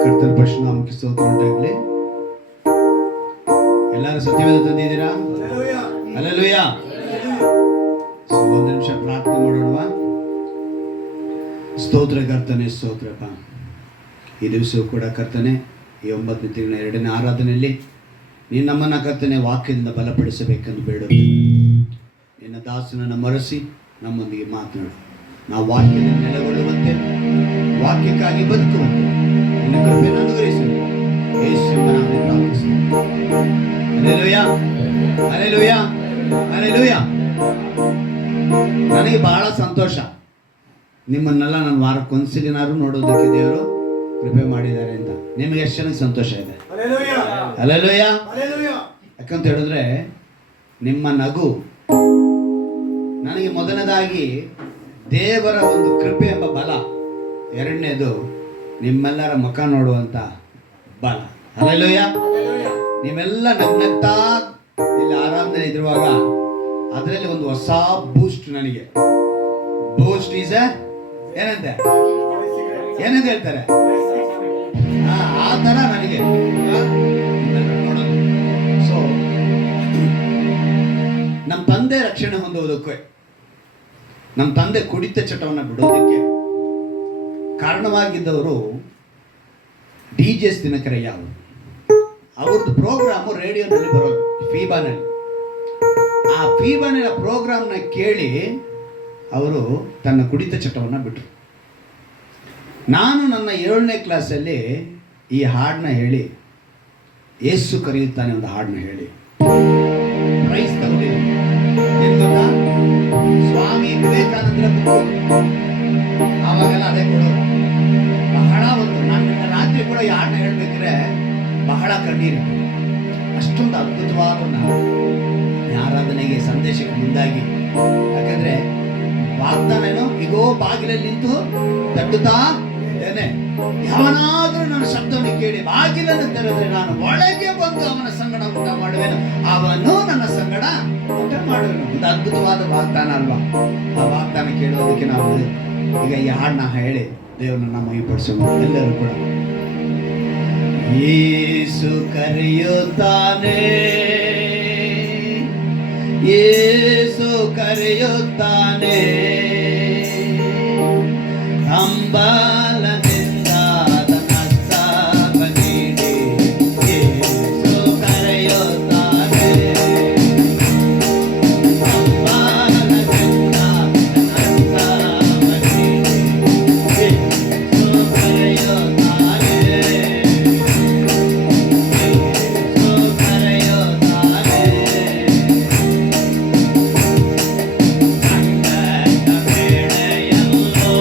ಕರ್ತನ ಪರಿಶುದ್ಧ ನಾಮಕ್ಕೆ ಸ್ತೋತ್ರ ಉಂಟಾಗಲಿ. ಎಲ್ಲರೂ ಸತ್ಯವೇದ ತಂದಿದ್ದೀರಾ? ಹಲ್ಲೆಲೂಯ. ಒಂದು ನಿಮಿಷ ಪ್ರಾರ್ಥನೆ ಮಾಡೋಣವಾ? ಸ್ತೋತ್ರ ಕರ್ತನೆ, ಸ್ತೋತ್ರಪ್ಪ. ಈ ದಿವಸವೂ ಕೂಡ ಕರ್ತನೆ, ಈ 9ನೇ ತಿಂಗಳ 2ನೇ ಆರಾಧನೆಯಲ್ಲಿ ನೀನು ನಮ್ಮನ್ನು ಕರ್ತನೆ ವಾಕ್ಯದಿಂದ ಬಲಪಡಿಸಬೇಕೆಂದು ಬೇಡುತ್ತೇವೆ. ನಿನ್ನ ದಾಸನನ್ನು ಮರೆಸಿ ನಮ್ಮೊಂದಿಗೆ ಮಾತನಾಡು. ನಾವು ವಾಕ್ಯದಲ್ಲಿ ನೆಲೆಗೊಳ್ಳುವಂತೆ, ವಾಕ್ಯಕ್ಕಾಗಿ ಬದುಕುವಂತೆ ನಿನ್ನ ಕೃಪೆಯನ್ನು ಅನುಗ್ರಹಿಸು. ಯೇಸುವಿನ ನಾಮದಲ್ಲಿ ಪ್ರಾರ್ಥಿಸುತ್ತೇನೆ. Hallelujah, hallelujah, hallelujah. ನನಗೆ ಬಹಳ ಸಂತೋಷ, ನಿಮ್ಮನ್ನೆಲ್ಲ ನಾನು ವಾರಕ್ಕೊಂದ್ಸಲಿನಾರು ನೋಡೋದಕ್ಕೆ ದೇವರು ಕೃಪೆ ಮಾಡಿದ್ದಾರೆ ಅಂತ. ನಿಮಗೆ ಎಷ್ಟು ಜನಕ್ಕೆ ಸಂತೋಷ ಇದೆ? ಹಲ್ಲೆಲೂಯ. ಯಾಕಂತ ಹೇಳಿದ್ರೆ ನಿಮ್ಮ ನಗು ನನಗೆ ಮೊದಲನೇದಾಗಿ ದೇವರ ಒಂದು ಕೃಪೆ ಎಂಬ ಬಲ, ಎರಡನೇದು ನಿಮ್ಮೆಲ್ಲರ ಮುಖ ನೋಡುವಂತ ಬಲ. ಹಲ್ಲೆಲೂಯ. ನೀವೆಲ್ಲ ನಗ್ನಗ್ತಾ ಇಲ್ಲಿ ಆರಾಧನೆ ಇರುವಾಗ ಅದರಲ್ಲಿ ಒಂದು ಹೊಸ ಬೂಸ್ಟ್, ನನಗೆ ಬೂಸ್ಟ್ ಈಸ್ ಏನಂತ ಹೇಳ್ತಾರೆ, ಆ ತರ ನನಗೆ ನೋಡೋದು. ಸೊ ನಮ್ಮ ತಂದೆ ರಕ್ಷಣೆ ಹೊಂದುವುದಕ್ಕೆ, ನಮ್ಮ ತಂದೆ ಕುಡಿತ ಚಟವನ್ನು ಬಿಡೋದಕ್ಕೆ ಕಾರಣವಾಗಿದ್ದವರು DJ ದಿನಕರಯ್ಯ ಅವರು. ಅವ್ರದ್ದು ಪ್ರೋಗ್ರಾಮು ರೇಡಿಯೋನಲ್ಲಿ ಬರೋದು, ಫೀಬಾನಲ್ಲಿ. ಆ ಫೀಬಾನಿನ ಪ್ರೋಗ್ರಾಮ್ನ ಕೇಳಿ ಅವರು ತನ್ನ ಕುಡಿತ ಚಟವನ್ನು ಬಿಟ್ಟರು. ನಾನು ನನ್ನ 7ನೇ ಕ್ಲಾಸಲ್ಲಿ ಈ ಹಾಡನ್ನ ಹೇಳಿ, ಯೇಸು ಕರೆಯುತ್ತಾನೆ ಒಂದು ಹಾಡನ್ನ ಹೇಳಿ ಪ್ರೈಸ್ ತಗೊಂಡಿದ್ದೀನಿ. ಸ್ವಾಮಿ ವಿವೇಕಾನಂದರ ಬುಕ್ಕು ಆವಾಗೆಲ್ಲ ಅದೇ ಕೊಡೋದು. ಬಹಳ ಒಂದು ನಾನು ರಾತ್ರಿ ಕೂಡ ಈ ಹಾಡನ್ನ ಹೇಳ್ಬೇಕ್ರೆ ಬಹಳ ಕಣ್ಣೀರಿತ್ತು. ಅಷ್ಟೊಂದು ಅದ್ಭುತವಾದ ಆರಾಧನೆಗೆ, ಸಂದೇಶಕ್ಕೆ ಮುಂದಾಗಿ. ಯಾಕಂದ್ರೆ ವಾಗ್ದಾನೇನು, ಈಗೋ ಬಾಗಿಲಲ್ಲಿ ನಿಂತು ತಟ್ಟುತ್ತಾ ಇದ್ದೇನೆ, ಯಾವನಾದ್ರೂ ನನ್ನ ಶಬ್ದವನ್ನು ಕೇಳಿ ಬಾಗಿಲನ್ನು ತೆರೆದ್ರೆ ನಾನು ಒಳಗೆ ಬಂದು ಅವನ ಸಂಗಡ ಊಟ ಮಾಡುವೆನು, ಅವನು ನನ್ನ ಸಂಗಡ ಊಟ ಮಾಡುವೆನು. ಒಂದು ಅದ್ಭುತವಾದ ವಾಗ್ದಾನ ಅಲ್ವಾ? ಆ ವಾಗ್ದಾನ ಕೇಳೋದಕ್ಕೆ ನಾವು ಈಗ ಈ ಹಾಡನ್ನ ಹೇಳಿ ದೇವರನ್ನ ಮಹಿಮೆಪಡಿಸೋಣ ಎಲ್ಲರೂ ಕೂಡ. ಯೇಸು ಕರೆಯುತ್ತಾನೆ, ಯೇಸು ಕರೆಯುತ್ತಾನೆ, ಹಂಬಲದಿಂದ ತನ್ನ ನೀಡಿ ಯೇಸು ಕರೆಯುತ್ತಾನೆ, ಹಂಬಲದಿಂದ ತನ್ನ ನೀಡಿ ಯೇಸು ಕರೆಯುತ್ತಾನೆ, ಯೇಸು ಕರೆಯುತ್ತಾನೆ. ಸಂಗಡ ಬೇಳೆಯಲ್ಲೋ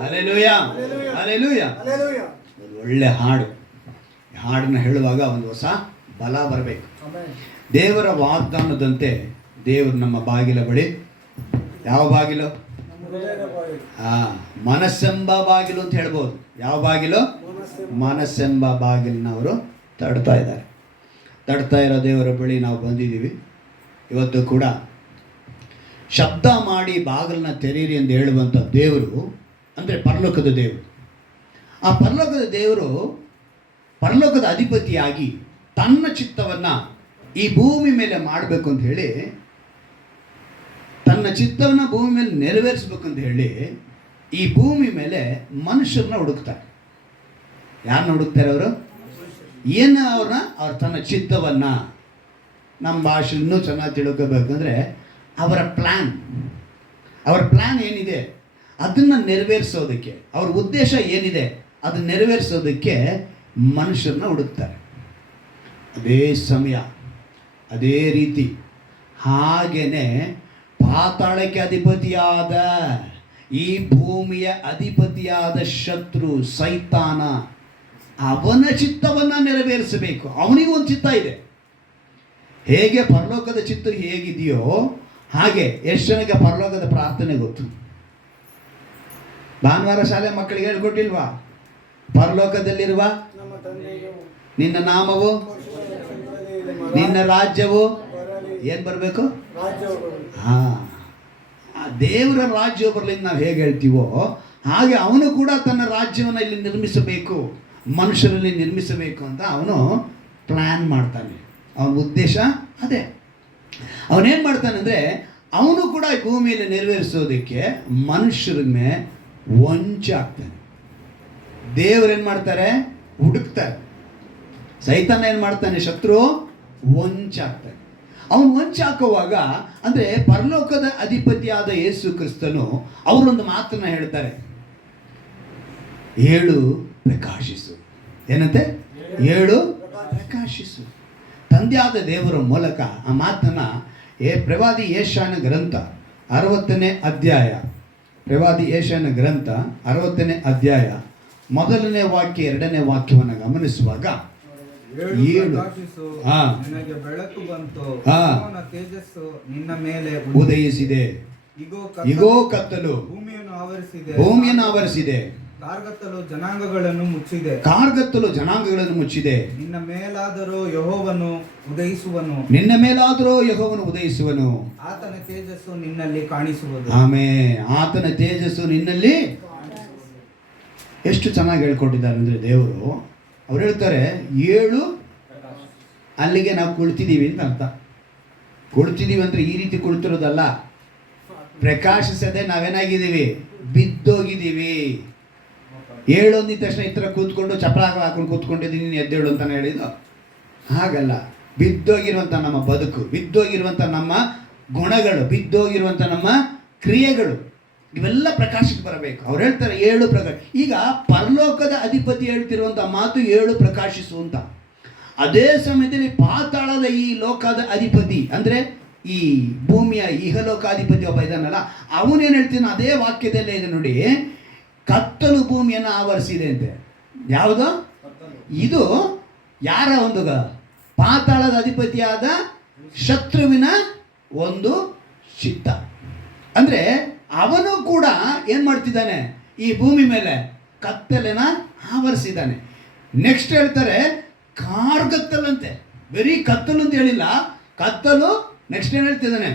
ಹಲ್ಲೆಲೂಯಾ, ಹಲ್ಲೆಲೂಯಾ. ಒಂದು ಒಳ್ಳೆ ಹಾಡು. ಹಾಡನ್ನ ಹೇಳುವಾಗ ಒಂದು ಹೊಸ ಬಲ ಬರಬೇಕು. ದೇವರ ವಾಗ್ದಾನದಂತೆ ದೇವರು ನಮ್ಮ ಬಾಗಿಲ ಬಳಿ, ಯಾವ ಬಾಗಿಲು? ಮನಸ್ಸೆಂಬ ಬಾಗಿಲು ಅಂತ ಹೇಳ್ಬೋದು. ಯಾವ ಬಾಗಿಲು? ಮನಸ್ಸೆಂಬ ಬಾಗಿಲನ್ನ ಅವರು ತಡ್ತಾ ಇದ್ದಾರೆ. ತಡ್ತಾ ಇರೋ ದೇವರ ಬಳಿ ನಾವು ಬಂದಿದ್ದೀವಿ. ಇವತ್ತು ಕೂಡ ಶಬ್ದ ಮಾಡಿ ಬಾಗಿಲನ್ನ ತೆರೀರಿ ಎಂದು ಹೇಳುವಂಥ ದೇವರು ಅಂದರೆ ಪರಲೋಕದ ದೇವರು. ಆ ಪರಲೋಕದ ದೇವರು ಪರಲೋಕದ ಅಧಿಪತಿಯಾಗಿ ತನ್ನ ಚಿತ್ತವನ್ನು ಈ ಭೂಮಿ ಮೇಲೆ ಮಾಡಬೇಕು ಅಂತ ಹೇಳಿ, ತನ್ನ ಚಿತ್ತವನ್ನು ಭೂಮಿ ಮೇಲೆ ನೆರವೇರಿಸ್ಬೇಕಂತ ಹೇಳಿ ಈ ಭೂಮಿ ಮೇಲೆ ಮನುಷ್ಯರನ್ನ ಹುಡುಕ್ತಾರೆ. ಯಾರನ್ನ ಹುಡುಕ್ತಾರೆ ಅವರು? ಏನು ಅವ್ರ ತನ್ನ ಚಿತ್ತವನ್ನು, ನಮ್ಮ ಭಾಷೆ ಇನ್ನೂ ಚೆನ್ನಾಗಿ ತಿಳ್ಕೋಬೇಕಂದ್ರೆ ಅವರ ಪ್ಲ್ಯಾನ್ ಏನಿದೆ ಅದನ್ನು ನೆರವೇರಿಸೋದಕ್ಕೆ, ಅವ್ರ ಉದ್ದೇಶ ಏನಿದೆ ಅದನ್ನು ನೆರವೇರಿಸೋದಕ್ಕೆ ಮನುಷ್ಯರನ್ನ ಹುಡುಕ್ತಾರೆ. ಅದೇ ಸಮಯ, ಅದೇ ರೀತಿ ಹಾಗೇನೆ ಪಾತಾಳಕ್ಕೆ ಅಧಿಪತಿಯಾದ, ಈ ಭೂಮಿಯ ಅಧಿಪತಿಯಾದ ಶತ್ರು ಸೈತಾನ, ಅವನ ಚಿತ್ತವನ್ನು ನೆರವೇರಿಸಬೇಕು. ಅವನಿಗೂ ಒಂದು ಚಿತ್ತ ಇದೆ. ಹೇಗೆ ಪರಲೋಕದ ಚಿತ್ತ ಹೇಗಿದೆಯೋ ಹಾಗೆ ಎಷ್ಟು ಜನಕ್ಕೆ ಪರಲೋಕದ ಪ್ರಾರ್ಥನೆ ಗೊತ್ತು? ಭಾನುವಾರ ಶಾಲೆ ಮಕ್ಕಳಿಗೆ ಹೇಳ್ಕೊಟ್ಟಿಲ್ವಾ? ಪರಲೋಕದಲ್ಲಿರುವ ನಿನ್ನ ನಾಮವು, ನಿನ್ನ ರಾಜ್ಯವು ಏನು ಬರಬೇಕು? ದೇವರ ರಾಜ್ಯ ಬರಲಿ ನಾವು ಹೇಗೆ ಹೇಳ್ತೀವೋ ಹಾಗೆ ಅವನು ಕೂಡ ತನ್ನ ರಾಜ್ಯವನ್ನು ಇಲ್ಲಿ ನಿರ್ಮಿಸಬೇಕು, ಮನುಷ್ಯರಲ್ಲಿ ನಿರ್ಮಿಸಬೇಕು ಅಂತ ಅವನು ಪ್ಲ್ಯಾನ್ ಮಾಡ್ತಾನೆ. ಅವನ ಉದ್ದೇಶ ಅದೇ. ಅವನೇನು ಮಾಡ್ತಾನೆ ಅಂದರೆ ಅವನು ಕೂಡ ಭೂಮಿಯಲ್ಲಿ ನೆರವೇರಿಸೋದಕ್ಕೆ ಮನುಷ್ಯರಿಗೆ ವಂಚೆ ಆಗ್ತಾನೆ. ದೇವರೇನು ಮಾಡ್ತಾರೆ? ಹುಡುಕ್ತಾರೆ. ಸೈತಾನ ಏನು ಮಾಡ್ತಾನೆ? ಶತ್ರು ವಂಚೆ ಆಗ್ತಾನೆ. ಅವನು ವಂಚೆ ಹಾಕುವಾಗ ಅಂದರೆ ಪರಲೋಕದ ಅಧಿಪತಿಯಾದ ಯೇಸು ಕ್ರಿಸ್ತನು ಅವರೊಂದು ಮಾತನ್ನು ಹೇಳ್ತಾರೆ, ಏಳು ಪ್ರಕಾಶಿಸು. ಏನಂತೆ? ಏಳು ಪ್ರಕಾಶಿಸು. ತಂದೆಯಾದ ದೇವರ ಮೂಲಕ ಆ ಮಾತನ್ನು ಪ್ರವಾದಿ ಯೆಶಾಯನ ಗ್ರಂಥ 60ನೇ ಅಧ್ಯಾಯ, ಪ್ರವಾದಿ ಯೆಶಾಯನ ಗ್ರಂಥ 60ನೇ ಅಧ್ಯಾಯ 1ನೇ ವಾಕ್ಯ 2ನೇ ವಾಕ್ಯವನ್ನು ಗಮನಿಸುವಾಗ, ನಿನಗೆ ಬೆಳಕು ಬಂತು, ತೇಜಸ್ಸು ನಿನ್ನ ಮೇಲೆ ಉದಯಿಸಿದೆ, ಇಗೋ ಕತ್ತಲು ಭೂಮಿಯನ್ನು ಆವರಿಸಿದೆ, ಕಾರ್ಗತ್ತಲು ಜನಾಂಗಗಳನ್ನು ಮುಚ್ಚಿದೆ. ನಿನ್ನ ಮೇಲಾದರೂ ಯೆಹೋವನು ಉದಯಿಸುವನು, ಆತನ ತೇಜಸ್ಸು ನಿನ್ನಲ್ಲಿ ಕಾಣಿಸುವುದು. ಆಮೆನ್. ಆತನ ತೇಜಸ್ಸು ನಿನ್ನಲ್ಲಿ. ಎಷ್ಟು ಚೆನ್ನಾಗಿ ಹೇಳ್ಕೊಟ್ಟಿದ್ದಾರೆ ಅಂದರೆ ದೇವರು. ಅವ್ರು ಹೇಳ್ತಾರೆ ಏಳು, ಅಲ್ಲಿಗೆ ನಾವು ಕುಳಿತಿದ್ದೀವಿ ಅಂತ ಅರ್ಥ. ಕುಳಿತಿದ್ದೀವಿ ಅಂದರೆ ಈ ರೀತಿ ಕುಳಿತಿರೋದಲ್ಲ, ಪ್ರಕಾಶಿಸದೆ ನಾವೇನಾಗಿದ್ದೀವಿ? ಬಿದ್ದೋಗಿದ್ದೀವಿ. ಏಳು ಅಂದಿದ ತಕ್ಷಣ ಈ ಥರ ಕೂತ್ಕೊಂಡು ಚಪ್ಪಲ ಹಾಕೊಂಡು ಕೂತ್ಕೊಂಡಿದ್ದೀನಿ, ನೀನು ಎದ್ದೇಳು ಅಂತಾನೆ ಹೇಳಿದ್ದು? ಹಾಗಲ್ಲ. ಬಿದ್ದೋಗಿರುವಂಥ ನಮ್ಮ ಬದುಕು, ಬಿದ್ದೋಗಿರುವಂಥ ನಮ್ಮ ಗುಣಗಳು, ಬಿದ್ದೋಗಿರುವಂಥ ನಮ್ಮ ಕ್ರಿಯೆಗಳು, ಇವೆಲ್ಲ ಪ್ರಕಾಶಕ್ಕೆ ಬರಬೇಕು. ಅವ್ರು ಹೇಳ್ತಾರೆ ಏಳು ಪ್ರಕಾಶ. ಈಗ ಪರಲೋಕದ ಅಧಿಪತಿ ಹೇಳ್ತಿರುವಂಥ ಮಾತು ಏಳು ಪ್ರಕಾಶಿಸು ಅಂತ. ಅದೇ ಸಮಯದಲ್ಲಿ ಪಾತಾಳದ ಈ ಲೋಕದ ಅಧಿಪತಿ ಅಂದರೆ ಈ ಭೂಮಿಯ ಇಹಲೋಕಾಧಿಪತಿ ಒಬ್ಬ ಇದ್ದಾನಲ್ಲ, ಅವನೇನು ಹೇಳ್ತೀನಿ ಅದೇ ವಾಕ್ಯದಲ್ಲೇ ಇದೆ ನೋಡಿ, ಕತ್ತಲು ಭೂಮಿಯನ್ನು ಆವರಿಸಿದೆ ಅಂತೆ. ಯಾವುದು ಇದು? ಯಾರ ಒಂದು? ಪಾತಾಳದ ಅಧಿಪತಿಯಾದ ಶತ್ರುವಿನ ಒಂದು ಚಿತ್ತ. ಅಂದರೆ ಅವನು ಕೂಡ ಏನು ಮಾಡ್ತಿದ್ದಾನೆ? ಈ ಭೂಮಿ ಮೇಲೆ ಕತ್ತಲನ್ನ ಆವರಿಸಿದ್ದಾನೆ. ನೆಕ್ಸ್ಟ್ ಹೇಳ್ತಾರೆ ಕಾರ್ಗತ್ತಲಂತೆ. ಬರೀ ಕತ್ತಲು ಅಂತ ಹೇಳಿಲ್ಲ, ಕತ್ತಲು. ನೆಕ್ಸ್ಟ್ ಏನು ಹೇಳ್ತಿದ್ದಾನೆ?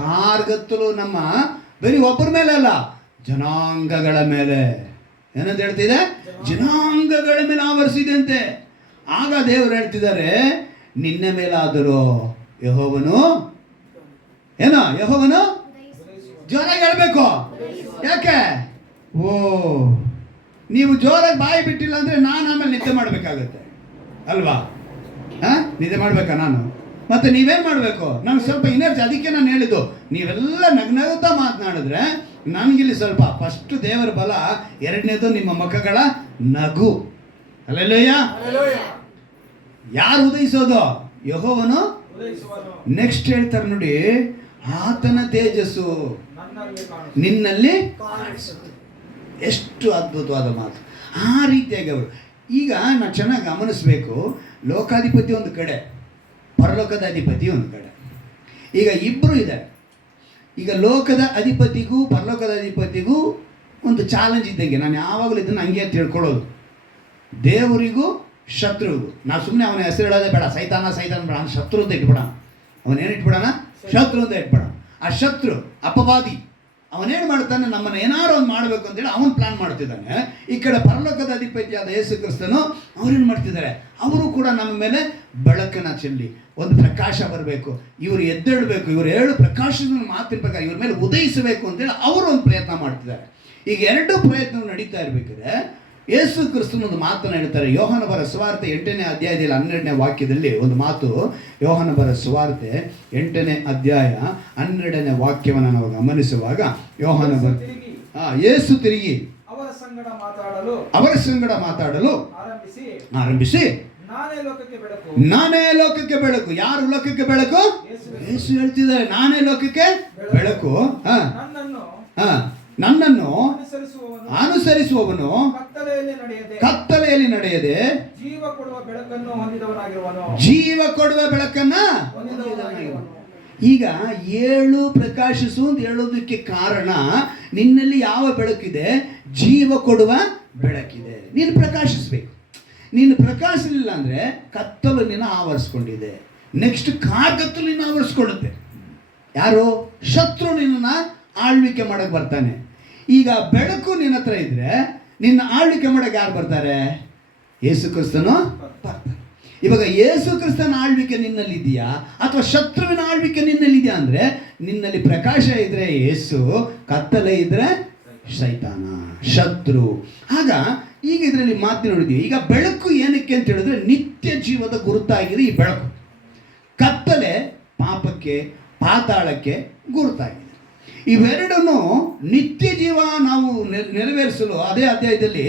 ಕಾರ್ಗತ್ತಲು. ನಮ್ಮ ಬರೀ ಒಬ್ಬರ ಮೇಲೆ ಅಲ್ಲ, ಜನಾಂಗಗಳ ಮೇಲೆ. ಏನಂತ ಹೇಳ್ತಿದೆ? ಜನಾಂಗಗಳ ಮೇಲೆ ಆವರಿಸಿದೆ ಅಂತೆ. ಆಗ ದೇವರು ಹೇಳ್ತಿದ್ದಾರೆ, ನಿನ್ನ ಮೇಲಾದರೂ ಯೆಹೋವನು ಯೆಹೋವನು ಜೋರಾಗಿ ಹೇಳ್ಬೇಕು. ಯಾಕೆ? ನೀವು ಜೋರಾಗಿ ಬಾಯಿ ಬಿಟ್ಟಿಲ್ಲ ಅಂದರೆ ನಾನು ಆಮೇಲೆ ನಿದ್ದೆ ಮಾಡಬೇಕಾಗತ್ತೆ ಅಲ್ವಾ? ನಿದ್ದೆ ಮಾಡಬೇಕಾ ನಾನು? ಮತ್ತು ನೀವೇನು ಮಾಡಬೇಕು? ನಮ್ಗೆ ಸ್ವಲ್ಪ ಎನರ್ಜಿ. ಅದಕ್ಕೆ ನಾನು ಹೇಳಿದ್ದು, ನೀವೆಲ್ಲ ನಗ್ನಗುತ್ತಾ ಮಾತನಾಡಿದ್ರೆ ನನಗಿಲ್ಲಿ ಸ್ವಲ್ಪ ಫಸ್ಟ್ ದೇವರ ಬಲ, ಎರಡನೇದು ನಿಮ್ಮ ಮುಖಗಳ ನಗು. ಹಲ್ಲೆಲೂಯಾ. ಯಾರು ಉದಯಿಸೋದು? ಯೆಹೋವನು. ನೆಕ್ಸ್ಟ್ ಹೇಳ್ತಾರೆ ನೋಡಿ, ಆತನ ತೇಜಸ್ಸು ನಿನ್ನಲ್ಲಿ ಕಾಣಿಸುತ್ತೆ. ಎಷ್ಟು ಅದ್ಭುತವಾದ ಮಾತು. ಆ ರೀತಿಯಾಗಿ ಅವರು ಈಗ ನಾವು ಚೆನ್ನಾಗಿ ಗಮನಿಸಬೇಕು. ಲೋಕಾಧಿಪತಿ ಒಂದು ಕಡೆ, ಪರಲೋಕದ ಅಧಿಪತಿ ಒಂದು ಕಡೆ. ಈಗ ಇಬ್ಬರು ಇದ್ದಾರೆ. ಈಗ ಲೋಕದ ಅಧಿಪತಿಗೂ ಪರಲೋಕದ ಅಧಿಪತಿಗೂ ಒಂದು ಚಾಲೆಂಜ್ ಇದ್ದಂಗೆ. ನಾನು ಯಾವಾಗಲೂ ಇದನ್ನು ಹಂಗೆ ತಿಳ್ಕೊಳ್ಳೋದು, ದೇವರಿಗೂ ಶತ್ರುವಿಗೂ. ನಾವು ಸುಮ್ಮನೆ ಅವನ ಹೆಸರು ಹೇಳೋದೇ ಬೇಡ, ಸೈತಾನ ಬೇಡ, ಅವ್ನು ಶತ್ರು ಅಂತ ಇಟ್ಬಿಡೋಣ. ಅವನೇನು ಇಟ್ಬಿಡೋಣ? ಶತ್ರು ಅಂತ ಇಟ್ಬಿಡೋಣ. ಆ ಶತ್ರು ಅಪವಾದಿ ಅವನೇನು ಮಾಡ್ತಾನೆ, ನಮ್ಮನ್ನು ಏನಾರು ಒಂದು ಮಾಡಬೇಕು ಅಂತೇಳಿ ಅವನು ಪ್ಲಾನ್ ಮಾಡ್ತಿದ್ದಾನೆ. ಈ ಕಡೆ ಪರಲೋಕದ ಅಧಿಪತಿಯಾದ ಯೇಸು ಕ್ರಿಸ್ತನು ಅವ್ರೇನು ಮಾಡ್ತಿದ್ದಾರೆ, ಅವರು ಕೂಡ ನಮ್ಮ ಮೇಲೆ ಬೆಳಕನ್ನು ಚೆಲ್ಲಿ ಒಂದು ಪ್ರಕಾಶ ಬರಬೇಕು, ಇವರು ಎದ್ದೇಳಬೇಕು, ಇವರು 7 ಪ್ರಕಾಶದ ಮಾತಿನ ಪ್ರಕಾರ ಇವ್ರ ಮೇಲೆ ಉದಯಿಸಬೇಕು ಅಂತೇಳಿ ಅವರು ಒಂದು ಪ್ರಯತ್ನ ಮಾಡ್ತಿದ್ದಾರೆ. ಈಗ 2 ಪ್ರಯತ್ನ ನಡೀತಾ ಇರಬೇಕಾದ್ರೆ ಯೇಸು ಕ್ರಿಸ್ತನ ಒಂದು ಮಾತನ್ನು ಹೇಳ್ತಾರೆ. ಯೋಹಾನ ಬರೆದ ಸುವಾರ್ತೆ 8ನೇ ಅಧ್ಯಾಯದಲ್ಲಿ 12ನೇ ವಾಕ್ಯದಲ್ಲಿ ಒಂದು ಮಾತು. ಯೋಹಾನ ಬರೆದ ಸುವಾರ್ತೆ 8ನೇ ಅಧ್ಯಾಯ 12ನೇ ವಾಕ್ಯವನ್ನು ನಾವು ಗಮನಿಸುವಾಗ ಯೋಹಾನ ಯೇಸು ತಿರುಗಿ ಅವರ ಸಂಗಡ ಮಾತಾಡಲು ಆರಂಭಿಸಿ ನಾನೇ ಲೋಕಕ್ಕೆ ಬೆಳಕು. ಯಾರು ಲೋಕಕ್ಕೆ ಬೆಳಕು? ಯೇಸು ಹೇಳ್ತಿದ್ದಾರೆ, ನಾನೇ ಲೋಕಕ್ಕೆ ಬೆಳಕು. ನನ್ನನ್ನು ಅನುಸರಿಸುವವನು ಕತ್ತಲೆಯಲ್ಲಿ ನಡೆಯದೆ ಜೀವ ಕೊಡುವ ಬೆಳಕನ್ನ ಹೊಂದಿದವನಾಗಿರುವನು. ಈಗ 7 ಪ್ರಕಾಶಿಸು ಅಂತ ಹೇಳೋದಕ್ಕೆ ಕಾರಣ, ನಿನ್ನಲ್ಲಿ ಯಾವ ಬೆಳಕಿದೆ? ಜೀವ ಕೊಡುವ ಬೆಳಕಿದೆ. ನೀನು ಪ್ರಕಾಶಿಸಬೇಕು. ನೀನು ಪ್ರಕಾಶಿಸಲಿಲ್ಲ ಅಂದರೆ ಕತ್ತಲು ನಿನ್ನ ಆವರಿಸ್ಕೊಂಡಿದೆ. ನೆಕ್ಸ್ಟ್ ಕಾರ್ಗತ್ತಲು ನಿನ್ನ ಆವರಿಸ್ಕೊಳ್ಳುತ್ತೆ. ಯಾರು? ಶತ್ರು ನಿನ್ನನ್ನು ಆಳ್ವಿಕೆ ಮಾಡಕ್ಕೆ ಬರ್ತಾನೆ. ಈಗ ಬೆಳಕು ನಿನ್ನ ಹತ್ರ ಇದ್ರೆ ನಿನ್ನ ಆಳ್ವಿಕೆ ಮಾಡಕ್ಕೆ ಯಾರು ಬರ್ತಾರೆ? ಯೇಸು ಕ್ರಿಸ್ತನು ಬರ್ತಾನೆ. ಇವಾಗ ಯೇಸು ಕ್ರಿಸ್ತನ ಆಳ್ವಿಕೆ ನಿನ್ನಲ್ಲಿ ಇದೆಯಾ ಅಥವಾ ಶತ್ರುವಿನ ಆಳ್ವಿಕೆ ನಿನ್ನಲ್ಲಿ ಇದೆಯಾ ಅಂದರೆ, ನಿನ್ನಲ್ಲಿ ಪ್ರಕಾಶ ಇದ್ರೆ ಯೇಸು, ಕತ್ತಲೆ ಇದ್ರೆ ಸೈತಾನ, ಶತ್ರು. ಆಗ ಈಗ ಇದರಲ್ಲಿ ಮಾತು ನೋಡಿದ್ದೀವಿ. ಈಗ ಬೆಳಕು ಏನಕ್ಕೆ ಅಂತ ಹೇಳಿದ್ರೆ ನಿತ್ಯ ಜೀವದ ಗುರುತಾಗಿದೆ ಈ ಬೆಳಕು. ಕತ್ತಲೆ ಪಾಪಕ್ಕೆ, ಪಾತಾಳಕ್ಕೆ ಗುರುತಾಗಿದೆ. ಇವೆರಡನ್ನು ನಿತ್ಯ ಜೀವ ನಾವು ನೆರವೇರಿಸಲು ಅದೇ ಅಧ್ಯಾಯದಲ್ಲಿ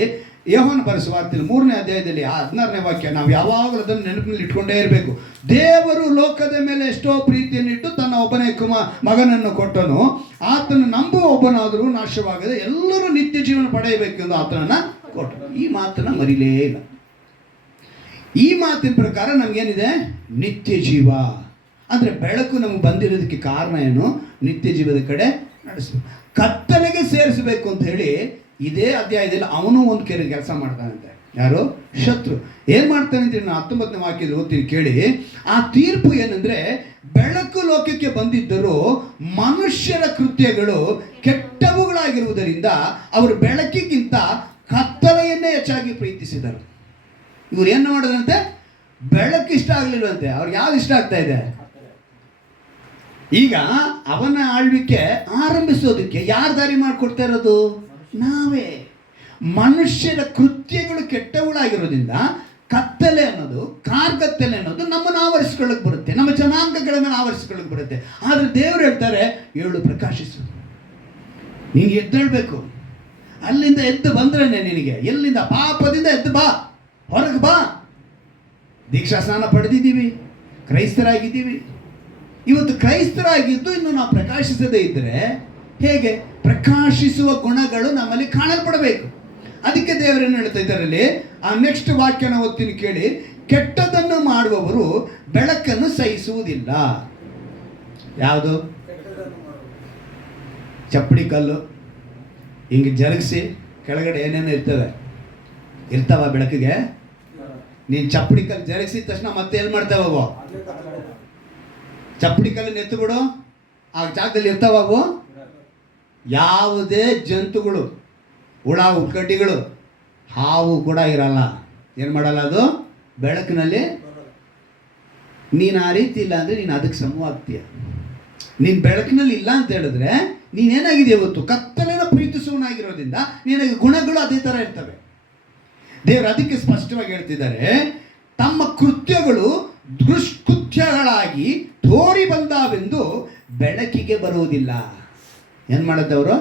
ಯೋಹಾನ ಬರೆದ ಸುವಾರ್ತೆಯಲ್ಲಿ 3ನೇ ಅಧ್ಯಾಯದಲ್ಲಿ 16ನೇ ವಾಕ್ಯ ನಾವು ಯಾವಾಗಲೂ ಅದನ್ನು ನೆನಪಿನಲ್ಲಿ ಇಟ್ಕೊಂಡೇ ಇರಬೇಕು. ದೇವರು ಲೋಕದ ಮೇಲೆ ಎಷ್ಟೋ ಪ್ರೀತಿಯನ್ನಿಟ್ಟು ತನ್ನ ಒಬ್ಬನೇ ಮಗನನ್ನು ಕೊಟ್ಟನು. ಆತನ ನಂಬುವ ಒಬ್ಬನಾದರೂ ನಾಶವಾಗದೆ ಎಲ್ಲರೂ ನಿತ್ಯ ಜೀವನ ಪಡೆಯಬೇಕೆಂದು ಆತನನ್ನು ಕೊಟ್ಟನು. ಈ ಮಾತನ್ನು ಮರಿಲೇ ಇಲ್ಲ. ಈ ಮಾತಿನ ಪ್ರಕಾರ ನಮಗೇನಿದೆ? ನಿತ್ಯ ಜೀವ. ಅಂದರೆ ಬೆಳಕು ನಮಗೆ ಬಂದಿರೋದಕ್ಕೆ ಕಾರಣ ಏನು? ನಿತ್ಯ ಜೀವದ ಕಡೆ ನಡೆಸಬೇಕು, ಕತ್ತಲೆಗೆ ಸೇರಿಸಬೇಕು ಅಂತ ಹೇಳಿ ಇದೇ ಅಧ್ಯಾಯದಲ್ಲಿ ಅವನು ಒಂದು ಕೆಲಸ ಮಾಡ್ತಾನಂತೆ. ಯಾರು? ಶತ್ರು. ಏನು ಮಾಡ್ತಾನೆ ಅಂತ ನಾನು 19ನೇ ವಾಕ್ಯದಲ್ಲಿ ಓದ್ತೀನಿ ಕೇಳಿ. ಆ ತೀರ್ಪು ಏನಂದರೆ, ಬೆಳಕು ಲೋಕಕ್ಕೆ ಬಂದಿದ್ದರೂ ಮನುಷ್ಯರ ಕೃತ್ಯಗಳು ಕೆಟ್ಟವುಗಳಾಗಿರುವುದರಿಂದ ಅವರು ಬೆಳಕಿಗಿಂತ ಕತ್ತಲೆಯನ್ನೇ ಹೆಚ್ಚಾಗಿ ಪ್ರೀತಿಸಿದರು. ಇವ್ರು ಏನು ಮಾಡಿದ್ರಂತೆ? ಬೆಳಕು ಇಷ್ಟ ಆಗಲಿಲ್ವಂತೆ, ಅವ್ರಿಗೆ ಯಾವ್ದು ಇಷ್ಟ ಆಗ್ತಾ ಇದೆ? ಈಗ ಅವನ ಆಳ್ವಿಕೆ ಆರಂಭಿಸೋದಕ್ಕೆ ಯಾರು ದಾರಿ ಮಾಡಿಕೊಡ್ತಾ ಇರೋದು? ನಾವೇ. ಮನುಷ್ಯರ ಕೃತ್ಯಗಳು ಕೆಟ್ಟವುಗಳಾಗಿರೋದ್ರಿಂದ ಕತ್ತಲೆ ಅನ್ನೋದು, ಕಾರ್ಗತ್ತಲೆ ಅನ್ನೋದು ನಮ್ಮನ್ನು ಆವರಿಸ್ಕೊಳ್ಳಕ್ಕೆ ಬರುತ್ತೆ, ನಮ್ಮ ಜನಾಂಗಗಳ ಮೇಲೆ ಆವರಿಸ್ಕೊಳ್ಳಕ್ಕೆ ಬರುತ್ತೆ. ಆದರೆ ದೇವರು ಹೇಳ್ತಾರೆ, 7 ಪ್ರಕಾಶಿಸು. ನೀನು ಎದ್ದೇಳಬೇಕು. ಅಲ್ಲಿಂದ ಎದ್ದು ಬಂದ್ರೆ ನಿನಗೆ ಎಲ್ಲಿಂದ? ಪಾಪದಿಂದ ಎದ್ದು ಬಾ, ಹೊರಗೆ ಬಾ. ದೀಕ್ಷಾ ಸ್ನಾನ ಪಡೆದಿದ್ದೀವಿ, ಕ್ರೈಸ್ತರಾಗಿದ್ದೀವಿ. ಇವತ್ತು ಕ್ರೈಸ್ತರಾಗಿದ್ದು ಇನ್ನು ನಾವು ಪ್ರಕಾಶಿಸದೇ ಇದ್ದರೆ ಹೇಗೆ? ಪ್ರಕಾಶಿಸುವ ಗುಣಗಳು ನಮ್ಮಲ್ಲಿ ಕಾಣಲ್ಪಡಬೇಕು. ಅದಕ್ಕೆ ದೇವರೇನು ಹೇಳ್ತಾ ಇದ್ದಾರಲ್ಲಿ, ಆ ನೆಕ್ಸ್ಟ್ ವಾಕ್ಯನ ಓದ್ತೀನಿ ಕೇಳಿ. ಕೆಟ್ಟದನ್ನು ಮಾಡುವವರು ಬೆಳಕನ್ನು ಸಹಿಸುವುದಿಲ್ಲ. ಯಾವುದು? ಚಪ್ಪಡಿ ಕಲ್ಲು ಹಿಂಗೆ ಜರುಗಿಸಿ ಕೆಳಗಡೆ ಏನೇನು ಇರ್ತಾವ ಬೆಳಕಿಗೆ? ನೀನು ಚಪ್ಪಡಿ ಕಲ್ಲು ಜರುಗಿಸಿದ ತಕ್ಷಣ ಮತ್ತೆ ಏನು ಮಾಡ್ತಾವವು? ಚಪ್ಪಡಿ ಕಲ್ಲನ್ನು ಎತ್ತುಬಿಡು, ಆ ಜಾಗದಲ್ಲಿ ಇರ್ತಾವವು. ಯಾವುದೇ ಜಂತುಗಳು, ಹುಳ ಹುಡ್ಕಡ್ಡಿಗಳು, ಹಾವು ಕೂಡ ಇರಲ್ಲ. ಏನು ಮಾಡಲ್ಲ ಅದು ಬೆಳಕಿನಲ್ಲಿ. ನೀನು ಆ ರೀತಿ ಇಲ್ಲ ಅಂದರೆ ನೀನು ಅದಕ್ಕೆ ಸಮವಾಗ್ತೀಯ. ನೀನು ಬೆಳಕಿನಲ್ಲಿ ಇಲ್ಲ ಅಂತ ಹೇಳಿದ್ರೆ ನೀನೇನಾಗಿದೆ? ಇವತ್ತು ಕತ್ತಲೆನ ಪ್ರೀತಿಸುವನಾಗಿರೋದ್ರಿಂದ ನಿನಗೆ ಗುಣಗಳು ಅದೇ ಥರ ಇರ್ತವೆ. ದೇವರು ಅದಕ್ಕೆ ಸ್ಪಷ್ಟವಾಗಿ ಹೇಳ್ತಿದ್ದಾರೆ, ತಮ್ಮ ಕೃತ್ಯಗಳು ದುಷ್ಕೃತ್ಯಗಳಾಗಿ ತೋರಿ ಬಂದಾವೆಂದು ಬೆಳಕಿಗೆ ಬರುವುದಿಲ್ಲ. ಏನು ಮಾಡುತ್ತವರು?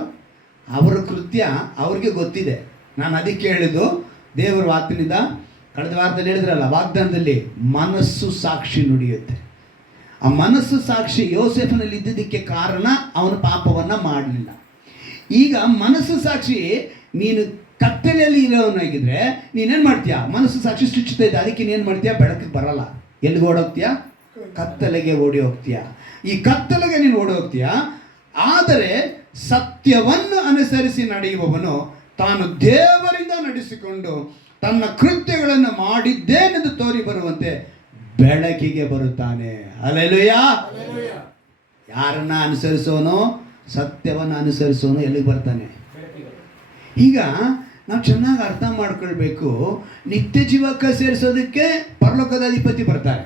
ಅವರ ಕೃತ್ಯ ಅವ್ರಿಗೆ ಗೊತ್ತಿದೆ. ನಾನು ಅದಕ್ಕೆ ಹೇಳಿದ್ದು, ದೇವರು ವಾಕ್ಯದಿಂದ ಕಳೆದ ವಾರದಲ್ಲಿ ಹೇಳಿದ್ರಲ್ಲ, ವಾಗ್ದಾನದಲ್ಲಿ ಮನಸ್ಸು ಸಾಕ್ಷಿ ನುಡಿಯುತ್ತೆ. ಆ ಮನಸ್ಸು ಸಾಕ್ಷಿ ಯೋಸೇಫನಲ್ಲಿ ಇದ್ದಿದ್ದಕ್ಕೆ ಕಾರಣ ಅವನು ಪಾಪವನ್ನು ಮಾಡಲಿಲ್ಲ. ಈಗ ಮನಸ್ಸು ಸಾಕ್ಷಿ ನೀನು ಕತ್ತಲೆಯಲ್ಲಿ ಇರೋನಾಗಿದ್ರೆ ನೀನೇನು ಮಾಡ್ತೀಯಾ? ಮನಸ್ಸು ಸಾಕ್ಷಿ ಚುಚ್ಚುತ್ತಾ ಇದೆ, ಅದಕ್ಕೆ ನೀನು ಮಾಡ್ತೀಯಾ? ಬೆಳಕಿಗೆ ಬರಲ್ಲ. ಎಲ್ಲಿಗೆ ಓಡೋಗ್ತೀಯಾ? ಕತ್ತಲೆಗೆ ಓಡಿ ಹೋಗ್ತೀಯಾ. ಈ ಕತ್ತಲೆಗೆ ನೀನು ಓಡಿ ಹೋಗ್ತೀಯಾ. ಆದರೆ ಸತ್ಯವನ್ನು ಅನುಸರಿಸಿ ನಡೆಯುವವನು ತಾನು ದೇವರಿಂದ ನಡೆಸಿಕೊಂಡು ತನ್ನ ಕೃತ್ಯಗಳನ್ನು ಮಾಡಿದ್ದೇನೆಂದು ತೋರಿ ಬರುವಂತೆ ಬೆಳಕಿಗೆ ಬರುತ್ತಾನೆ. ಹಲ್ಲೆಲೂಯಾ. ಯಾರನ್ನ ಅನುಸರಿಸೋನು? ಸತ್ಯವನ್ನು ಅನುಸರಿಸೋನು ಎಲ್ಲಿಗೆ ಬರ್ತಾನೆ? ಈಗ ನಾವು ಚೆನ್ನಾಗಿ ಅರ್ಥ ಮಾಡ್ಕೊಳ್ಬೇಕು. ನಿತ್ಯ ಜೀವಕ್ಕೆ ಸೇರಿಸೋದಕ್ಕೆ ಪರಲೋಕದ ಅಧಿಪತಿ ಬರ್ತಾರೆ,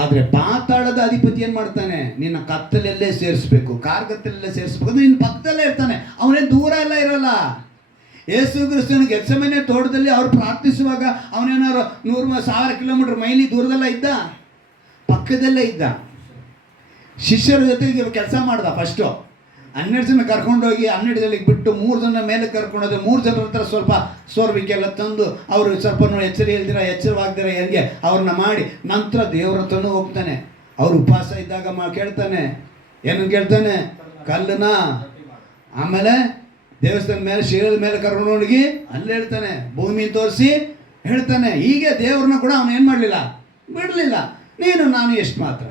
ಆದರೆ ಪಾತಾಳದ ಅಧಿಪತಿ ಏನು ಮಾಡ್ತಾನೆ? ನಿನ್ನ ಕತ್ತಲೆಯಲ್ಲೇ ಸೇರಿಸ್ಬೇಕು, ಕಾರ್ಗತ್ತಲೆಲ್ಲೇ ಸೇರಿಸ್ಬೇಕು. ಅಂದ್ರೆ ನಿನ್ನ ಪಕ್ಕದಲ್ಲೇ ಇರ್ತಾನೆ, ಅವನೇನು ದೂರ ಎಲ್ಲ ಇರಲ್ಲ. ಯೇಸು ಕ್ರಿಸ್ತನ ಗೆತ್ಸೆಮನೆ ತೋಟದಲ್ಲಿ ಅವ್ರು ಪ್ರಾರ್ಥಿಸುವಾಗ ಅವನೇನಾದ್ರು 100,000 ಕಿಲೋಮೀಟರ್ ಮೈಲಿ ದೂರದಲ್ಲ ಇದ್ದ? ಪಕ್ಕದಲ್ಲೇ ಇದ್ದ. ಶಿಷ್ಯರ ಜೊತೆಗೆ ಕೆಲಸ ಮಾಡ್ದ. ಫಸ್ಟು 12 ಜನ ಕರ್ಕೊಂಡೋಗಿ 12 ಜನಕ್ಕೆ ಬಿಟ್ಟು 3 ಜನ ಮೇಲೆ ಕರ್ಕೊಂಡೋದ್ರೆ 3 ಜನರ ಹತ್ರ ಸ್ವಲ್ಪ ಸೋರ್ವಿಕೆಲ್ಲ ತಂದು ಅವರು ಸ್ವಲ್ಪ ಎಚ್ಚರವಾಗ್ದಿರ ಹೆಂಗೆ ಅವ್ರನ್ನ ಮಾಡಿ ನಂತರ ದೇವ್ರ ಹತ್ರನೂ ಹೋಗ್ತಾನೆ. ಅವ್ರು ಉಪವಾಸ ಇದ್ದಾಗ ಕೇಳ್ತಾನೆ. ಏನು ಕೇಳ್ತಾನೆ? ಕಲ್ಲನ. ಆಮೇಲೆ ದೇವಸ್ಥಾನ ಮೇಲೆ ಶಿರದ ಮೇಲೆ ಕರ್ಕೊಂಡೋಗಿ ಅಲ್ಲಿ ಹೇಳ್ತಾನೆ, ಭೂಮಿ ತೋರಿಸಿ ಹೇಳ್ತಾನೆ. ಹೀಗೆ ದೇವ್ರನ್ನ ಕೂಡ ಅವನು ಏನು ಮಾಡಲಿಲ್ಲ, ಬಿಡಲಿಲ್ಲ. ನೀನು ನಾನು ಎಷ್ಟು ಮಾತ್ರ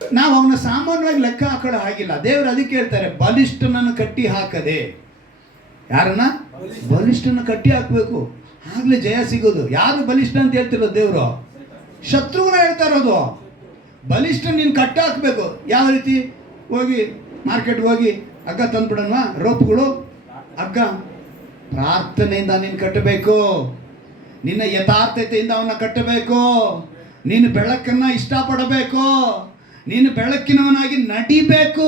ನಾವು ಅವನ ಸಾಮಾನ್ಯವಾಗಿ ಲೆಕ್ಕ ಹಾಕೊಳ್ಳೋ ಹಾಗಿಲ್ಲ. ದೇವರು ಅದಕ್ಕೆ ಹೇಳ್ತಾರೆ, ಬಲಿಷ್ಠನನ್ನು ಕಟ್ಟಿ ಹಾಕದೆ. ಯಾರನ್ನ? ಬಲಿಷ್ಠನ ಕಟ್ಟಿ ಹಾಕಬೇಕು, ಆಗಲೇ ಜಯ ಸಿಗೋದು. ಯಾರು ಬಲಿಷ್ಠ ಅಂತ ಹೇಳ್ತಿರೋದು? ದೇವರು. ಶತ್ರುಗಳ ಹೇಳ್ತಾ ಇರೋದು. ಬಲಿಷ್ಠ ನೀನು ಕಟ್ಟಿ ಹಾಕಬೇಕು. ಯಾವ ರೀತಿ? ಹೋಗಿ ಮಾರ್ಕೆಟ್ಗೆ ಹೋಗಿ ಹಗ್ಗ ತಂದ್ಬಿಡೋಣ, ರೋಪ್ಗಳು, ಹಗ್ಗ. ಪ್ರಾರ್ಥನೆಯಿಂದ ನೀನು ಕಟ್ಟಬೇಕು. ನಿನ್ನ ಯಥಾರ್ಥತೆಯಿಂದ ಅವನ್ನ ಕಟ್ಟಬೇಕು. ನೀನು ಬೆಳಕನ್ನು ಇಷ್ಟಪಡಬೇಕು. ನೀನು ಬೆಳಕಿನವನಾಗಿ ನಡಿಬೇಕು.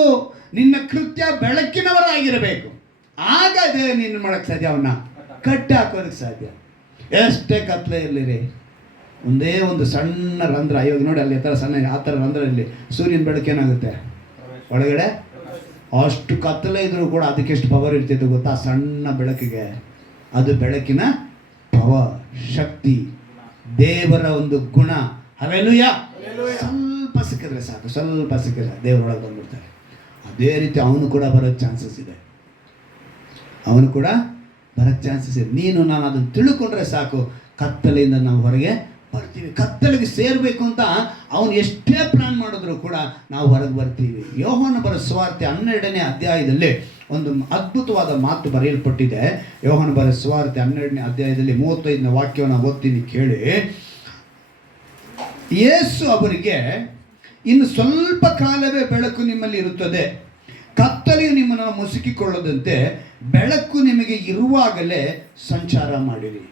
ನಿನ್ನ ಕೃತ್ಯ ಬೆಳಕಿನವರಾಗಿರಬೇಕು. ಆಗ ಅದೇ ನೀನು ಮಾಡೋಕ್ಕೆ ಸಾಧ್ಯ, ಅವನ್ನ ಕಟ್ಟಿ ಹಾಕೋದಕ್ಕೆ ಸಾಧ್ಯ. ಎಷ್ಟೇ ಕತ್ಲೆ ಇರಲಿರಿ, ಒಂದೇ ಒಂದು ಸಣ್ಣ ರಂಧ್ರ. ಇವಾಗ ನೋಡಿ ಅಲ್ಲಿ ಸಣ್ಣ ಆ ಥರ ರಂಧ್ರಲ್ಲಿ ಸೂರ್ಯನ ಬೆಳಕೇನಾಗುತ್ತೆ ಒಳಗಡೆ? ಅಷ್ಟು ಕತ್ತಲೆ ಇದ್ರೂ ಕೂಡ ಅದಕ್ಕೆ ಎಷ್ಟು ಪವರ್ ಇರ್ತಿತ್ತು ಗೊತ್ತಾ? ಸಣ್ಣ ಬೆಳಕಿಗೆ. ಅದು ಬೆಳಕಿನ ಪವರ್, ಶಕ್ತಿ, ದೇವರ ಒಂದು ಗುಣ. ಹಲ್ಲೆಲೂಯಾ. ಸ್ವಲ್ಪ ಸಿಕ್ಕಿದ್ರೆ ಸಾಕು, ಸ್ವಲ್ಪ ಸಿಕ್ಕಿದ್ರೆ ದೇವರೊಳಗೆ ಬಂದ್ಬಿಡ್ತಾರೆ. ಅದೇ ರೀತಿ ಅವನು ಕೂಡ ಬರೋಕ್ಕೆ ಚಾನ್ಸಸ್ ಇದೆ. ಅವನು ಕೂಡ ಬರೋಕ್ಕೆ ಚಾನ್ಸಸ್ ಇದೆ. ನೀನು ನಾನು ಅದನ್ನು ತಿಳ್ಕೊಂಡ್ರೆ ಸಾಕು, ಕತ್ತಲೆಯಿಂದ ನಾವು ಹೊರಗೆ ಬರ್ತೀವಿ. ಕತ್ತಲೆಗೆ ಸೇರಬೇಕು ಅಂತ ಅವನು ಎಷ್ಟೇ ಪ್ಲಾನ್ ಮಾಡಿದ್ರು ಕೂಡ ನಾವು ಹೊರಗೆ ಬರ್ತೀವಿ. ಯೋಹಾನ ಬರೋ ಸುವಾರ್ತೆ 12ನೇ ಅಧ್ಯಾಯದಲ್ಲಿ ಒಂದು ಅದ್ಭುತವಾದ ಮಾತು ಬರೆಯಲ್ಪಟ್ಟಿದೆ. ಯೋಹಾನ ಬರೋ ಸುವಾರ್ತೆ 12ನೇ ಅಧ್ಯಾಯದಲ್ಲಿ 35ನೇ ವಾಕ್ಯವನ್ನು ಓದ್ತೀನಿ ಕೇಳಿ. ಯೇಸು ಅವರಿಗೆ, ಇನ್ನು ಸ್ವಲ್ಪ ಕಾಲವೇ ಬೆಳಕು ನಿಮ್ಮಲ್ಲಿ ಇರುತ್ತದೆ, ಕತ್ತಲೆಯು ನಿಮ್ಮನ್ನು ಮುಸುಕಿಕೊಳ್ಳದಂತೆ ಬೆಳಕು ನಿಮಗೆ ಇರುವಾಗಲೇ ಸಂಚಾರ ಮಾಡಿರಿ.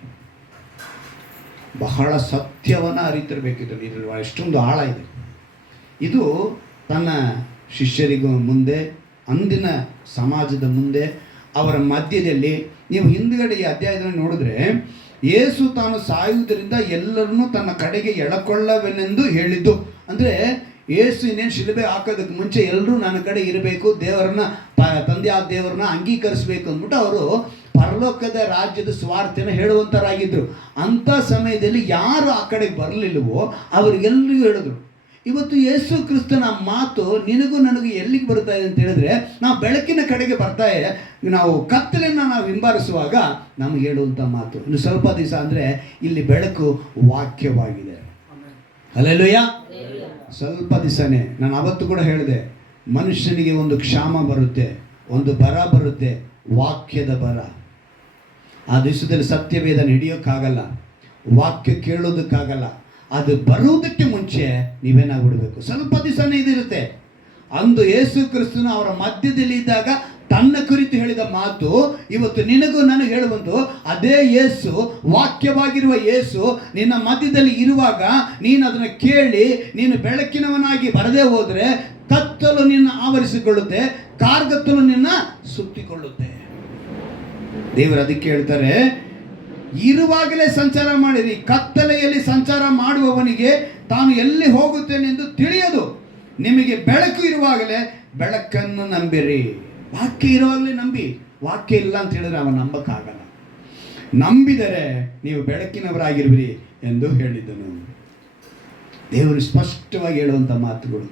ಬಹಳ ಸತ್ಯವನ್ನು ಅರಿತಿರಬೇಕಿದ್ರು. ಇದರಲ್ಲಿ ಎಷ್ಟೊಂದು ಆಳ ಇದೆ. ಇದು ತನ್ನ ಶಿಷ್ಯರಿಗೂ ಮುಂದೆ, ಅಂದಿನ ಸಮಾಜದ ಮುಂದೆ, ಅವರ ಮಧ್ಯದಲ್ಲಿ. ನೀವು ಹಿಂದುಗಡೆ ಈ ಅಧ್ಯಾಯದಲ್ಲಿ ನೋಡಿದ್ರೆ, ಯೇಸು ತಾನು ಸಾಯುವುದರಿಂದ ಎಲ್ಲರನ್ನೂ ತನ್ನ ಕಡೆಗೆ ಎಳಕೊಳ್ಳವೆನೆಂದು ಹೇಳಿದ್ದು. ಅಂದರೆ ಯೇಸು ಇನ್ನೇನು ಶಿಲುಬೆ ಹಾಕೋದಕ್ಕೆ ಮುಂಚೆ ಎಲ್ಲರೂ ನನ್ನ ಕಡೆ ಇರಬೇಕು, ದೇವರನ್ನ ತಂದೆಯಾದ ದೇವರನ್ನ ಅಂಗೀಕರಿಸಬೇಕು ಅಂದ್ಬಿಟ್ಟು ಅವರು ಪರಲೋಕದ ರಾಜ್ಯದ ಸ್ವಾರ್ಥನ ಹೇಳುವಂಥರಾಗಿದ್ದರು. ಅಂಥ ಸಮಯದಲ್ಲಿ ಯಾರು ಆ ಕಡೆಗೆ ಬರಲಿಲ್ಲವೋ ಅವರಿಗೆಲ್ಲರಿಗೂ ಹೇಳಿದ್ರು. ಇವತ್ತು ಯೇಸು ಕ್ರಿಸ್ತನ ಮಾತು ನಿನಗೂ ನನಗೂ ಎಲ್ಲಿಗೆ ಬರ್ತಾ ಇದೆ ಅಂತ ಹೇಳಿದ್ರೆ, ನಾವು ಬೆಳಕಿನ ಕಡೆಗೆ ಬರ್ತಾಯಿದೆ. ನಾವು ಕತ್ತಲೆಯನ್ನು ನಾವು ಹಿಂಬಾಲಿಸುವಾಗ ನಮಗೆ ಹೇಳುವಂಥ ಮಾತು. ಇನ್ನು ಸ್ವಲ್ಪ ದಿವಸ ಅಂದರೆ ಇಲ್ಲಿ ಬೆಳಕು ವಾಕ್ಯವಾಗಿದೆ. ಹಲ್ಲೆಲೂಯಾ. ಸ್ವಲ್ಪ ದಿವಸನೇ. ನಾನು ಅವತ್ತು ಕೂಡ ಹೇಳಿದೆ, ಮನುಷ್ಯನಿಗೆ ಒಂದು ಕ್ಷಾಮ ಬರುತ್ತೆ, ಒಂದು ಬರ ಬರುತ್ತೆ, ವಾಕ್ಯದ ಬರ. ಆ ದಿವಸದಲ್ಲಿ ಸತ್ಯವೇದನ ಹಿಡಿಯೋಕ್ಕಾಗಲ್ಲ, ವಾಕ್ಯ ಕೇಳೋದಕ್ಕಾಗಲ್ಲ. ಅದು ಬರುವುದಕ್ಕೆ ಮುಂಚೆ ನೀವೇನಾಗ್ಬಿಡ್ಬೇಕು, ಸ್ವಲ್ಪ ದಿವಸನೇ ಇದಿರುತ್ತೆ. ಅಂದು ಯೇಸು ಕ್ರಿಸ್ತನು ಅವರ ಮಧ್ಯದಲ್ಲಿ ಇದ್ದಾಗ ತನ್ನ ಕುರಿತು ಹೇಳಿದ ಮಾತು ಇವತ್ತು ನಿನಗೂ ನನಗೆ ಹೇಳುವಂತು. ಅದೇ ಯೇಸು, ವಾಕ್ಯವಾಗಿರುವ ಯೇಸು ನಿನ್ನ ಮಧ್ಯದಲ್ಲಿ ಇರುವಾಗ ನೀನು ಅದನ್ನು ಕೇಳಿ ನೀನು ಬೆಳಕಿನವನಾಗಿ ಬರದೇ ಹೋದರೆ ಕತ್ತಲು ನಿನ್ನ ಆವರಿಸಿಕೊಳ್ಳುತ್ತೆ, ಕಾರ್ಗತ್ತಲು ನಿನ್ನ ಸುತ್ತಿಕೊಳ್ಳುತ್ತೆ. ದೇವರು ಅದಕ್ಕೆ ಹೇಳ್ತಾರೆ, ಇರುವಾಗಲೇ ಸಂಚಾರ ಮಾಡಿರಿ. ಕತ್ತಲೆಯಲ್ಲಿ ಸಂಚಾರ ಮಾಡುವವನಿಗೆ ತಾನು ಎಲ್ಲಿ ಹೋಗುತ್ತೇನೆಂದು ತಿಳಿಯದು. ನಿಮಗೆ ಬೆಳಕು ಇರುವಾಗಲೇ ಬೆಳಕನ್ನು ನಂಬಿರಿ. ವಾಕ್ಯ ಇರುವಾಗಲೇ ನಂಬಿ. ವಾಕ್ಯ ಇಲ್ಲ ಅಂತ ಹೇಳಿದ್ರೆ ಅವನು ನಂಬಕ್ಕಾಗಲ್ಲ. ನಂಬಿದರೆ ನೀವು ಬೆಳಕಿನವರಾಗಿರುವಿರಿ ಎಂದು ಹೇಳಿದ್ದನು. ದೇವರು ಸ್ಪಷ್ಟವಾಗಿ ಹೇಳುವಂಥ ಮಾತುಗಳು.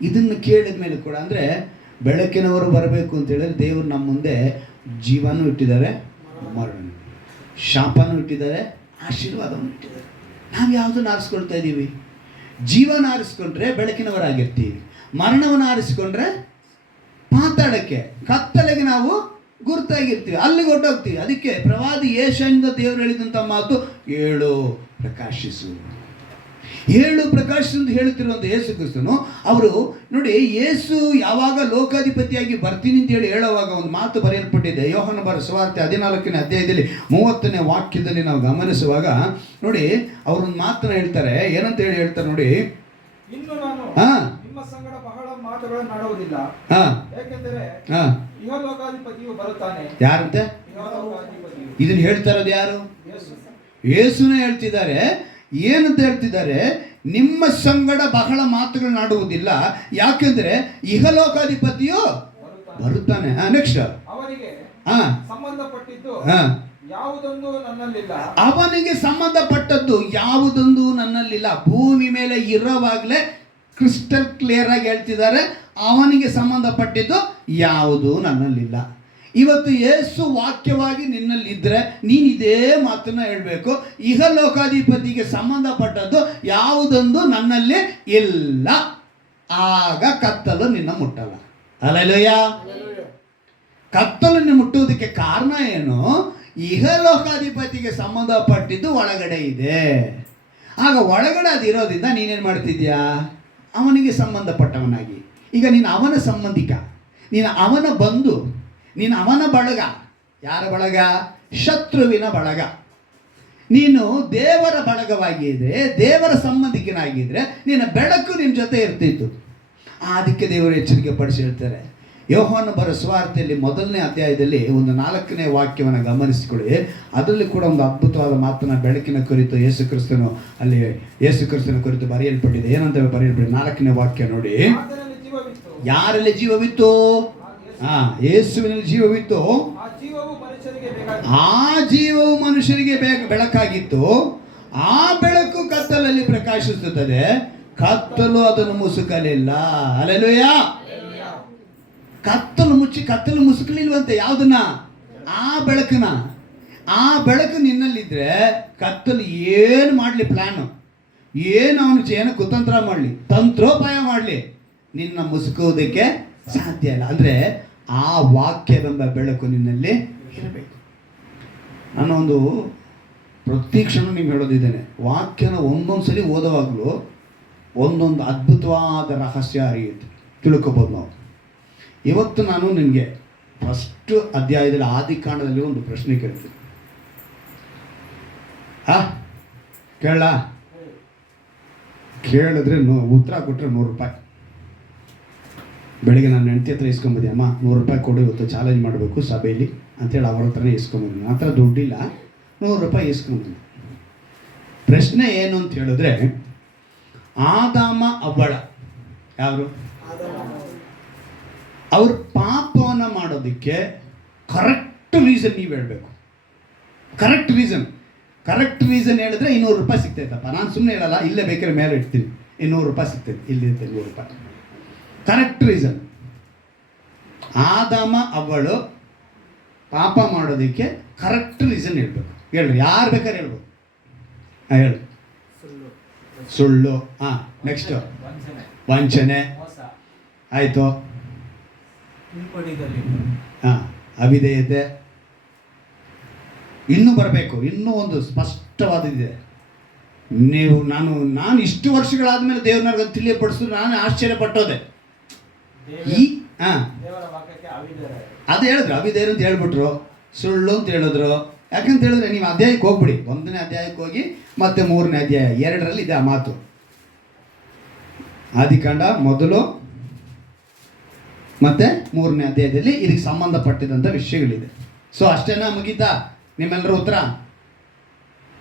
ಇದನ್ನು ಕೇಳಿದ ಮೇಲೆ ಕೂಡ ಅಂದರೆ ಬೆಳಕಿನವರು ಬರಬೇಕು ಅಂತ ಹೇಳಿದ್ರೆ ದೇವರು ನಮ್ಮ ಮುಂದೆ ಜೀವನೂ ಇಟ್ಟಿದ್ದಾರೆ, ಮರಣ. ಶಾಪನೂ ಇಟ್ಟಿದ್ದಾರೆ, ಆಶೀರ್ವಾದವನ್ನು ಇಟ್ಟಿದ್ದಾರೆ. ನಾವು ಯಾವುದನ್ನು ಆರಿಸ್ಕೊಳ್ತಾ ಇದ್ದೀವಿ? ಜೀವನ ಆರಿಸ್ಕೊಂಡ್ರೆ ಬೆಳಕಿನವರಾಗಿರ್ತೀವಿ, ಮರಣವನ್ನು ಆರಿಸ್ಕೊಂಡ್ರೆ ಪಾತಾಳಕ್ಕೆ, ಕತ್ತಲೆಗೆ ನಾವು ಗುರುತಾಗಿರ್ತೀವಿ, ಅಲ್ಲಿಗೆ ಹೊಟ್ಟೋಗ್ತೀವಿ. ಅದಕ್ಕೆ ಪ್ರವಾದಿ ಯೆಶಾಯನಿಂದ ದೇವರು ಹೇಳಿದಂಥ ಮಾತು, ಏಳು ಪ್ರಕಾಶಿಸು, ಏಳು ಪ್ರಕಾಶಿಸು ಅಂತ ಹೇಳುತ್ತಿರುವಂಥ ಯೇಸು ಕ್ರಿಸ್ತನು ಅವರು ನೋಡಿ, ಯೇಸು ಯಾವಾಗ ಲೋಕಾಧಿಪತಿಯಾಗಿ ಬರ್ತೀನಿ ಅಂತ ಹೇಳುವಾಗ ಒಂದು ಮಾತು ಬರೆಯಲ್ಪಟ್ಟಿದೆ. ಯೋಹಾನ ಬರೆದ ಸುವಾರ್ತೆ 14ನೇ ಅಧ್ಯಾಯದಲ್ಲಿ 30ನೇ ವಾಕ್ಯದಲ್ಲಿ ನಾವು ಗಮನಿಸುವಾಗ ನೋಡಿ, ಅವರೊಂದು ಮಾತನ್ನ ಹೇಳ್ತಾರೆ. ಏನಂತ ಹೇಳ್ತಾರೆ ನೋಡಿ, ಇನ್ನು ನಾನು ಹಾ ನಿಮ್ಮ ಸಂಗಡ ಬಹಳ ಮಾತುಗಳನ್ನು ಆಡುವುದಿಲ್ಲ, ಹಾ ಏಕೆಂದರೆ ಹಾ ಇಹಲೋಕಾಧಿಪತಿಯು ಬರುತ್ತಾನೆ. ಯಾರಂತೆ ಇಹಲೋಕಾಧಿಪತಿಯು ಇದನ್ನ ಹೇಳ್ತಾ ಇರೋದು? ಯಾರು? ಯೇಸು. ಯೇಸುನೇ ಹೇಳ್ತಿದ್ದಾರೆ. ಏನಂತ ಹೇಳ್ತಿದ್ದಾರೆ? ನಿಮ್ಮ ಸಂಗಡ ಬಹಳ ಮಾತುಗಳನ್ನ ಆಡುವುದಿಲ್ಲ, ಯಾಕೆಂದ್ರೆ ಇಹಲೋಕಾಧಿಪತಿಯು ಬರುತ್ತಾನೆ. ನೆಕ್ಸ್ಟ್, ಅವರಿಗೆ ಹಾ ಸಂಬಂಧಪಟ್ಟಿದ್ದು ಹಾ ಯಾವುದೊಂದು ನನ್ನಲ್ಲಿಲ್ಲ. ಅವನಿಗೆ ಸಂಬಂಧಪಟ್ಟದ್ದು ಯಾವುದೊಂದು ನನ್ನಲ್ಲಿಲ್ಲ. ಭೂಮಿ ಮೇಲೆ ಇರೋವಾಗಲೇ ಕ್ರಿಸ್ಟಲ್ ಕ್ಲಿಯರ್ ಆಗಿ ಹೇಳ್ತಿದ್ದಾರೆ, ಅವನಿಗೆ ಸಂಬಂಧಪಟ್ಟಿದ್ದು ಯಾವುದೂ ನನ್ನಲ್ಲಿಲ್ಲ. ಇವತ್ತು ಯೇಸು ವಾಕ್ಯವಾಗಿ ನಿನ್ನಲ್ಲಿದ್ದರೆ ನೀನು ಇದೇ ಮಾತನ್ನ ಹೇಳಬೇಕು, ಇಹಲೋಕಾಧಿಪತಿಗೆ ಸಂಬಂಧಪಟ್ಟದ್ದು ಯಾವುದೊಂದು ನನ್ನಲ್ಲಿ ಇಲ್ಲ. ಆಗ ಕತ್ತಲು ನಿನ್ನ ಮುಟ್ಟಲ್ಲ. ಹಲ್ಲೆಲೂಯಾ. ಕತ್ತಲು ನಿನ್ನ ಮುಟ್ಟುವುದಕ್ಕೆ ಕಾರಣ ಏನು? ಇಹಲೋಕಾಧಿಪತಿಗೆ ಸಂಬಂಧಪಟ್ಟಿದ್ದು ಒಳಗಡೆ ಇದೆ. ಆಗ ಒಳಗಡೆ ಅದು ಇರೋದ್ರಿಂದ ನೀನೇನು ಮಾಡ್ತಿದ್ಯಾ? ಅವನಿಗೆ ಸಂಬಂಧಪಟ್ಟವನಾಗಿ. ಈಗ ನೀನು ಅವನ ಸಂಬಂಧಿಕ, ನೀನು ಅವನ ಬಂಧು, ನೀನು ಅವನ ಬಳಗ. ಯಾರ ಬಳಗ? ಶತ್ರುವಿನ ಬಳಗ. ನೀನು ದೇವರ ಬಳಗವಾಗಿದ್ದರೆ, ದೇವರ ಸಂಬಂಧಿಕನಾಗಿದ್ದರೆ ನಿನ್ನ ಬೆಳಕು ನಿಮ್ಮ ಜೊತೆ ಇರ್ತಿತ್ತು. ಅದಕ್ಕೆ ದೇವರು ಎಚ್ಚರಿಕೆ ಪಡಿಸಿ ಹೇಳ್ತಾರೆ. ಯೋಹಾನ ಬರೆದ ಸುವಾರ್ತೆಯಲ್ಲಿ 1ನೇ ಅಧ್ಯಾಯದಲ್ಲಿ ಒಂದು 4ನೇ ವಾಕ್ಯವನ್ನು ಗಮನಿಸಿಕೊಳ್ಳಿ. ಅದರಲ್ಲಿ ಕೂಡ ಒಂದು ಅದ್ಭುತವಾದ ಮಾತನ್ನ ಬೆಳಕಿನ ಕುರಿತು ಯೇಸು ಕ್ರಿಸ್ತನು ಅಲ್ಲಿ ಯೇಸು ಕ್ರಿಸ್ತನ ಕುರಿತು ಬರೆಯಲ್ಪಟ್ಟಿದೆ. ಏನಂತ ಬರೆಯಲ್ಪಟ್ಟಿದೆ? 4ನೇ ವಾಕ್ಯ ನೋಡಿ. ಯಾರಲ್ಲಿ ಜೀವವಿತ್ತು? ಯೇಸುವಿನಲ್ಲಿ ಜೀವವಿತ್ತು. ಆ ಜೀವವು ಮನುಷ್ಯರಿಗೆ ಬೆಳಕಾಗಿತ್ತು. ಆ ಬೆಳಕು ಕತ್ತಲಲ್ಲಿ ಪ್ರಕಾಶಿಸುತ್ತದೆ, ಕತ್ತಲು ಅದನ್ನು ಮುಸುಕಲಿಲ್ಲ. ಹಲ್ಲೆಲೂಯಾ. ಕತ್ತಲು ಮುಸುಕಲಿಲ್ವಂತೆ. ಯಾವುದನ್ನ? ಆ ಬೆಳಕನ್ನ. ಆ ಬೆಳಕು ನಿನ್ನಲ್ಲಿದ್ರೆ ಕತ್ತಲು ಏನು ಮಾಡಲಿ, ಪ್ಲಾನು ಏನು, ಅವನು ಏನು ಕುತಂತ್ರ ಮಾಡಲಿ, ತಂತ್ರೋಪಾಯ ಮಾಡಲಿ, ನಿನ್ನ ಮುಸುಕುವುದಕ್ಕೆ ಸಾಧ್ಯ ಇಲ್ಲ. ಅಂದರೆ ಆ ವಾಕ್ಯವೆಂಬ ಬೆಳಕು ನಿನ್ನಲ್ಲಿ ಇರಬೇಕು. ನಾನು ಒಂದು ಪ್ರತಿ ಕ್ಷಣ ನಿಮ್ಗೆ ಹೇಳೋದಿದ್ದೇನೆ, ವಾಕ್ಯನ ಒಂದೊಂದು ಸಲ ಓದುವಾಗಲೂ ಒಂದೊಂದು ಅದ್ಭುತವಾದ ರಹಸ್ಯ ಅರಿಯುತ್ತೆ, ತಿಳ್ಕೊಬೋದು ನಾವು. ಇವತ್ತು ನಾನು ನಿಮಗೆ ಫಸ್ಟ್ ಅಧ್ಯಾಯದಲ್ಲಿ ಆದಿಕಾಂಡದಲ್ಲಿ ಒಂದು ಪ್ರಶ್ನೆ ಕೇಳ್ತೀನಿ. ಕೇಳಿದ್ರೆ ಉತ್ತರ ಕೊಟ್ಟರೆ 100 ರೂಪಾಯಿ. ಬೆಳಿಗ್ಗೆ ನಾನು ಹೆಂಡತಿ ಹತ್ರ ಇಸ್ಕೊಂಬಂದೆ, ಅಮ್ಮ 100 ರೂಪಾಯಿ ಕೊಡು, ಇವತ್ತು ಚಾಲೆಂಜ್ ಮಾಡಬೇಕು ಸಭೆಯಲ್ಲಿ ಅಂತೇಳಿ ಅವ್ರ ಹತ್ರನೇ ಇಸ್ಕೊಂಬಂದಿನಿ. ನನ್ನ ಹತ್ರ ದುಡ್ಡಿಲ್ಲ, 100 ರೂಪಾಯಿ ಇಸ್ಕೊಂಬಂದಿನಿ. ಪ್ರಶ್ನೆ ಏನು ಅಂತ ಹೇಳಿದ್ರೆ, ಆದಾಮ ಅವ್ವಳ ಯಾರು? ಅವ್ರ ಪಾಪವನ್ನು ಮಾಡೋದಕ್ಕೆ ಕರೆಕ್ಟ್ ರೀಸನ್ ನೀವು ಹೇಳಬೇಕು. ಕರೆಕ್ಟ್ ರೀಸನ್ ಹೇಳಿದ್ರೆ 200 ರೂಪಾಯಿ ಸಿಗ್ತೈತಪ್ಪ. ನಾನು ಸುಮ್ಮನೆ ಹೇಳಲ್ಲ, ಇಲ್ಲೇ ಬೇಕಾದ್ರೆ ಮೇಲೆ ಇಡ್ತೀನಿ, 200 ರೂಪಾಯಿ ಸಿಗ್ತೈತೆ, ಇಲ್ಲಿರುತ್ತೆ 200 ರೂಪಾಯಿ. Correct reason. ಆದಾಮ ಅವಳು ಪಾಪ ಮಾಡೋದಕ್ಕೆ ಕರೆಕ್ಟ್ ರೀಸನ್ ಹೇಳ್ಬೇಕು. ಹೇಳ್ರಿ, ಯಾರು ಬೇಕಾದ್ರೆ ಹೇಳ್ಬೋದು. ಹೇಳಿ. ಸುಳ್ಳು. ನೆಕ್ಸ್ಟ್ ವಂಚನೆ ಆಯಿತು. ಅವಿಧೇಯತೆ. ಇನ್ನೂ ಬರಬೇಕು, ಇನ್ನೂ ಒಂದು ಸ್ಪಷ್ಟವಾದಿದೆ. ನಾನು ಇಷ್ಟು ವರ್ಷಗಳಾದ ಮೇಲೆ ದೇವ್ರನ್ನ ತಿಳಿಯಪಡಿಸಿದ್ರು ನಾನು ಆಶ್ಚರ್ಯಪಟ್ಟೋದೆ. ಅದು ಹೇಳಿದ್ರು, ಅವಿಧೇಯರು ಅಂತ ಹೇಳ್ಬಿಟ್ರು, ಸುಳ್ಳು ಅಂತ ಹೇಳಿದ್ರು. ಯಾಕಂತ ಹೇಳಿದ್ರೆ ನೀವು ಅಧ್ಯಾಯಕ್ಕೆ ಹೋಗ್ಬಿಡಿ, 1ನೇ ಅಧ್ಯಾಯಕ್ಕೆ ಹೋಗಿ ಮತ್ತೆ 3ನೇ ಅಧ್ಯಾಯ 2ರಲ್ಲಿ ಇದೆ ಆ ಮಾತು. ಆದಿಕಾಂಡ ಮೊದಲು ಮತ್ತೆ 3ನೇ ಅಧ್ಯಾಯದಲ್ಲಿ ಇದಕ್ಕೆ ಸಂಬಂಧಪಟ್ಟಿದಂಥ ವಿಷಯಗಳಿದೆ. ಸೊ ಅಷ್ಟೇನಾ? ಮುಗೀತಾ ನಿಮ್ಮೆಲ್ಲರ ಉತ್ತರ?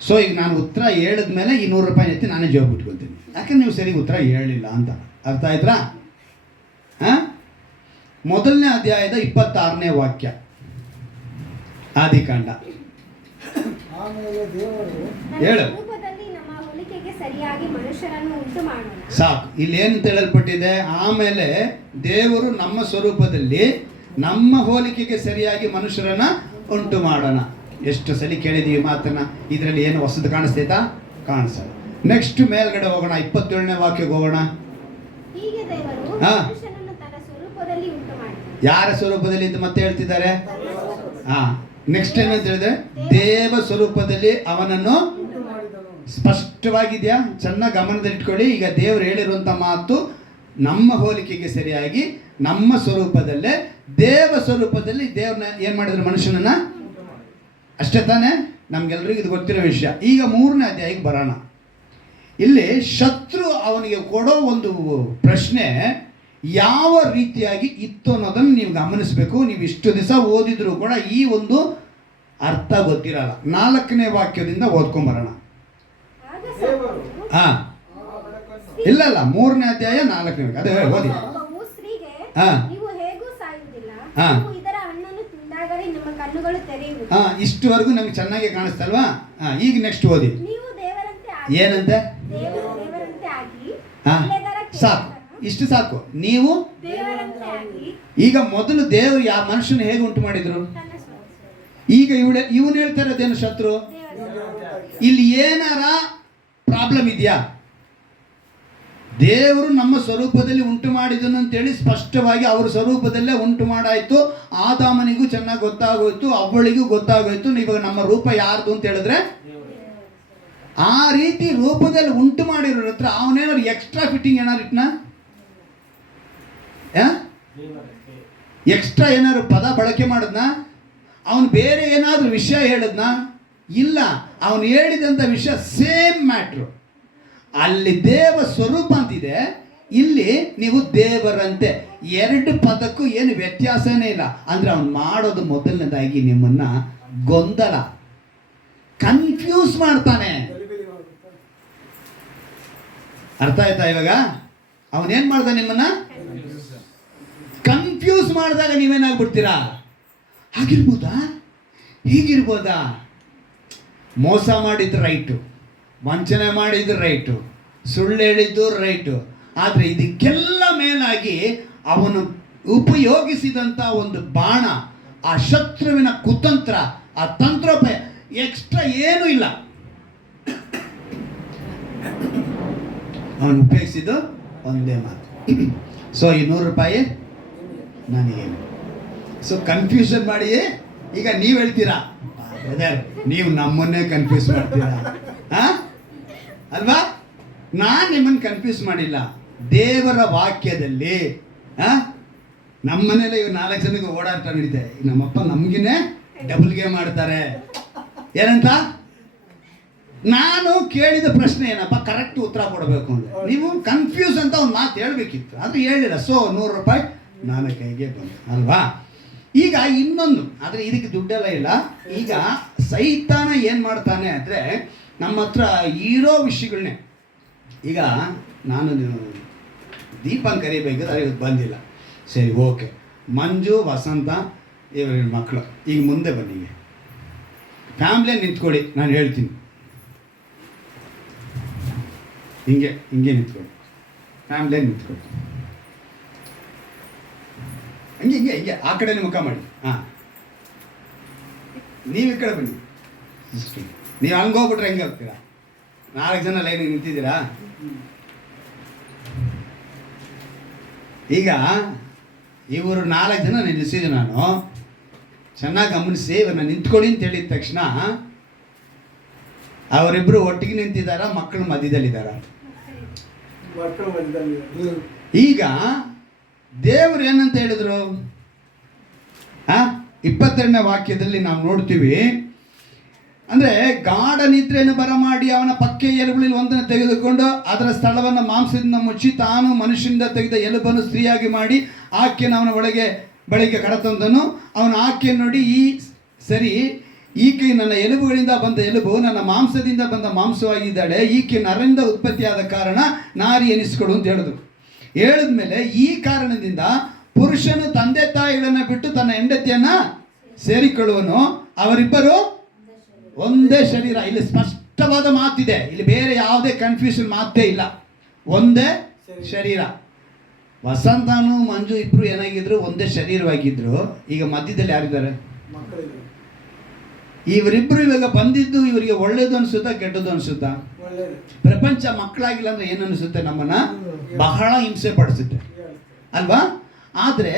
ಸೊ ಈಗ ನಾನು ಉತ್ತರ ಹೇಳಿದ ಮೇಲೆ 200 ರೂಪಾಯಿ ಎತ್ತಿ ನಾನೇ ಜವಾಬ್ ಬಿಟ್ಕೊಳ್ತೀನಿ, ಯಾಕಂದ್ರೆ ನೀವು ಸರಿ ಉತ್ತರ ಹೇಳಿಲ್ಲ ಅಂತ. ಅರ್ಥ ಆಯ್ತಾ? 1ನೇ ಅಧ್ಯಾಯದ 26ನೇ ವಾಕ್ಯ, ಆದಿಕಾಂಡ. ಹೇಳು. ಸಾಕು. ಇಲ್ಲಿ ಏನಂತ ಹೇಳಲ್ಪಟ್ಟಿದೆ? ಆಮೇಲೆ ದೇವರು ನಮ್ಮ ಸ್ವರೂಪದಲ್ಲಿ ನಮ್ಮ ಹೋಲಿಕೆಗೆ ಸರಿಯಾಗಿ ಮನುಷ್ಯರನ್ನ ಉಂಟು ಮಾಡೋಣ. ಎಷ್ಟು ಸಲ ಕೇಳಿದೀವಿ ಮಾತನ್ನ, ಇದರಲ್ಲಿ ಏನು ಹೊಸದು ಕಾಣಿಸ್ತೈತಾ? ಕಾಣಿಸಲ್ಲ. ನೆಕ್ಸ್ಟ್ ಮೇಲ್ಗಡೆ ಹೋಗೋಣ, 27ನೇ ವಾಕ್ಯಕ್ಕೆ ಹೋಗೋಣ. ಹೀಗೆ ದೇವರು ಹಾ. ಮನುಷ್ಯನನ್ನು ತನ್ನ ಸ್ವರೂಪದಲ್ಲಿ ಉಂಟು ಮಾಡಿದನು. ಯಾರ ಸ್ವರೂಪದಲ್ಲಿ ಅಂತ ಮತ್ತೆ ಹೇಳ್ತಿದ್ದಾರೆ? ಹಾ, ನೆಕ್ಸ್ಟ್ ಏನಂತ ಹೇಳಿದ್ರೆ ದೇವ ಸ್ವರೂಪದಲ್ಲಿ ಅವನನ್ನು ಸ್ಪಷ್ಟವಾಗಿದೆಯಾ? ಚೆನ್ನಾಗಿ ಗಮನದಲ್ಲಿಟ್ಕೊಳ್ಳಿ. ಈಗ ದೇವರು ಹೇಳಿರುವಂಥ ಮಾತು ನಮ್ಮ ಹೋಲಿಕೆಗೆ ಸರಿಯಾಗಿ ನಮ್ಮ ಸ್ವರೂಪದಲ್ಲೇ ದೇವ ಸ್ವರೂಪದಲ್ಲಿ ದೇವ್ರನ್ನ ಏನು ಮಾಡಿದ್ರು? ಮನುಷ್ಯನನ್ನ. ಅಷ್ಟೇ ತಾನೇ? ನಮ್ಗೆಲ್ರಿಗೂ ಇದು ಗೊತ್ತಿರೋ ವಿಷಯ. ಈಗ 3ನೇ ಅಧ್ಯಾಯಕ್ಕೆ ಬರೋಣ. ಇಲ್ಲಿ ಶತ್ರು ಅವನಿಗೆ ಕೊಡೋ ಒಂದು ಪ್ರಶ್ನೆ ಯಾವ ರೀತಿಯಾಗಿ ಇತ್ತು ಅನ್ನೋದನ್ನು ನೀವು ಗಮನಿಸಬೇಕು. ನೀವು ಇಷ್ಟು ದಿವಸ ಓದಿದ್ರು ಕೂಡ ಈ ಒಂದು ಅರ್ಥ ಗೊತ್ತಿರಲ್ಲ. 4ನೇ ವಾಕ್ಯದಿಂದ ಓದ್ಕೊಂಬರೋಣ. ಆಗ ದೇವರು ಹಾ, ಆ ಬೆಳಕನ್ನು ಇಲ್ಲ 3ನೇ ಅಧ್ಯಾಯ 4ನೇ ವಾಕ್ಯ. ಅದೇ ಓದಿ. ಸರ್ಪವು ಸ್ತ್ರೀಗೆ, ಹಾ. ನೀವು ಹೇಗೂ ಸಾಯುವುದಿಲ್ಲ, ಹಾ. ನೀವು ಇದರ ಹಣ್ಣನ್ನು ತಿಂದಾಗಲೇ ನಿಮ್ಮ ಕಣ್ಣುಗಳು ತೆರೆಯುವುದು. ಹಾ, ಇಷ್ಟುವರೆಗೂ ನಮಗೆ ಚೆನ್ನಾಗಿ ಕಾಣಿಸ್ತಲ್ವಾ? ಹಾ, ಈಗ ನೆಕ್ಸ್ಟ್ ಓದಿ. ನೀವು ದೇವರಂತೆ ಆಗಿ, ಏನಂತೆ? ದೇವರಂತೆ ಆಗಿ, ಹಾ, ಒಳ್ಳೆಯದರ ಸಾಕು, ಕೆಟ್ಟದರ ಇಷ್ಟು ಸಾಕು. ನೀವು ದೇವರಂತೆ ಆಗಿ ಈಗ ಮೊದಲು ದೇವರು ಯಾವ ಮನುಷ್ಯನ ಹೇಗೆ ಉಂಟು ಮಾಡಿದ್ರು? ತನ್ನ ಸ್ವರೂಪ ಈಗ ಇವನು ಹೇಳ್ತಾ ಇರೋದೇನು? ಶತ್ರು ಇಲ್ಲಿ ಏನಾರ ಪ್ರಾಬ್ಲಮ್ ಇದೆಯಾ? ದೇವರು ನಮ್ಮ ಸ್ವರೂಪದಲ್ಲಿ ಉಂಟು ಮಾಡಿದನು ಅಂತೇಳಿ ಸ್ಪಷ್ಟವಾಗಿ ಅವರ ಸ್ವರೂಪದಲ್ಲೇ ಉಂಟು ಮಾಡಾಯ್ತು. ಆದಾಮನಿಗೂ ಚೆನ್ನಾಗಿ ಗೊತ್ತಾಗೋಯ್ತು, ಅವಳಿಗೂ ಗೊತ್ತಾಗೋಯ್ತು. ಇವಾಗ ನಮ್ಮ ರೂಪ ಯಾರ್ದು ಅಂತ ಹೇಳಿದ್ರೆ ಆ ರೀತಿ ರೂಪದಲ್ಲಿ ಉಂಟು ಮಾಡಿರೋ ಹತ್ರ ಅವನೇನಾದ್ರು ಎಕ್ಸ್ಟ್ರಾ ಫಿಟ್ಟಿಂಗ್ ಏನಾರು ಇಟ್ನ? ಎಕ್ಸ್ಟ್ರಾ ಏನಾದ್ರು ಪದ ಬಳಕೆ ಮಾಡಿದ್ನ? ಅವನು ಬೇರೆ ಏನಾದರೂ ವಿಷಯ ಹೇಳಿದ್ನ? ಇಲ್ಲ. ಅವನು ಹೇಳಿದಂಥ ವಿಷಯ ಸೇಮ್ ಮ್ಯಾಟ್ರು. ಅಲ್ಲಿ ದೇವ ಸ್ವರೂಪ ಅಂತಿದೆ, ಇಲ್ಲಿ ನೀವು ದೇವರಂತೆ. 2 ಪದಕ್ಕೂ ಏನು ವ್ಯತ್ಯಾಸನೇ ಇಲ್ಲ. ಅಂದರೆ ಅವನು ಮಾಡೋದು ಮೊದಲನೇದಾಗಿ ನಿಮ್ಮನ್ನ ಗೊಂದಲ, ಕನ್ಫ್ಯೂಸ್ ಮಾಡ್ತಾನೆ. ಅರ್ಥ ಆಯ್ತಾ ಇವಾಗ? ಅವನೇನು ಮಾಡ್ತಾನೆ? ನಿಮ್ಮನ್ನ ಕನ್ಫ್ಯೂಸ್ ಮಾಡಿದಾಗ ನೀವೇನಾಗ್ಬಿಡ್ತೀರಾ? ಹಾಗಿರ್ಬೋದಾ, ಹೀಗಿರ್ಬೋದಾ? ಮೋಸ ಮಾಡಿದ್ದು ರೈಟು, ವಂಚನೆ ಮಾಡಿದ್ದು ರೈಟು, ಸುಳ್ಳು ಹೇಳಿದ್ದು ರೈಟು. ಆದರೆ ಇದಕ್ಕೆಲ್ಲ ಮೇಲಾಗಿ ಅವನು ಉಪಯೋಗಿಸಿದಂಥ ಒಂದು ಬಾಣ, ಆ ಶತ್ರುವಿನ ಕುತಂತ್ರ, ಆ ತಂತ್ರೋಪಾಯ, ಎಕ್ಸ್ಟ್ರಾ ಏನೂ ಇಲ್ಲ. ಅವನು ಉಪಯೋಗಿಸಿದ್ದು ಒಂದೇ ಮಾತು. ಸೊ ಈ 100 ರೂಪಾಯಿ ನನಗೇನು? ಸೊ ಕನ್ಫ್ಯೂಷನ್ ಮಾಡಿ ಈಗ ನೀವು ಹೇಳ್ತೀರಾ, ಬ್ರದರ್ ನೀವು ನಮ್ಮನ್ನೇ ಕನ್ಫ್ಯೂಸ್ ಮಾಡ್ತೀರಾ ಅಲ್ವಾ? ನಾನು ನಿಮ್ಮನ್ನು ಕನ್ಫ್ಯೂಸ್ ಮಾಡಿಲ್ಲ. ದೇವರ ವಾಕ್ಯದಲ್ಲಿ ನಮ್ಮನೇಲೆ ಇವ್ 4 ಜನಕ್ಕೆ ಓಡಾಟ ನಡೀತೆ. ನಮ್ಮಪ್ಪ ನಮಗಿನೇ ಡಬಲ್ ಗೇಮ್ ಮಾಡ್ತಾರೆ. ಏನಂತ? ನಾನು ಕೇಳಿದ ಪ್ರಶ್ನೆ ಏನಪ್ಪ, ಕರೆಕ್ಟ್ ಉತ್ತರ ಕೊಡಬೇಕು ಅಂದರೆ ನೀವು ಕನ್ಫ್ಯೂಸ್ ಅಂತ ಒಂದು ಮಾತು ಹೇಳಬೇಕಿತ್ತು, ಅದು ಹೇಳಿಲ್ಲ. ಸೊ 100 ರೂಪಾಯಿ ನಾನು ಕೈಗೆ ಬಂತು ಅಲ್ವಾ? ಈಗ ಇನ್ನೊಂದು, ಆದರೆ ಇದಕ್ಕೆ ದುಡ್ಡೆಲ್ಲ ಇಲ್ಲ. ಈಗ ಸೈತಾನ ಏನು ಮಾಡ್ತಾನೆ ಅಂದರೆ ನಮ್ಮ ಹತ್ರ ಇರೋ ವಿಷಯಗಳನ್ನೇ. ಈಗ ನಾನು ದೀಪನ್ ಕರಿಬೇಕಾದ್ರೆ ಇವತ್ತು ಬಂದಿಲ್ಲ, ಸರಿ ಓಕೆ. ಮಂಜು, ವಸಂತ ಇವ್ರ ಮಕ್ಕಳು ಈಗ ಮುಂದೆ ಬನ್ನಿ, ಫ್ಯಾಮ್ಲಿಯೇ ನಿಂತ್ಕೊಳ್ಳಿ, ನಾನು ಹೇಳ್ತೀನಿ. ಹಿಂಗೆ ಹಿಂಗೆ ನಿಂತ್ಕೊಳ್ಳಿ, ಫ್ಯಾಮ್ಲಿಯೇ ನಿಂತ್ಕೊಳ್ಳಿ. ಹಂಗೆ ಹಿಂಗೆ ಹಿಂಗೆ ಆ ಕಡೆನೇ ಮುಖ ಮಾಡಿ. ಹಾಂ, ನೀವು ಈ ಕಡೆ ಬನ್ನಿ. ನೀವು ಹಂಗೆ ಹೋಗ್ಬಿಟ್ರೆ ಹೆಂಗೆ ಹೋಗ್ತೀರಾ? 4 ಜನ ಲೈನಿಗೆ ನಿಂತಿದ್ದೀರಾ? ಈಗ ಇವರು 4 ಜನ ನಿಲ್ಲಿಸಿದ್ದು ನಾನು ಚೆನ್ನಾಗಿ ಗಮನಿಸಿ. ಇವ್ರನ್ನ ನಿಂತ್ಕೊಳ್ಳಿ ಅಂತ ಹೇಳಿದ ತಕ್ಷಣ ಅವರಿಬ್ಬರು ಒಟ್ಟಿಗೆ ನಿಂತಿದ್ದಾರ? ಮಕ್ಕಳು ಮಧ್ಯದಲ್ಲಿದ್ದಾರ? ಈಗ ದೇವರು ಏನಂತ ಹೇಳಿದ್ರು? 22ನೇ ವಾಕ್ಯದಲ್ಲಿ ನಾವು ನೋಡ್ತೀವಿ, ಅಂದರೆ ಗಾಢ ನಿದ್ರೆಯನ್ನು ಬರಮಾಡಿ ಅವನ ಪಕ್ಕೆ ಎಲುಬುಗಳಲ್ಲಿ ಒಂದನ್ನು ತೆಗೆದುಕೊಂಡು ಅದರ ಸ್ಥಳವನ್ನು ಮಾಂಸದಿಂದ ಮುಚ್ಚಿ ತಾನು ಮನುಷ್ಯನಿಂದ ತೆಗೆದ ಎಲುಬನ್ನು ಸ್ತ್ರೀಯಾಗಿ ಮಾಡಿ ಆಕೆಯನ್ನು ಅವನ ಬಳಿಗೆ ಕರೆತಂದನು. ಅವನ ಆಕೆಯನ್ನು ನೋಡಿ, ಸರಿ, ಈಕೆ ನನ್ನ ಎಲುಬುಗಳಿಂದ ಬಂದ ಎಲುಬು, ನನ್ನ ಮಾಂಸದಿಂದ ಬಂದ ಮಾಂಸವಾಗಿದ್ದಾಳೆ, ಈಕೆ ನರರಿಂದ ಉತ್ಪತ್ತಿಯಾದ ಕಾರಣ ನಾರಿ ಎನಿಸಿಕೊಡು ಅಂತ ಹೇಳಿದ್ರು. ಹೇಳಿದ್ಮೇಲೆ ಈ ಕಾರಣದಿಂದ ಪುರುಷನು ತಂದೆ ತಾಯಿಗಳನ್ನು ಬಿಟ್ಟು ತನ್ನ ಹೆಂಡತಿಯನ್ನ ಸೇರಿಕೊಳ್ಳುವನು, ಅವರಿಬ್ಬರು ಒಂದೇ ಶರೀರ. ಇಲ್ಲಿ ಸ್ಪಷ್ಟವಾದ ಮಾತಿದೆ, ಇಲ್ಲಿ ಬೇರೆ ಯಾವುದೇ ಕನ್ಫ್ಯೂಷನ್ ಮಾತೇ ಇಲ್ಲ. ಒಂದೇ ಶರೀರ. ವಸಂತನು ಮಂಜು ಇಬ್ರು ಏನಾಗಿದ್ರು? ಒಂದೇ ಶರೀರವಾಗಿದ್ರು. ಈಗ ಮಧ್ಯದಲ್ಲಿ ಯಾರಿದ್ದಾರೆ? ಇವರಿಬ್ರು ಇವಾಗ ಬಂದಿದ್ದು ಇವರಿಗೆ ಒಳ್ಳೇದು ಅನ್ಸುತ್ತಾ ಕೆಟ್ಟದ್ದು ಅನ್ಸುತ್ತಾ? ಒಳ್ಳೆಯದು. ಪ್ರಪಂಚ ಮಕ್ಕಳಾಗಿಲ್ಲ ಅಂದ್ರೆ ಏನು ಅನಿಸುತ್ತೆ? ನಮ್ಮನ್ನ ಬಹಳ ಹಿಂಸೆ ಪಡಿಸುತ್ತೆ ಅಲ್ವಾ? ಆದರೆ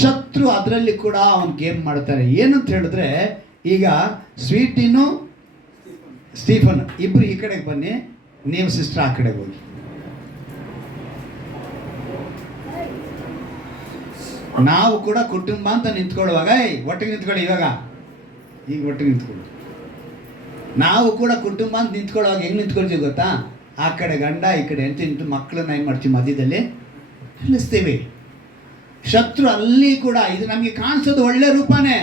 ಶತ್ರು ಅದರಲ್ಲಿ ಕೂಡ ಅವನು ಗೇಮ್ ಮಾಡ್ತಾರೆ. ಏನಂತ ಹೇಳಿದ್ರೆ, ಈಗ ಸ್ವೀಟಿನು ಸ್ಟೀಫನ್ ಇಬ್ರು ಈ ಕಡೆಗೆ ಬನ್ನಿ, ನೀವು ಸಿಸ್ಟರ್ ಆ ಕಡೆಗೆ ಹೋಗಿ. ನಾವು ಕೂಡ ಕುಟುಂಬ ಅಂತ ನಿಂತ್ಕೊಳ್ಳುವಾಗ ಒಟ್ಟಿಗೆ ನಿಂತ್ಕೊಳ್ಳಿ. ಇವಾಗ ಈಗ ಒಟ್ಟಿಗೆ ನಿಂತ್ಕೊಳ್ಳಿ. ನಾವು ಕೂಡ ಕುಟುಂಬ ಅಂತ ನಿಂತ್ಕೊಳ್ಳುವಾಗ ಹೆಂಗೆ ನಿಂತ್ಕೊಳ್ತೀವಿ ಗೊತ್ತಾ? ಆ ಕಡೆ ಗಂಡ, ಈ ಕಡೆ ಹೆಂಡತಿ ನಿಂತು ಮಕ್ಕಳನ್ನ ಏನು ಮಾಡ್ತೀವಿ ಮಧ್ಯದಲ್ಲಿ ನಿಲ್ಲಿಸ್ತೀವಿ. ಶತ್ರು ಅಲ್ಲಿ ಕೂಡ ಇದು ನಮಗೆ ಕಾಣಿಸೋದು ಒಳ್ಳೆ ರೂಪನೇ,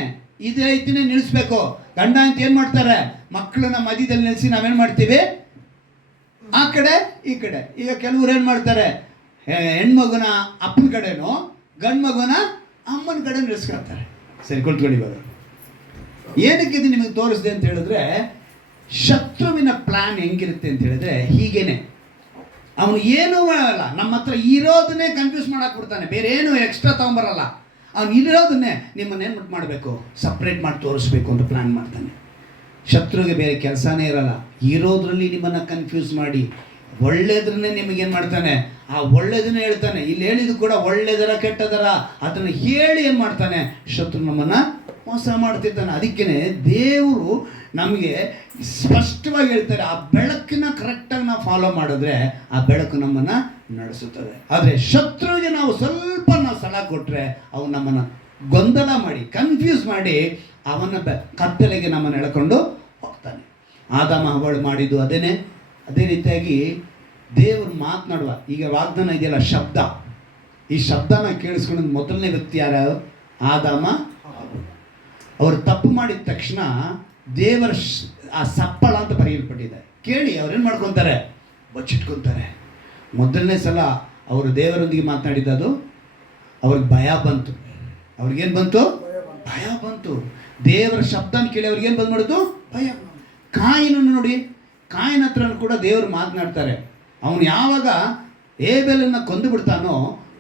ಇದೇ ರೀತಿನೇ ನಿಲ್ಲಿಸ್ಬೇಕು. ಗಂಡ ಅಂತ ಏನು ಮಾಡ್ತಾರೆ? ಮಕ್ಕಳನ್ನ ಮಧ್ಯದಲ್ಲಿ ನಿಲ್ಲಿಸಿ ನಾವೇನು ಮಾಡ್ತೀವಿ? ಆ ಕಡೆ ಈ ಕಡೆ. ಈಗ ಕೆಲವ್ರು ಏನು ಮಾಡ್ತಾರೆ? ಹೆಣ್ಮಗುನ ಅಪ್ಪನ ಕಡೆನೋ ಗಂಡು ಮಗುನ ಅಮ್ಮನ ಕಡೆ ನಿಲ್ಲಿಸ್ಕೊಳ್ತಾರೆ. ಸರಿ, ಕುಳಿತುಕೊಳ್ಳಿ. ಇವಾಗ ಏನಕ್ಕೆ ಇದು ನಿಮಗೆ ತೋರಿಸಿದೆ ಅಂತ ಹೇಳಿದ್ರೆ, ಶತ್ರುವಿನ ಪ್ಲಾನ್ ಹೆಂಗಿರುತ್ತೆ ಅಂತ ಹೇಳಿದ್ರೆ ಹೀಗೇನೆ. ಅವನು ಏನೂ ಮಾಡಲ್ಲ, ನಮ್ಮ ಹತ್ರ ಇರೋದನ್ನೇ ಕನ್ಫ್ಯೂಸ್ ಮಾಡಕ್ಕೆ ಬಿಡ್ತಾನೆ, ಬೇರೆ ಏನು ಎಕ್ಸ್ಟ್ರಾ ತೊಗೊಂಬರಲ್ಲ. ಅವ್ನು ಇರೋದನ್ನೇ ನಿಮ್ಮನ್ನೇನು ಮಾಡಬೇಕು, ಸಪ್ರೇಟ್ ಮಾಡಿ ತೋರಿಸ್ಬೇಕು ಅಂತ ಪ್ಲ್ಯಾನ್ ಮಾಡ್ತಾನೆ. ಶತ್ರುಗೆ ಬೇರೆ ಕೆಲಸನೇ ಇರಲ್ಲ, ಇರೋದ್ರಲ್ಲಿ ನಿಮ್ಮನ್ನು ಕನ್ಫ್ಯೂಸ್ ಮಾಡಿ ಒಳ್ಳೇದ್ರನ್ನೇ ನಿಮಗೇನು ಮಾಡ್ತಾನೆ, ಆ ಒಳ್ಳೇದನ್ನೇ ಹೇಳ್ತಾನೆ. ಇಲ್ಲಿ ಹೇಳಿದ್ದು ಕೂಡ ಒಳ್ಳೇದರ ಕೆಟ್ಟದರ ಅದನ್ನು ಹೇಳಿ ಏನು ಮಾಡ್ತಾನೆ, ಶತ್ರು ನಮ್ಮನ್ನು ಮೋಸ ಮಾಡ್ತಿರ್ತಾನೆ. ಅದಕ್ಕೇ ದೇವರು ನಮಗೆ ಸ್ಪಷ್ಟವಾಗಿ ಹೇಳ್ತಾರೆ, ಆ ಬೆಳಕನ್ನ ಕರೆಕ್ಟಾಗಿ ನಾವು ಫಾಲೋ ಮಾಡಿದ್ರೆ ಆ ಬೆಳಕು ನಮ್ಮನ್ನು ನಡೆಸುತ್ತದೆ. ಆದರೆ ಶತ್ರುವಿಗೆ ನಾವು ಸ್ವಲ್ಪ ಸಲಹೆ ಕೊಟ್ಟರೆ ಅವನು ನಮ್ಮನ್ನು ಗೊಂದಲ ಮಾಡಿ ಕನ್ಫ್ಯೂಸ್ ಮಾಡಿ ಅವನ ಕತ್ತಲೆಗೆ ನಮ್ಮನ್ನು ಎಳ್ಕೊಂಡು ಹೋಗ್ತಾನೆ. ಆದಾಮ ಹವ್ವಳು ಮಾಡಿದ್ದು ಅದೇ ರೀತಿಯಾಗಿ ದೇವರು ಮಾತನಾಡುವ ಈಗ ವಾಗ್ದಾನ ಇದೆಯಲ್ಲ, ಶಬ್ದ. ಈ ಶಬ್ದನ ಕೇಳಿಸ್ಕೊಂಡು ಮೊದಲನೇ ವ್ಯಕ್ತಿ ಯಾರು? ಆದಾಮ. ಅವರು ತಪ್ಪು ಮಾಡಿದ ತಕ್ಷಣ ದೇವರ ಆ ಸಪ್ಪಳ ಅಂತ ಬರೆಯಲ್ಪಟ್ಟಿದೆ. ಕೇಳಿ ಅವ್ರೇನು ಮಾಡ್ಕೊತಾರೆ? ಬಚ್ಚಿಟ್ಕೊತಾರೆ. ಮೊದಲನೇ ಸಲ ಅವರು ದೇವರೊಂದಿಗೆ ಮಾತನಾಡಿದ್ದು ಅವ್ರಿಗೆ ಭಯ ಬಂತು. ಅವ್ರಿಗೇನು ಬಂತು? ಭಯ ಬಂತು. ದೇವರ ಶಬ್ದನ ಕೇಳಿ ಅವ್ರಿಗೇನು ಬಂದು ಮಾಡೋದು? ಭಯ. ಕಾಯಿನನ್ನು ನೋಡಿ, ಕಾಯಿನ ಹತ್ರ ಕೂಡ ದೇವರು ಮಾತನಾಡ್ತಾರೆ. ಅವನು ಯಾವಾಗ ಏಬೆಲನ್ನು ಕೊಂದು ಬಿಡ್ತಾನೋ,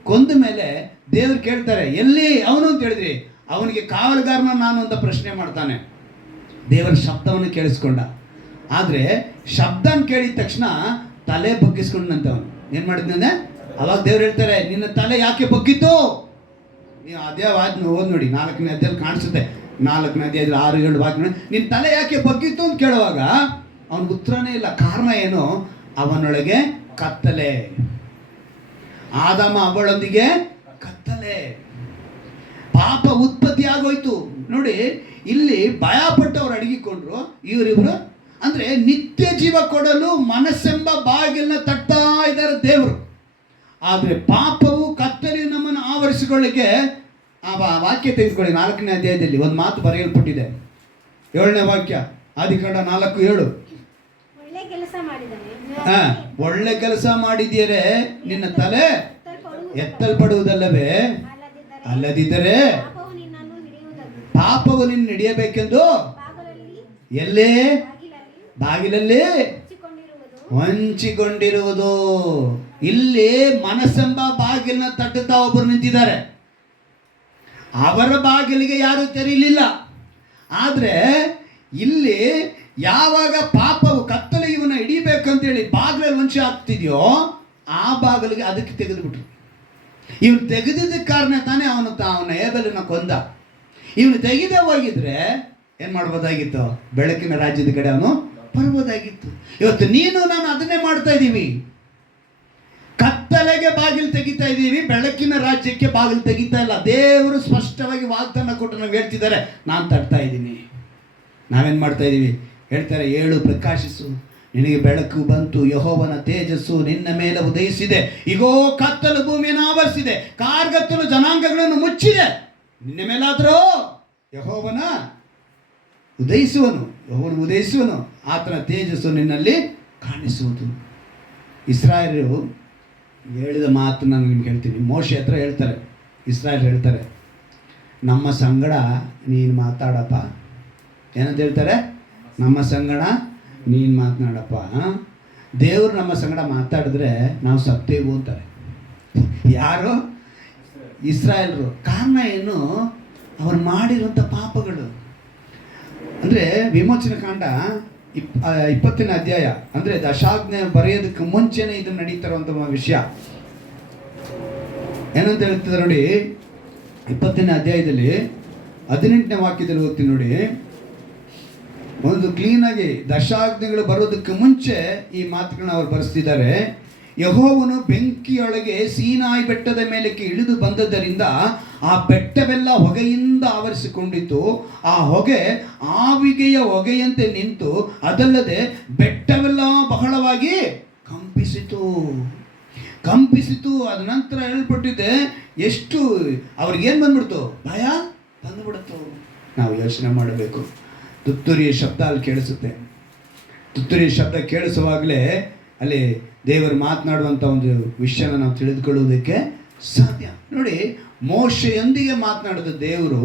ಕೊಂದ ಮೇಲೆ ದೇವ್ರು ಕೇಳ್ತಾರೆ, ಎಲ್ಲಿ ಅವನು ಅಂತ ಹೇಳಿದ್ರಿ. ಅವನಿಗೆ ಕಾವಲುಗಾರನ ನಾನು ಅಂತ ಪ್ರಶ್ನೆ ಮಾಡ್ತಾನೆ. ದೇವರ ಶಬ್ದವನ್ನು ಕೇಳಿಸ್ಕೊಂಡ. ಆದರೆ ಶಬ್ದನ ಕೇಳಿದ ತಕ್ಷಣ ತಲೆ ಬಗ್ಗಿಸ್ಕೊಂಡಂತವನು ಏನು ಮಾಡಿದ್ದಾನೆ? ಅವಾಗ ದೇವ್ರು ಹೇಳ್ತಾರೆ, ನಿನ್ನ ತಲೆ ಯಾಕೆ ಬಗ್ಗಿತ್ತು? ನೀವು ಅದೇ ಓದ್ ನೋಡಿ, 4ನೇ ಅಧ್ಯಾಯದಲ್ಲಿ ಕಾಣಿಸುತ್ತೆ. 4ನೇ ಅಧ್ಯಾಯದಲ್ಲಿ 6, 7 ವಾಕ್ಯ. ನಿನ್ನ ತಲೆ ಯಾಕೆ ಬಗ್ಗಿತ್ತು ಅಂತ ಕೇಳುವಾಗ ಅವನಿಗೆ ಉತ್ತರನೇ ಇಲ್ಲ. ಕಾರಣ ಏನು? ಅವನೊಳಗೆ ಕತ್ತಲೆ. ಆದಾಮ ಅವಳೊಂದಿಗೆ ಕತ್ತಲೆ, ಪಾಪ ಉತ್ಪತ್ತಿ ಆಗೋಯ್ತು. ನೋಡಿ, ಇಲ್ಲಿ ಭಯಪಟ್ಟವ್ರು ಅಡಗಿಕೊಂಡ್ರು ಇವರಿಬ್ರು. ಅಂದರೆ ನಿತ್ಯ ಜೀವ ಕೊಡಲು ಮನಸ್ಸೆಂಬ ಬಾಗಿಲನ್ನ ತಟ್ತಾ ಇದ್ದಾರೆ ದೇವರು. ಆದರೆ ಪಾಪವು ಕತ್ತಲೆ ನಮ್ಮನ್ನು ಆವರಿಸಿಕೊಳ್ಳಿಕ್ಕೆ ಆ ವಾಕ್ಯ ತೆಗೆದುಕೊಳ್ಳಿ. 4ನೇ ಅಧ್ಯಾಯದಲ್ಲಿ ಒಂದು ಮಾತು ಬರೆಯಲ್ಪಟ್ಟಿದೆ. 7ನೇ ವಾಕ್ಯ, ಆದಿಕಾಂಡ 4:7. ಒಳ್ಳೆ ಕೆಲಸ ಮಾಡಿದ್ದಾನೆ. ಒಳ್ಳೆ ಕೆಲಸ ಮಾಡಿದ್ಯರೆ ನಿನ್ನ ತಲೆ ಎತ್ತಲ್ಪಡುವುದಲ್ಲವೇ? ಅಲ್ಲದಿದ್ದರೆ ಪಾಪವು ನಿನ್ನ ಹಿಡಿಯಬೇಕೆಂದು ಎಲ್ಲೇ ಬಾಗಿಲಲ್ಲಿ ಹೊಂಚಿಕೊಂಡಿರುವುದು. ಇಲ್ಲಿ ಮನಸ್ಸೆಂಬ ಬಾಗಿಲನ್ನ ತಟ್ಟುತ್ತಾ ಒಬ್ಬರು ನಿಂತಿದ್ದಾರೆ. ಅವರ ಬಾಗಿಲಿಗೆ ಯಾರು ತೆರೀಲಿಲ್ಲ. ಆದರೆ ಇಲ್ಲಿ ಯಾವಾಗ ಪಾಪವು ಕತ್ತಲೆ ಇವನ್ನ ಹಿಡಿಬೇಕಂತೇಳಿ ಬಾಗಿಲಲ್ಲಿ ವಂಶ ಆಗ್ತಿದೆಯೋ ಆ ಬಾಗಿಲಿಗೆ ಅದಕ್ಕೆ ತೆಗೆದುಬಿಟ್ರು. ಇವನು ತೆಗೆದಿದ್ದಕ್ಕೆ ಕಾರಣ ತಾನೇ ಅವನ ಏಬೆಲನ್ನ ಕೊಂದ. ಇವನು ತೆಗೆದೇ ಹೋಗಿದ್ರೆ ಏನು ಮಾಡ್ಬೋದಾಗಿತ್ತು? ಬೆಳಕಿನ ರಾಜ್ಯದ ಕಡೆ ಅವನು ಬರ್ಬೋದಾಗಿತ್ತು. ಇವತ್ತು ನೀನು ನಾನು ಅದನ್ನೇ ಮಾಡ್ತಾ ಇದ್ದೀವಿ. ಕತ್ತಲೆಗೆ ಬಾಗಿಲು ತೆಗಿತಾ ಇದ್ದೀವಿ, ಬೆಳಕಿನ ರಾಜ್ಯಕ್ಕೆ ಬಾಗಿಲು ತೆಗಿತಾ ಇಲ್ಲ. ದೇವರು ಸ್ಪಷ್ಟವಾಗಿ ವಾಗ್ದಾನ ಕೊಟ್ಟು ನಾವು ಹೇಳ್ತಿದ್ದಾರೆ, ನಾನು ತಡ್ತಾ ಇದ್ದೀನಿ. ನಾವೇನು ಮಾಡ್ತಾ ಇದ್ದೀವಿ? ಹೇಳ್ತಾರೆ, ಏಳು ಪ್ರಕಾಶಿಸು, ನಿನಗೆ ಬೆಳಕು ಬಂತು, ಯೆಹೋವನ ತೇಜಸ್ಸು ನಿನ್ನ ಮೇಲೆ ಉದಯಿಸಿದೆ. ಈಗೋ ಕತ್ತಲು ಭೂಮಿಯನ್ನು ಆವರಿಸಿದೆ, ಕಾರ್ಗತ್ತಲು ಜನಾಂಗಗಳನ್ನು ಮುಚ್ಚಿದೆ. ನಿನ್ನ ಮೇಲಾದರೂ ಯೆಹೋವನ ಉದಯಿಸುವನು, ಆತನ ತೇಜಸ್ಸು ನಿನ್ನಲ್ಲಿ ಕಾಣಿಸುವುದು. ಇಸ್ರಾಯೇಲರು ಹೇಳಿದ ಮಾತು ನಾನು ನಿಮ್ಗೆ ಹೇಳ್ತೀನಿ. ಮೋಶೆ ಹತ್ರ ಹೇಳ್ತಾರೆ, ಇಸ್ರಾಯೇಲ್ ಹೇಳ್ತಾರೆ, ನಮ್ಮ ಸಂಗಡ ನೀನು ಮಾತಾಡಪ್ಪ. ಏನಂತ ಹೇಳ್ತಾರೆ? ನಮ್ಮ ಸಂಗಡ ನೀನು ಮಾತನಾಡಪ್ಪ. ದೇವರು ನಮ್ಮ ಸಂಗಡ ಮಾತಾಡಿದ್ರೆ ನಾವು ಸತ್ತೇವು ಅಂತಾರೆ. ಯಾರು? ಇಸ್ರಾಯೇಲರು. ಕಾರಣ ಏನು? ಅವ್ರು ಮಾಡಿರುವಂಥ ಪಾಪಗಳು. ಅಂದರೆ ವಿಮೋಚನ ಕಾಂಡ 20ನೇ ಅಧ್ಯಾಯ, ಅಂದರೆ ದಶಾಜ್ಞೆ ಬರೆಯೋದಕ್ಕೆ ಮುಂಚೆನೇ ಇದು ನಡೀತಿರುವಂಥ ವಿಷಯ. ಏನಂತ ಹೇಳ್ತಿದ್ದಾರೆ ನೋಡಿ, 20ನೇ ಅಧ್ಯಾಯದಲ್ಲಿ 18ನೇ ವಾಕ್ಯದಲ್ಲಿ ಓದ್ತೀನಿ ನೋಡಿ. ಒಂದು ಕ್ಲೀನಾಗಿ ದಶಾಜ್ಞೆಗಳು ಬರೋದಕ್ಕೆ ಮುಂಚೆ ಈ ಮಾತುಗಳನ್ನ ಅವ್ರು ಬರೆಸ್ತಿದ್ದಾರೆ. ಯೆಹೋವನು ಬೆಂಕಿಯೊಳಗೆ ಸೀನಾಯಿ ಬೆಟ್ಟದ ಮೇಲಕ್ಕೆ ಇಳಿದು ಬಂದದ್ದರಿಂದ ಆ ಬೆಟ್ಟವೆಲ್ಲ ಹೊಗೆಯಿಂದ ಆವರಿಸಿಕೊಂಡಿತ್ತು. ಆ ಹೊಗೆ ಆವಿಗೆಯ ಹೊಗೆಯಂತೆ ನಿಂತು, ಅದಲ್ಲದೆ ಬೆಟ್ಟವೆಲ್ಲ ಬಹಳವಾಗಿ ಕಂಪಿಸಿತು. ಅದ ನಂತರ ಹೇಳ್ಬಿಟ್ಟಿದೆ, ಎಷ್ಟು ಅವ್ರಿಗೇನು ಬಂದ್ಬಿಡ್ತು, ಭಯ ಬಂದ್ಬಿಡ್ತು. ನಾವು ಯೋಚನೆ ಮಾಡಬೇಕು. ತುತ್ತೂರಿಯ ಶಬ್ದ ಅಲ್ಲಿ ಕೇಳಿಸುತ್ತೆ. ತುತ್ತೂರಿಯ ಶಬ್ದ ಕೇಳಿಸುವಾಗಲೇ ಅಲ್ಲಿ ದೇವರು ಮಾತನಾಡುವಂಥ ಒಂದು ವಿಷಯನ ನಾವು ತಿಳಿದುಕೊಳ್ಳುವುದಕ್ಕೆ ಸಾಧ್ಯ. ನೋಡಿ, ಮೋಶೆಯೊಂದಿಗೆ ಮಾತನಾಡಿದ ದೇವರು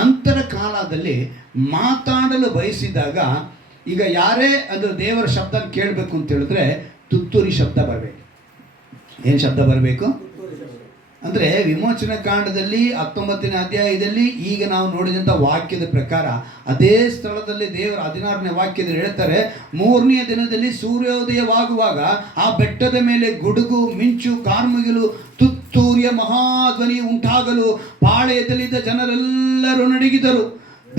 ನಂತರ ಕಾಲದಲ್ಲಿ ಮಾತಾಡಲು ಬಯಸಿದಾಗ, ಈಗ ಯಾರೇ ಅದು ದೇವರ ಶಬ್ದ ಕೇಳಬೇಕು ಅಂತ ಹೇಳಿದ್ರೆ ತುತ್ತೂರಿ ಶಬ್ದ ಬರಬೇಕು. ಏನು ಶಬ್ದ ಬರಬೇಕು ಅಂದರೆ, ವಿಮೋಚನ ಕಾಂಡದಲ್ಲಿ 19ನೇ ಅಧ್ಯಾಯದಲ್ಲಿ ಈಗ ನಾವು ನೋಡಿದಂಥ ವಾಕ್ಯದ ಪ್ರಕಾರ ಅದೇ ಸ್ಥಳದಲ್ಲಿ ದೇವರು 16ನೇ ವಾಕ್ಯದಲ್ಲಿ ಹೇಳ್ತಾರೆ, 3ನೇ ದಿನದಲ್ಲಿ ಸೂರ್ಯೋದಯವಾಗುವಾಗ ಆ ಬೆಟ್ಟದ ಮೇಲೆ ಗುಡುಗು, ಮಿಂಚು, ಕಾರ್ಮುಗಿಲು, ತುತ್ತೂರಿಯ ಮಹಾಧ್ವನಿ ಉಂಟಾಗಲು ಪಾಳೆಯದಲ್ಲಿದ್ದ ಜನರೆಲ್ಲರೂ ನಡುಗಿದರು.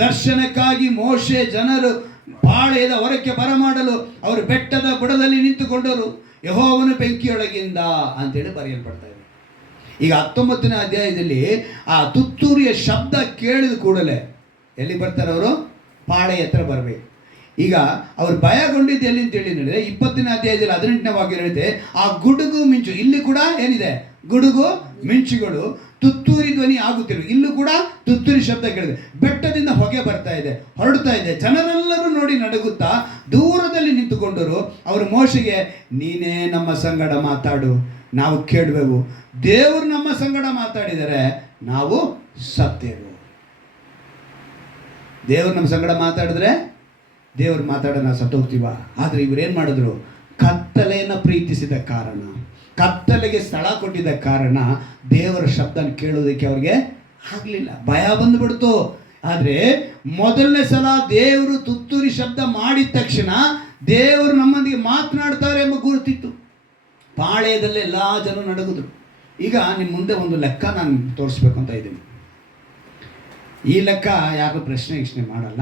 ದರ್ಶನಕ್ಕಾಗಿ ಮೋಶೆ ಜನರು ಪಾಳೆಯದ ಹೊರಕ್ಕೆ ಬರಮಾಡಲು ಅವರು ಬೆಟ್ಟದ ಬುಡದಲ್ಲಿ ನಿಂತುಕೊಂಡರು. ಯೆಹೋವನು ಬೆಂಕಿಯೊಳಗಿಂದ ಅಂತೇಳಿ ಬರೆಯಲ್ಪಡ್ತಾ ಇದೆ. ಈಗ 19ನೇ ಅಧ್ಯಾಯದಲ್ಲಿ ಆ ತುತ್ತೂರಿಯ ಶಬ್ದ ಕೇಳಿದ ಕೂಡಲೇ ಎಲ್ಲಿ ಬರ್ತಾರೆ ಅವರು? ಪಾಳೆ ಹತ್ರ ಬರಬೇಕು. ಈಗ ಅವ್ರು ಭಯಗೊಂಡಿದ್ದು ಎಲ್ಲಿ ಅಂತೇಳಿ ನೋಡಿದ್ರೆ 20ನೇ ಅಧ್ಯಾಯದಲ್ಲಿ 18ನೇ ವಾಕ್ಯ ಹೇಳಿದೆ, ಆ ಗುಡುಗು ಮಿಂಚು, ಇಲ್ಲಿ ಕೂಡ ಏನಿದೆ, ಗುಡುಗು ಮಿಂಚುಗಳು, ತುತ್ತೂರಿ ಧ್ವನಿ ಆಗುತ್ತಿರು. ಇಲ್ಲೂ ಕೂಡ ತುತ್ತೂರಿ ಶಬ್ದ ಕೇಳಿದೆ. ಬೆಟ್ಟದಿಂದ ಹೊಗೆ ಬರ್ತಾ ಇದೆ, ಹೊರಡ್ತಾ ಇದೆ. ಜನರೆಲ್ಲರೂ ನೋಡಿ ನಡುಗುತ್ತಾ ದೂರದಲ್ಲಿ ನಿಂತುಕೊಂಡರು. ಅವರು ಮೋಶೆಗೆ, ನೀನೇ ನಮ್ಮ ಸಂಗಡ ಮಾತಾಡು, ನಾವು ಕೇಳುವೆವು. ದೇವರು ನಮ್ಮ ಸಂಗಡ ಮಾತಾಡಿದರೆ ನಾವು ಸತ್ತೇವು. ದೇವರು ನಮ್ಮ ಸಂಗಡ ಮಾತಾಡಿದ್ರೆ ದೇವರು ಮಾತಾಡೋ ನಾವು ಸತ್ತೋಗ್ತೀವ. ಆದರೆ ಇವರೇನು ಮಾಡಿದ್ರು? ಕತ್ತಲೆಯನ್ನು ಪ್ರೀತಿಸಿದ ಕಾರಣ, ಕತ್ತಲೆಗೆ ಸ್ಥಳ ಕೊಟ್ಟಿದ್ದ ಕಾರಣ ದೇವರ ಶಬ್ದನ ಕೇಳೋದಕ್ಕೆ ಅವ್ರಿಗೆ ಆಗಲಿಲ್ಲ. ಭಯ ಬಂದುಬಿಡ್ತು. ಆದರೆ ಮೊದಲನೇ ಸಲ ದೇವರು ತುತ್ತೂರಿ ಶಬ್ದ ಮಾಡಿದ ತಕ್ಷಣ ದೇವರು ನಮ್ಮೊಂದಿಗೆ ಮಾತನಾಡ್ತಾರೆ ಎಂಬ ಗುರುತಿತ್ತು. ಪಾಳೆಯದಲ್ಲಿ ಎಲ್ಲ ಜನ ನಡುಗಿದ್ರು. ಈಗ ನಿಮ್ಮ ಮುಂದೆ ಒಂದು ಲೆಕ್ಕ ನಾನು ತೋರಿಸ್ಬೇಕು ಅಂತ ಇದ್ದೀನಿ. ಈ ಲೆಕ್ಕ ಯಾರು ಪ್ರಶ್ನೆ ಮಾಡಲ್ಲ.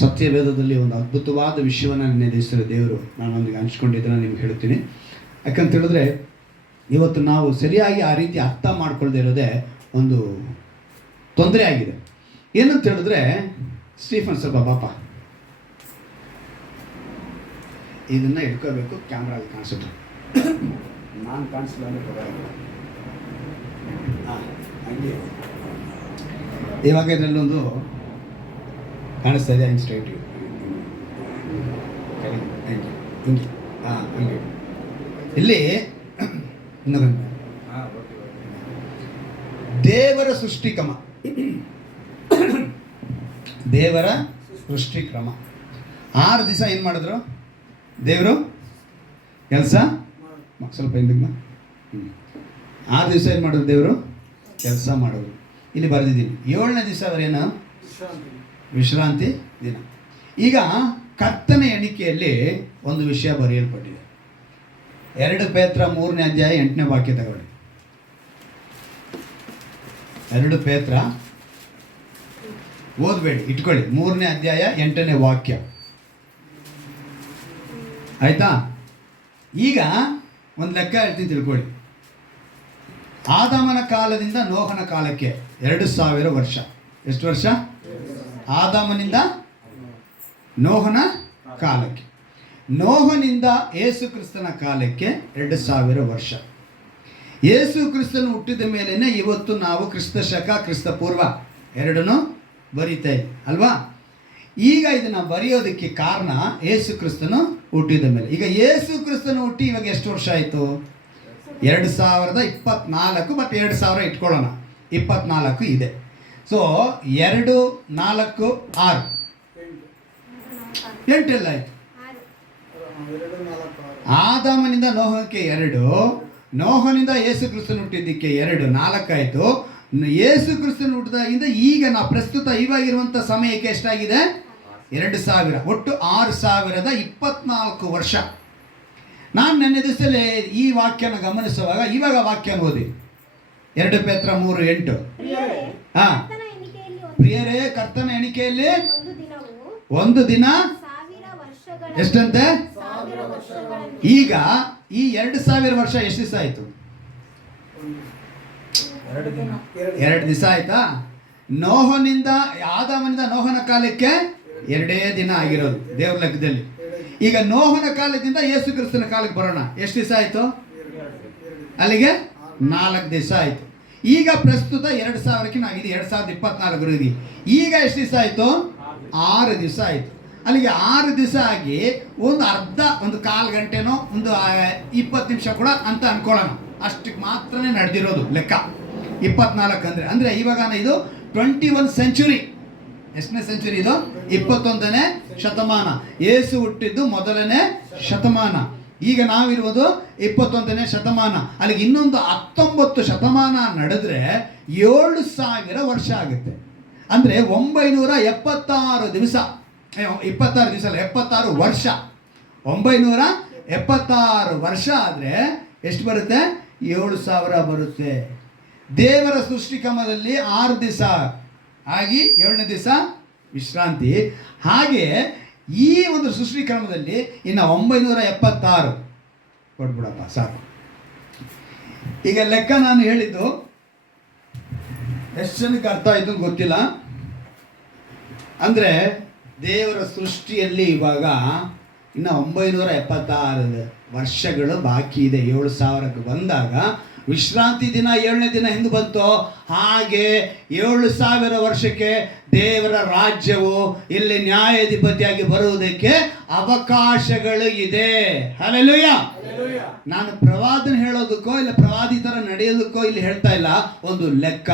ಸತ್ಯವೇದದಲ್ಲಿ ಒಂದು ಅದ್ಭುತವಾದ ವಿಷಯವನ್ನು ನೆನೆಸಿರೋ ದೇವರು ನಾನೊಂದಿಗೆ ಹಂಚ್ಕೊಂಡಿದ್ದನ್ನು ನಿಮ್ಗೆ ಹೇಳ್ತೀನಿ. ಯಾಕಂತ ಹೇಳಿದ್ರೆ ಇವತ್ತು ನಾವು ಸರಿಯಾಗಿ ಆ ರೀತಿ ಅರ್ಥ ಮಾಡ್ಕೊಳ್ದೇ ಇರೋದೇ ಒಂದು ತೊಂದರೆ ಆಗಿದೆ. ಏನಂತ ಹೇಳಿದ್ರೆ, ಸ್ಟೀಫನ್ ಸ್ವಲ್ಪ ಪಾಪ ಇದನ್ನು ಇಟ್ಕೋಬೇಕು, ಕ್ಯಾಮ್ರಾಗಿ ಕಾಣಿಸುತ್ತೆ. ನಾನು ಕಾಣಿಸಲ್ಲ ಅಂದರೆ ಪರವಾಗಿಲ್ಲ. ಹಾಂ, ಹಂಗೆ ಇವಾಗ ಇದರಲ್ಲೊಂದು ಕಾಣಿಸ್ತಾ ಇದೆ. ಹಿಂಗೆ ಸ್ಟ್ರೈಟ್ ಹಿಂಗೆ ಹಾಂ ಹಂಗೆ. ಇಲ್ಲಿ ದೇವರ ಸೃಷ್ಟಿಕ್ರಮ, ದೇವರ ಸೃಷ್ಟಿಕ್ರಮ. 6 ದಿವಸ ಏನು ಮಾಡಿದ್ರು ದೇವರು ಕೆಲಸ? ಸ್ವಲ್ಪ ಹಿಂದಕ್ಕೆ 6 ದಿವಸ ಏನು ಮಾಡಿದ್ರು ದೇವರು ಕೆಲಸ ಮಾಡೋದು. ಇಲ್ಲಿ ಬರೆದಿದ್ದೀನಿ. 7ನೇ ದಿವಸ ಅವರೇನು? ವಿಶ್ರಾಂತಿ ದಿನ. ಈಗ ಕರ್ತನ ಎಣಿಕೆಯಲ್ಲಿ ಒಂದು ವಿಷಯ ಬರೆಯಲ್ಪಟ್ಟಿದೆ. 2 ಪೇತ್ರ 3ನೇ ಅಧ್ಯಾಯ 8ನೇ ವಾಕ್ಯ ತಗೊಳ್ಳಿ. 2 ಪೇತ್ರ ಓದಬೇಡಿ, ಇಟ್ಕೊಳ್ಳಿ. 3ನೇ ಅಧ್ಯಾಯ 8ನೇ ವಾಕ್ಯ. ಆಯ್ತಾ? ಈಗ ಒಂದು ಲೆಕ್ಕ ಹೇಳ್ತೀನಿ, ತಿಳ್ಕೊಳ್ಳಿ. ಆದಾಮನ ಕಾಲದಿಂದ ನೋಹನ ಕಾಲಕ್ಕೆ 2000 ವರ್ಷ. ಎಷ್ಟು ವರ್ಷ? ಆದಾಮನಿಂದ ನೋಹನ ಕಾಲಕ್ಕೆ. ನೋಹನಿಂದ ಯೇಸು ಕ್ರಿಸ್ತನ ಕಾಲಕ್ಕೆ 2000 ವರ್ಷ. ಯೇಸು ಕ್ರಿಸ್ತನು ಹುಟ್ಟಿದ ಮೇಲೇ ಇವತ್ತು ನಾವು ಕ್ರಿಸ್ತ ಶಕ ಕ್ರಿಸ್ತ ಪೂರ್ವ ಎರಡನ್ನೂ ಬರೀತಾ ಇದ್ದೀವಿ ಅಲ್ವಾ? ಈಗ ಇದನ್ನು ಬರೆಯೋದಕ್ಕೆ ಕಾರಣ ಯೇಸು ಕ್ರಿಸ್ತನು ಹುಟ್ಟಿದ ಮೇಲೆ. ಈಗ ಯೇಸು ಕ್ರಿಸ್ತನು ಹುಟ್ಟಿ ಇವಾಗ ಎಷ್ಟು ವರ್ಷ ಆಯಿತು? 2024. ಮತ್ತು 2000 ಇಟ್ಕೊಳ್ಳೋಣ, 24 ಇದೆ. ಸೊ 2, 4, 6, 8 ಎಲ್ಲ ಆಯಿತು. ಆದಾಮನಿಂದ ನೋಹಕ್ಕೆ 2, ನೋಹನಿಂದ ಯೇಸು ಕ್ರಿಸ್ತನು ಹುಟ್ಟಿದ್ದಕ್ಕೆ 2, 4 ಆಯಿತು. ಯೇಸು ಕ್ರಿಸ್ತನು ಹುಟ್ಟಿದಾಗಿಂದ ಈಗ ನಾವು ಪ್ರಸ್ತುತ ಇವಾಗಿರುವಂಥ ಸಮಯಕ್ಕೆ ಎಷ್ಟಾಗಿದೆ? 2000, ಒಟ್ಟು 6024 ವರ್ಷ. ನಾನು ನೆನ್ನೆ ದಿವಸದಲ್ಲಿ ಈ ವಾಕ್ಯನ ಗಮನಿಸುವಾಗ ಇವಾಗ ವಾಕ್ಯನ ಓದಿ 2 ಪೇತ್ರ 3:8. ಪ್ರಿಯರೇ, ಹಾ. ಕರ್ತನ ಎಣಿಕೆಯಲ್ಲಿ ಪ್ರಿಯರೇ, ಕರ್ತನ ಎಣಿಕೆಯಲ್ಲಿ ಒಂದು ದಿನವು ಒಂದು ದಿನ 1000 ವರ್ಷಗಳ ಎಷ್ಟಂತೆ? 1000 ವರ್ಷಗಳನ್ನು ಈಗ ಈ 2000 ವರ್ಷ ಎಷ್ಟು ದಿವಸ ಆಯ್ತು? 2 ದಿವಸ ಆಯ್ತಾ? ನೋಹನಿಂದ ಆದಾಮನಿಂದ ನೋಹನ ಕಾಲಕ್ಕೆ 2 ದಿನ ಆಗಿರೋದು ದೇವ್ರ ಲೆಕ್ಕದಲ್ಲಿ. ಈಗ ನೋಹನ ಕಾಲದಿಂದ ಯೇಸು ಕ್ರಿಸ್ತನ ಕಾಲಕ್ಕೆ ಬರೋಣ, ಎಷ್ಟು ದಿವಸ ಆಯ್ತು? ಅಲ್ಲಿಗೆ 4 ದಿವಸ ಆಯ್ತು. ಈಗ ಪ್ರಸ್ತುತ 2000ಕ್ಕೆ ನಾವಿದೆ, 2024 ಈಗ ಎಷ್ಟು ದಿವಸ ಆಯ್ತು? 6 ದಿವಸ ಆಯ್ತು. ಅಲ್ಲಿಗೆ 6 ದಿವಸ ಆಗಿ ಒಂದು ಕಾಲು ಗಂಟೆನೋ ಒಂದು 20 ನಿಮಿಷ ಕೂಡ ಅಂತ ಅನ್ಕೊಳ್ಳೋಣ, ಅಷ್ಟಕ್ಕೆ ಮಾತ್ರನೇ ನಡೆದಿರೋದು ಲೆಕ್ಕ. 24 ಅಂದರೆ ಇವಾಗ ಇದು 21 ಸೆಂಚುರಿ. ಎಷ್ಟನೇ ಸೆಂಚುರಿ ಇದು? 21ನೇ ಶತಮಾನ. ಯೇಸು ಹುಟ್ಟಿದ್ದು 1ನೇ ಶತಮಾನ. ಈಗ ನಾವಿರುವುದು 21ನೇ ಶತಮಾನ. ಅಲ್ಲಿಗೆ ಇನ್ನೊಂದು 19 ಶತಮಾನ ನಡೆದ್ರೆ 7000 ವರ್ಷ ಆಗುತ್ತೆ. ಅಂದರೆ 976 ದಿವಸ, 26 ದಿವಸ ಅಲ್ಲ, 76 ವರ್ಷ. 976 ವರ್ಷ ಆದರೆ ಎಷ್ಟು ಬರುತ್ತೆ? 7000 ಬರುತ್ತೆ. ದೇವರ ಸೃಷ್ಟಿಕ್ರಮದಲ್ಲಿ 6 ದಿವಸ ಆಗಿ 7ನೇ ದಿವಸ ವಿಶ್ರಾಂತಿ. ಹಾಗೆ ಈ ಒಂದು ಸೃಷ್ಟಿಕ್ರಮದಲ್ಲಿ ಇನ್ನು 976 ಕೊಟ್ಬಿಡಪ್ಪ ಸಾಕು. ಈಗ ಲೆಕ್ಕ ನಾನು ಹೇಳಿದ್ದು ಎಷ್ಟು ಜನಕ್ಕೆ ಅರ್ಥ ಆಯಿತು ಗೊತ್ತಿಲ್ಲ. ಅಂದರೆ ದೇವರ ಸೃಷ್ಟಿಯಲ್ಲಿ ಇವಾಗ ಇನ್ನು 976 ವರ್ಷಗಳು ಬಾಕಿ ಇದೆ. 7000ಕ್ಕೆ ಬಂದಾಗ ವಿಶ್ರಾಂತಿ ದಿನ 7ನೇ ದಿನ ಹೆಂಗೆ ಬಂತೋ ಹಾಗೆ 7000 ವರ್ಷಕ್ಕೆ ದೇವರ ರಾಜ್ಯವು ಇಲ್ಲಿ ನ್ಯಾಯಾಧಿಪತಿಯಾಗಿ ಬರುವುದಕ್ಕೆ ಅವಕಾಶಗಳು ಇದೆ. ಹಲ್ಲೆಲೂಯಾ. ನಾನು ಪ್ರವಾದನೆ ಹೇಳೋದಕ್ಕೋ ಇಲ್ಲ ಪ್ರವಾದಿ ಥರ ನಡೆಯೋದಕ್ಕೋ ಇಲ್ಲಿ ಹೇಳ್ತಾ ಇಲ್ಲ, ಒಂದು ಲೆಕ್ಕ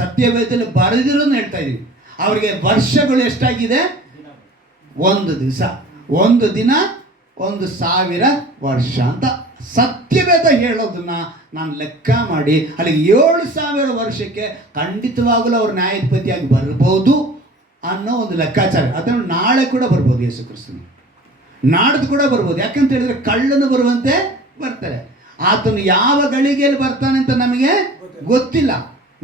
ಸತ್ಯವೇದದಲ್ಲಿ ಬರೆದಿರೋದು ಹೇಳ್ತಾ ಇದ್ದೀವಿ. ಅವರಿಗೆ ವರ್ಷಗಳು ಎಷ್ಟಾಗಿದೆ? 1 ದಿವಸ, 1 ದಿನ 1000 ವರ್ಷ ಅಂತ ಸತ್ಯವೇದ ಹೇಳೋದನ್ನ ನಾನು ಲೆಕ್ಕ ಮಾಡಿ ಅಲ್ಲಿಗೆ 7000 ವರ್ಷಕ್ಕೆ ಖಂಡಿತವಾಗಲೂ ಅವ್ರು ನ್ಯಾಯಾಧಿಪತಿಯಾಗಿ ಬರ್ಬೋದು ಅನ್ನೋ ಒಂದು ಲೆಕ್ಕಾಚಾರ. ಅದನ್ನು ನಾಳೆ ಕೂಡ ಬರ್ಬೋದು, ಯೇಸು ಕ್ರಿಸ್ತನು ನಾಡ್ದು ಕೂಡ ಬರ್ಬೋದು. ಯಾಕಂತ ಹೇಳಿದ್ರೆ ಕಳ್ಳನು ಬರುವಂತೆ ಬರ್ತಾರೆ. ಆತನು ಯಾವ ಗಳಿಗೆಯಲ್ಲಿ ಬರ್ತಾನೆ ಅಂತ ನಮಗೆ ಗೊತ್ತಿಲ್ಲ.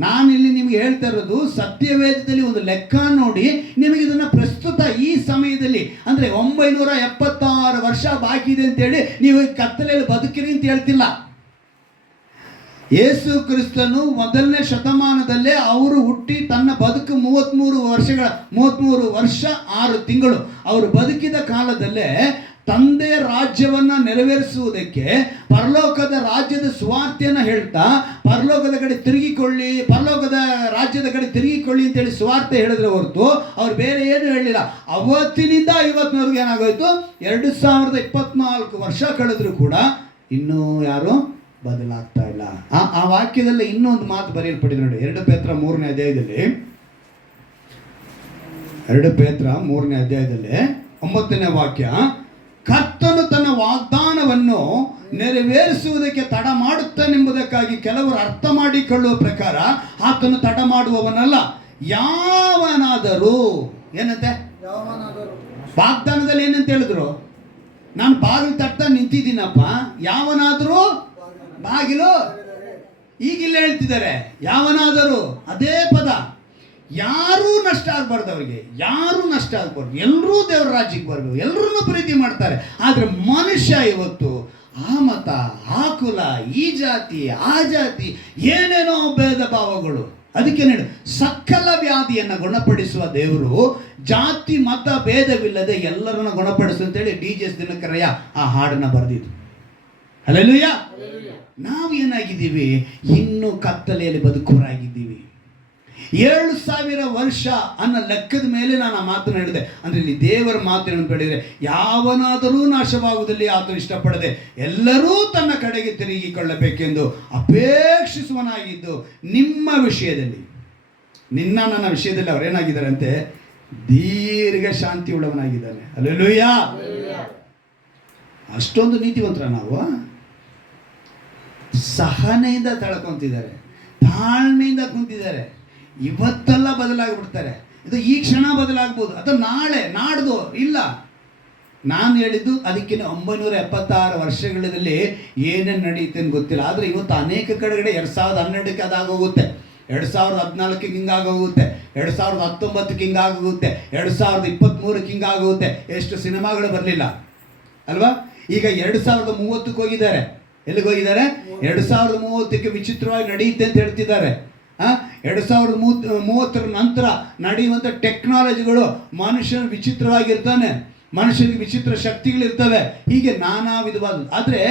ನಾನು ಇಲ್ಲಿ ನಿಮ್ಗೆ ಹೇಳ್ತಾ ಇರೋದು ಸತ್ಯವೇದದಲ್ಲಿ ಒಂದು ಲೆಕ್ಕ ನೋಡಿ ನಿಮಗೆ ಇದನ್ನು ಪ್ರಸ್ತುತ ಈ ಸಮಯದಲ್ಲಿ ಅಂದರೆ 976 ವರ್ಷ ಬಾಕಿ ಇದೆ ಅಂತೇಳಿ ನೀವು ಕತ್ತಲೆಯಲ್ಲಿ ಬದುಕಿರಿ ಅಂತ ಹೇಳ್ತಿಲ್ಲ. ಯೇಸು ಕ್ರಿಸ್ತನು 1ನೇ ಶತಮಾನದಲ್ಲೇ ಅವರು ಹುಟ್ಟಿ ತನ್ನ ಬದುಕು 33 ವರ್ಷ 6 ತಿಂಗಳು ಅವರು ಬದುಕಿದ ಕಾಲದಲ್ಲೇ ತಂದೆಯ ರಾಜ್ಯವನ್ನು ನೆರವೇರಿಸುವುದಕ್ಕೆ ಪರಲೋಕದ ರಾಜ್ಯದ ಸುವಾರ್ತೆಯನ್ನು ಹೇಳ್ತಾ ಪರಲೋಕದ ಕಡೆ ತಿರುಗಿಕೊಳ್ಳಿ, ಪರಲೋಕದ ರಾಜ್ಯದ ಕಡೆ ತಿರುಗಿಕೊಳ್ಳಿ ಅಂತೇಳಿ ಸುವಾರ್ತೆ ಹೇಳಿದ್ರೆ ಹೊರತು ಅವ್ರು ಬೇರೆ ಏನು ಹೇಳಲಿಲ್ಲ. ಅವತ್ತಿನಿಂದ ಇವತ್ತಿನವರೆಗೂ ಏನಾಗೋಯ್ತು? 2024 ವರ್ಷ ಕಳೆದರೂ ಕೂಡ ಇನ್ನೂ ಯಾರು ಬದಲಾಗ್ತಾ ಇಲ್ಲ. ಆ ವಾಕ್ಯದಲ್ಲಿ ಇನ್ನೊಂದು ಮಾತು ಬರೆಯಲ್ಪಟ್ಟಿದೆ ನೋಡಿ, 2 ಪೇತ್ರ 3ನೇ ಅಧ್ಯಾಯದಲ್ಲಿ 9ನೇ ವಾಕ್ಯ, ಕರ್ತನು ತನ್ನ ವಾಗ್ದಾನವನ್ನು ನೆರವೇರಿಸುವುದಕ್ಕೆ ತಡ ಮಾಡುತ್ತಾನೆಂಬುದಕ್ಕಾಗಿ ಕೆಲವರು ಅರ್ಥ ಮಾಡಿಕೊಳ್ಳುವ ಪ್ರಕಾರ ಆತನು ತಡ ಮಾಡುವವನಲ್ಲ, ಯಾವನಾದರೂ ಏನಂತೆ ವಾಗ್ದಾನದಲ್ಲಿ ಏನಂತ ಹೇಳಿದ್ರು? ನಾನು ಬಾಗಿಲು ತಟ್ಟ ನಿಂತಿದ್ದೀನಪ್ಪ, ಯಾವನಾದರೂ ಬಾಗಿಲು. ಈಗಿಲ್ಲ ಹೇಳ್ತಿದ್ದಾರೆ ಯಾವನಾದರೂ, ಅದೇ ಪದ. ಯಾರೂ ನಷ್ಟ ಆಗಬಾರ್ದು, ಅವರಿಗೆ ಯಾರೂ ನಷ್ಟ ಆಗಬಾರ್ದು, ಎಲ್ಲರೂ ದೇವರ ರಾಜ್ಯಕ್ಕೆ ಬರಬೇಕು, ಎಲ್ಲರನ್ನೂ ಪ್ರೀತಿ ಮಾಡ್ತಾರೆ. ಆದರೆ ಮನುಷ್ಯ ಇವತ್ತು ಆ ಮತ, ಆ ಕುಲ, ಈ ಜಾತಿ, ಆ ಜಾತಿ, ಏನೇನೋ ಭೇದ ಭಾವಗಳು. ಅದಕ್ಕೆ ನೋಡಿ, ಸಕಲ ವ್ಯಾಧಿಯನ್ನು ಗುಣಪಡಿಸುವ ದೇವರು ಜಾತಿ ಮತ ಭೇದವಿಲ್ಲದೆ ಎಲ್ಲರನ್ನು ಗುಣಪಡಿಸು ಅಂತೇಳಿ DJ ದಿನಕರಯ್ಯ ಆ ಹಾಡನ್ನು ಬರೆದಿದ್ದು. ಹಲ್ಲೆಲೂಯಾ. ನಾವು ಏನಾಗಿದ್ದೀವಿ? ಇನ್ನೂ ಕತ್ತಲೆಯಲ್ಲಿ ಬದುಕುವರಾಗಿದ್ದೀವಿ. 7000 ವರ್ಷ ಅನ್ನೋ ಲೆಕ್ಕದ ಮೇಲೆ ನಾನು ಆ ಮಾತನ್ನು ಹೇಳಿದೆ. ಅಂದರೆ ಇಲ್ಲಿ ದೇವರ ಮಾತನ್ನು ಹೇಳಿದರೆ, ಯಾವನಾದರೂ ನಾಶವಾಗುವುದಲ್ಲಿ ಆತನು ಇಷ್ಟಪಡದೆ ಎಲ್ಲರೂ ತನ್ನ ಕಡೆಗೆ ತಿರುಗಿಕೊಳ್ಳಬೇಕೆಂದು ಅಪೇಕ್ಷಿಸುವನಾಗಿದ್ದು ನಿಮ್ಮ ವಿಷಯದಲ್ಲಿ, ನನ್ನ ವಿಷಯದಲ್ಲಿ ಅವರೇನಾಗಿದ್ದಾರೆ ಅಂತೆ? ದೀರ್ಘ ಶಾಂತಿ ಉಳ್ಳವನಾಗಿದ್ದಾನೆ. ಹಲ್ಲೆಲೂಯಾ. ಅಷ್ಟೊಂದು ನೀತಿವಂತರ ನಾವು. ಸಹನೆಯಿಂದ ತಳ್ಕೊಂತಿದ್ದಾರೆ, ತಾಳ್ಮೆಯಿಂದ ಕುಂತಿದ್ದಾರೆ. ಇವತ್ತೆಲ್ಲ ಬದಲಾಗಿಬಿಡ್ತಾರೆ. ಇದು ಈ ಕ್ಷಣ ಬದಲಾಗ್ಬೋದು, ಅಥವಾ ನಾಳೆ ನಾಡ್ದು ಇಲ್ಲ. ನಾನು ಹೇಳಿದ್ದು ಅದಕ್ಕಿಂತ 976 ವರ್ಷಗಳಲ್ಲಿ ಏನೇನು ನಡೆಯುತ್ತೆ ಅಂತ ಗೊತ್ತಿಲ್ಲ. ಆದರೆ ಇವತ್ತು ಅನೇಕ ಕಡೆಗಡೆ 2012ಕ್ಕೆ ಅದಾಗೋಗುತ್ತೆ, 2014ಕ್ಕೆ ಹಿಂಗಾಗೋಗುತ್ತೆ, 2019ಕ್ಕೆ ಹಿಂಗಾಗೋಗುತ್ತೆ, 2023ಕ್ಕೆ ಹಿಂಗಾಗೋಗುತ್ತೆ. ಎಷ್ಟು ಸಿನಿಮಾಗಳು ಬರಲಿಲ್ಲ ಅಲ್ವಾ? ಈಗ 2030ಕ್ಕೆ ಹೋಗಿದ್ದಾರೆ. ಎಲ್ಲಿಗೆ ಹೋಗಿದ್ದಾರೆ? 2030ಕ್ಕೆ ವಿಚಿತ್ರವಾಗಿ ನಡೆಯುತ್ತೆ ಅಂತ ಹೇಳ್ತಿದ್ದಾರೆ. 2030 ನಂತರ ನಡೆಯುವಂಥ ಟೆಕ್ನಾಲಜಿಗಳು ಮನುಷ್ಯನ ವಿಚಿತ್ರವಾಗಿರ್ತಾನೆ, ಮನುಷ್ಯನಿಗೆ ವಿಚಿತ್ರ ಶಕ್ತಿಗಳಿರ್ತವೆ, ಹೀಗೆ ನಾನಾ ವಿಧವಾದ. ಆದರೆ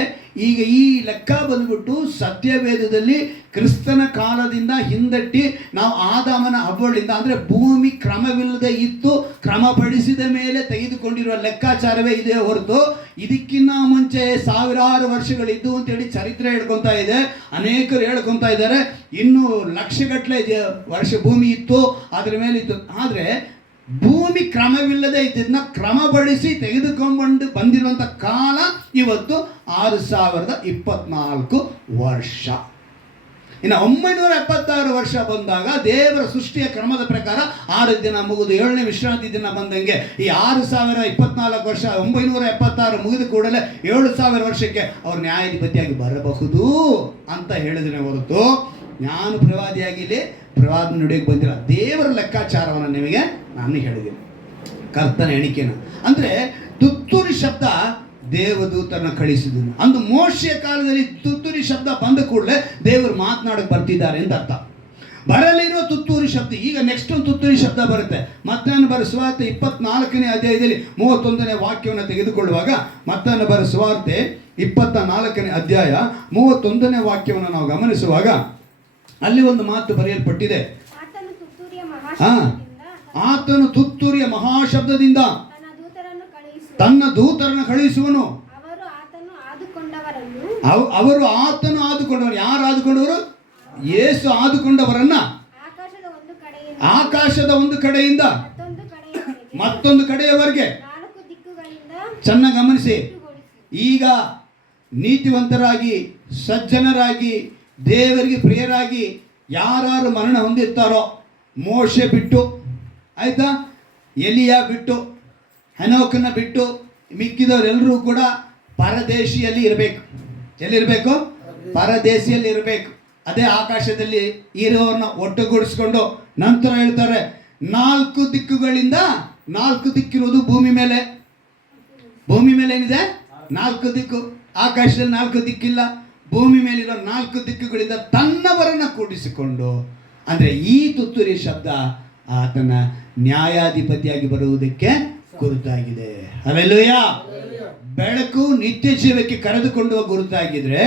ಈಗ ಈ ಲೆಕ್ಕ ಬಂದ್ಬಿಟ್ಟು ಸತ್ಯವೇದದಲ್ಲಿ ಕ್ರಿಸ್ತನ ಕಾಲದಿಂದ ಹಿಂದಟ್ಟಿ ನಾವು ಆದಾಮನ ಹವ್ವಳಿಂದ, ಅಂದರೆ ಭೂಮಿ ಕ್ರಮವಿಲ್ಲದೆ ಇತ್ತು, ಕ್ರಮಪಡಿಸಿದ ಮೇಲೆ ತೆಗೆದುಕೊಂಡಿರುವ ಲೆಕ್ಕಾಚಾರವೇ ಇದೆ ಹೊರತು ಇದಕ್ಕಿಂತ ಮುಂಚೆ ಸಾವಿರಾರು ವರ್ಷಗಳಿದ್ದು ಅಂತೇಳಿ ಚರಿತ್ರೆ ಹೇಳ್ಕೊತಾ ಇದೆ. ಅನೇಕರು ಹೇಳ್ಕೊತಾ ಇದ್ದಾರೆ ಇನ್ನೂ ಲಕ್ಷಗಟ್ಟಲೆ ವರ್ಷ ಭೂಮಿ ಇತ್ತು, ಅದರ ಮೇಲೆ ಇತ್ತು. ಆದರೆ ಭೂಮಿ ಕ್ರಮವಿಲ್ಲದೆ ಇದನ್ನ ಕ್ರಮಪಡಿಸಿ ತೆಗೆದುಕೊಂಡು ಬಂದಿರುವಂಥ ಕಾಲ ಇವತ್ತು 6024 ವರ್ಷ. ಇನ್ನು 976 ವರ್ಷ ಬಂದಾಗ ದೇವರ ಸೃಷ್ಟಿಯ ಕ್ರಮದ ಪ್ರಕಾರ 6 ದಿನ ಮುಗಿದು 7ನೇ ವಿಶ್ರಾಂತಿ ದಿನ ಬಂದಂಗೆ ಈ 6024 ವರ್ಷ 976 ಮುಗಿದ ಕೂಡಲೇ 7000 ವರ್ಷಕ್ಕೆ ಅವ್ರು ನ್ಯಾಯಾಧಿಪತಿಯಾಗಿ ಬರಬಹುದು ಅಂತ ಹೇಳಿದ್ರೆ ಹೊರತು ನಾನು ಪ್ರವಾದಿಯಾಗಿ ಇಲ್ಲಿ ಪ್ರವಾದ ನುಡಿಯೋಕ್ಕೆ ಬಂದಿಲ್ಲ. ದೇವರ ಲೆಕ್ಕಾಚಾರವನ್ನು ನಿಮಗೆ ನಾನು ಹೇಳಿದ್ದೀನಿ, ಕರ್ತನ ಎಣಿಕೆಯನ್ನು. ಅಂದರೆ ತುತ್ತೂರಿ ಶಬ್ದ ದೇವದೂತರನ್ನ ಕಳಿಸಿದನು. ಅಂದು ಮೋಶೆಯ ಕಾಲದಲ್ಲಿ ತುತ್ತೂರಿ ಶಬ್ದ ಬಂದ ಕೂಡಲೇ ದೇವರು ಮಾತನಾಡಕ್ಕೆ ಬರ್ತಿದ್ದಾರೆ ಅಂತ ಅರ್ಥ. ಬರಲಿರುವ ತುತ್ತೂರಿ ಶಬ್ದ ಈಗ ನೆಕ್ಸ್ಟ್ ಒಂದು ತುತ್ತೂರಿ ಶಬ್ದ ಬರುತ್ತೆ. ಮತ್ತಾಯನ ಬರೆದ ಸುವಾರ್ತೆ 24ನೇ ಅಧ್ಯಾಯದಲ್ಲಿ 31ನೇ ವಾಕ್ಯವನ್ನು ತೆಗೆದುಕೊಳ್ಳುವಾಗ, ಮತ್ತಾಯನ ಬರೆದ ಸುವಾರ್ತೆ 24ನೇ ಅಧ್ಯಾಯ 31ನೇ ವಾಕ್ಯವನ್ನು ನಾವು ಗಮನಿಸುವಾಗ ಅಲ್ಲಿ ಒಂದು ಮಾತು ಬರೆಯಲ್ಪಟ್ಟಿದೆ. ಆತನು ತುತ್ತೂರಿಯ ಮಹಾಶಬ್ದದಿಂದ ತನ್ನ ದೂತರನ್ನು ಕಳುಹಿಸುವನು. ಅವರು ಆತನು ಆದುಕೊಂಡವರು. ಯಾರು ಆದುಕೊಂಡವರು? ಯೇಸು ಆದುಕೊಂಡವರನ್ನ ಆಕಾಶದ ಒಂದು ಕಡೆಯಿಂದ ಮತ್ತೊಂದು ಕಡೆಯವರೆಗೆ. ಚೆನ್ನಾಗಿ ಗಮನಿಸಿ. ಈಗ ನೀತಿವಂತರಾಗಿ ಸಜ್ಜನರಾಗಿ ದೇವರಿಗೆ ಪ್ರಿಯರಾಗಿ ಯಾರು ಮರಣ ಹೊಂದಿರ್ತಾರೋ, ಮೋಶೆ ಬಿಟ್ಟು ಆಯ್ತಾ, ಎಲಿಯ ಬಿಟ್ಟು, ಹೆನೋಕನ ಬಿಟ್ಟು ಮಿಕ್ಕಿದವರೆಲ್ಲರೂ ಕೂಡ ಪರದೇಶಿಯಲ್ಲಿ ಇರಬೇಕು. ಎಲ್ಲಿರಬೇಕು? ಪರದೇಶಿಯಲ್ಲಿ ಇರಬೇಕು. ಅದೇ ಆಕಾಶದಲ್ಲಿ ಇರೋರನ್ನ ಒಟ್ಟುಗೂಡಿಸ್ಕೊಂಡು ನಂತರ ಹೇಳ್ತಾರೆ 4 ದಿಕ್ಕುಗಳಿಂದ, 4 ದಿಕ್ಕಿರುವುದು ಭೂಮಿ ಮೇಲೆ. ಭೂಮಿ ಮೇಲೆ ಏನಿದೆ? 4 ದಿಕ್ಕು. ಆಕಾಶದಲ್ಲಿ 4 ದಿಕ್ಕಿಲ್ಲ, ಭೂಮಿ ಮೇಲಿರೋ 4 ದಿಕ್ಕುಗಳಿಂದ ತನ್ನವರನ್ನ ಕೂಡಿಸಿಕೊಂಡು. ಅಂದರೆ ಈ ತುತ್ತೂರಿ ಶಬ್ದ ಆತನ ನ್ಯಾಯಾಧಿಪತಿಯಾಗಿ ಬರುವುದಕ್ಕೆ ಗುರುತಾಗಿದೆ. ಹಲ್ಲೆಲೂಯಾ. ಬೆಳಕು ನಿತ್ಯ ಜೀವಕ್ಕೆ ಕರೆದುಕೊಂಡು ಹೋಗಿ ಗುರುತಾಗಿದ್ರೆ,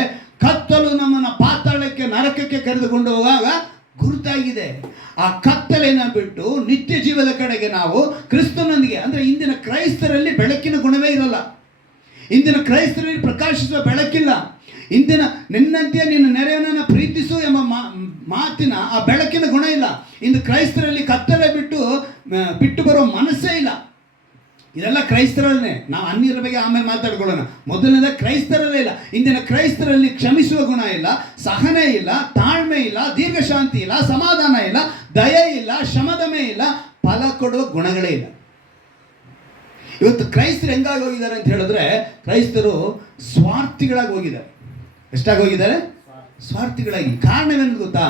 ಕತ್ತಲು ನಮ್ಮನ್ನು ಪಾತಾಳಕ್ಕೆ ನರಕಕ್ಕೆ ಕರೆದುಕೊಂಡು ಹೋಗಾಗ ಗುರುತಾಗಿದೆ. ಆ ಕತ್ತಲೆನ ಬಿಟ್ಟು ನಿತ್ಯ ಜೀವದ ಕಡೆಗೆ ನಾವು ಕ್ರಿಸ್ತನೊಂದಿಗೆ, ಅಂದರೆ ಇಂದಿನ ಕ್ರೈಸ್ತರಲ್ಲಿ ಬೆಳಕಿನ ಗುಣವೇ ಇರಲ್ಲ. ಇಂದಿನ ಕ್ರೈಸ್ತರಲ್ಲಿ ಪ್ರಕಾಶಿಸುವ ಬೆಳಕಿಲ್ಲ. ಇಂದಿನ ನಿನ್ನಂತೆ ನಿನ್ನ ನೆರೆಯವನನ್ನು ಪ್ರೀತಿಸು ಎಂಬ ಮಾತಿನ ಆ ಬೆಳಕಿನ ಗುಣ ಇಲ್ಲ. ಇಂದು ಕ್ರೈಸ್ತರಲ್ಲಿ ಕತ್ತಲೆ ಬಿಟ್ಟು ಬರೋ ಮನಸ್ಸೇ ಇಲ್ಲ. ಇದೆಲ್ಲ ಕ್ರೈಸ್ತರಲ್ಲೇ. ನಾವು ಅನ್ಯರ ಬಗ್ಗೆ ಆಮೇಲೆ ಮಾತಾಡ್ಕೊಳ್ಳೋಣ. ಮೊದಲನೇದ ಕ್ರೈಸ್ತರಲ್ಲೇ ಇಲ್ಲ. ಇಂದಿನ ಕ್ರೈಸ್ತರಲ್ಲಿ ಕ್ಷಮಿಸುವ ಗುಣ ಇಲ್ಲ, ಸಹನೆ ಇಲ್ಲ, ತಾಳ್ಮೆ ಇಲ್ಲ, ದೀರ್ಘಶಾಂತಿ ಇಲ್ಲ, ಸಮಾಧಾನ ಇಲ್ಲ, ದಯೆ ಇಲ್ಲ, ಶಮದಮೆ ಇಲ್ಲ, ಫಲ ಕೊಡುವ ಗುಣಗಳೇ ಇಲ್ಲ. ಇವತ್ತು ಕ್ರೈಸ್ತರು ಹೆಂಗಾಗಿ ಹೋಗಿದ್ದಾರೆ ಅಂತ ಹೇಳಿದ್ರೆ, ಕ್ರೈಸ್ತರು ಸ್ವಾರ್ಥಿಗಳಾಗಿ ಹೋಗಿದ್ದಾರೆ. ಎಷ್ಟಾಗಿ ಹೋಗಿದ್ದಾರೆ? ಸ್ವಾರ್ಥಿಗಳಾಗಿ. ಕಾರಣವೇನು ಗೊತ್ತಾ?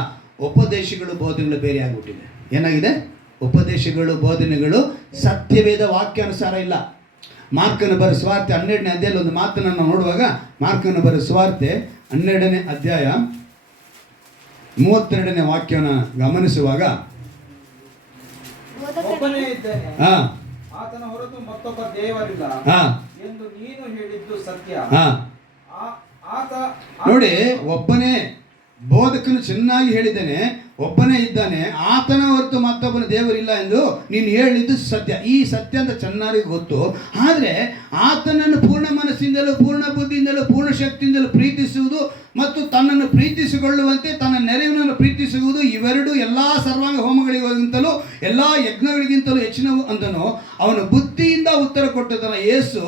ಉಪದೇಶಗಳು ಬೋಧನೆಗಳು ಬೇರೆ ಆಗಿಬಿಟ್ಟಿದೆ. ಏನಾಗಿದೆ? ಉಪದೇಶಗಳು ಬೋಧನೆಗಳು ಸತ್ಯವೇದ ವಾಕ್ಯಾನುಸಾರ ಇಲ್ಲ. ಮಾರ್ಕನ ಬರ ಸುವಾರ್ತೆ 12ನೇ ಅಧ್ಯಾಯದಲ್ಲಿ ಒಂದು ಮಾತನ್ನು ನಾವು ನೋಡುವಾಗ, ಮಾರ್ಕನ ಬರ ಸುವಾರ್ತೆ 12ನೇ ಅಧ್ಯಾಯ 32ನೇ ವಾಕ್ಯವನ್ನು ಗಮನಿಸುವಾಗ, ಒಬ್ಬನೇ ಇದ್ದೇನೆ, ಆತನ ಹೊರತು ಮತ್ತೊಬ್ಬ ದೇವರಿಲ್ಲ ಎಂದು ನೀನು ಹೇಳಿದ್ದು ಸತ್ಯ. ನೋಡಿ, ಒಬ್ಬನೇ ಬೋಧಕನು ಚೆನ್ನಾಗಿ ಹೇಳಿದ್ದಾನೆ, ಒಬ್ಬನೇ ಇದ್ದಾನೆ, ಆತನ ಹೊರತು ಮತ್ತೊಬ್ಬನ ದೇವರಿಲ್ಲ ಎಂದು ನೀನು ಹೇಳಿದ್ದು ಸತ್ಯ. ಈ ಸತ್ಯ ಅಂತ ಚೆನ್ನಾಗಿ ಗೊತ್ತು. ಆದರೆ ಆತನನ್ನು ಪೂರ್ಣ ಮನಸ್ಸಿಂದಲೂ ಪೂರ್ಣ ಬುದ್ಧಿಯಿಂದಲೂ ಪೂರ್ಣ ಶಕ್ತಿಯಿಂದಲೂ ಪ್ರೀತಿಸುವುದು ಮತ್ತು ತನ್ನನ್ನು ಪ್ರೀತಿಸಿಕೊಳ್ಳುವಂತೆ ತನ್ನ ನೆರೆಯವನನ್ನು ಪ್ರೀತಿಸುವುದು, ಇವೆರಡು ಎಲ್ಲ ಸರ್ವಾಂಗ ಹೋಮಗಳಿಗಿಂತಲೂ ಎಲ್ಲ ಯಜ್ಞಗಳಿಗಿಂತಲೂ ಹೆಚ್ಚಿನವು ಅಂತನೂ ಅವನು ಬುದ್ಧಿಯಿಂದ ಉತ್ತರ ಕೊಟ್ಟದನ್ನು ಯೇಸು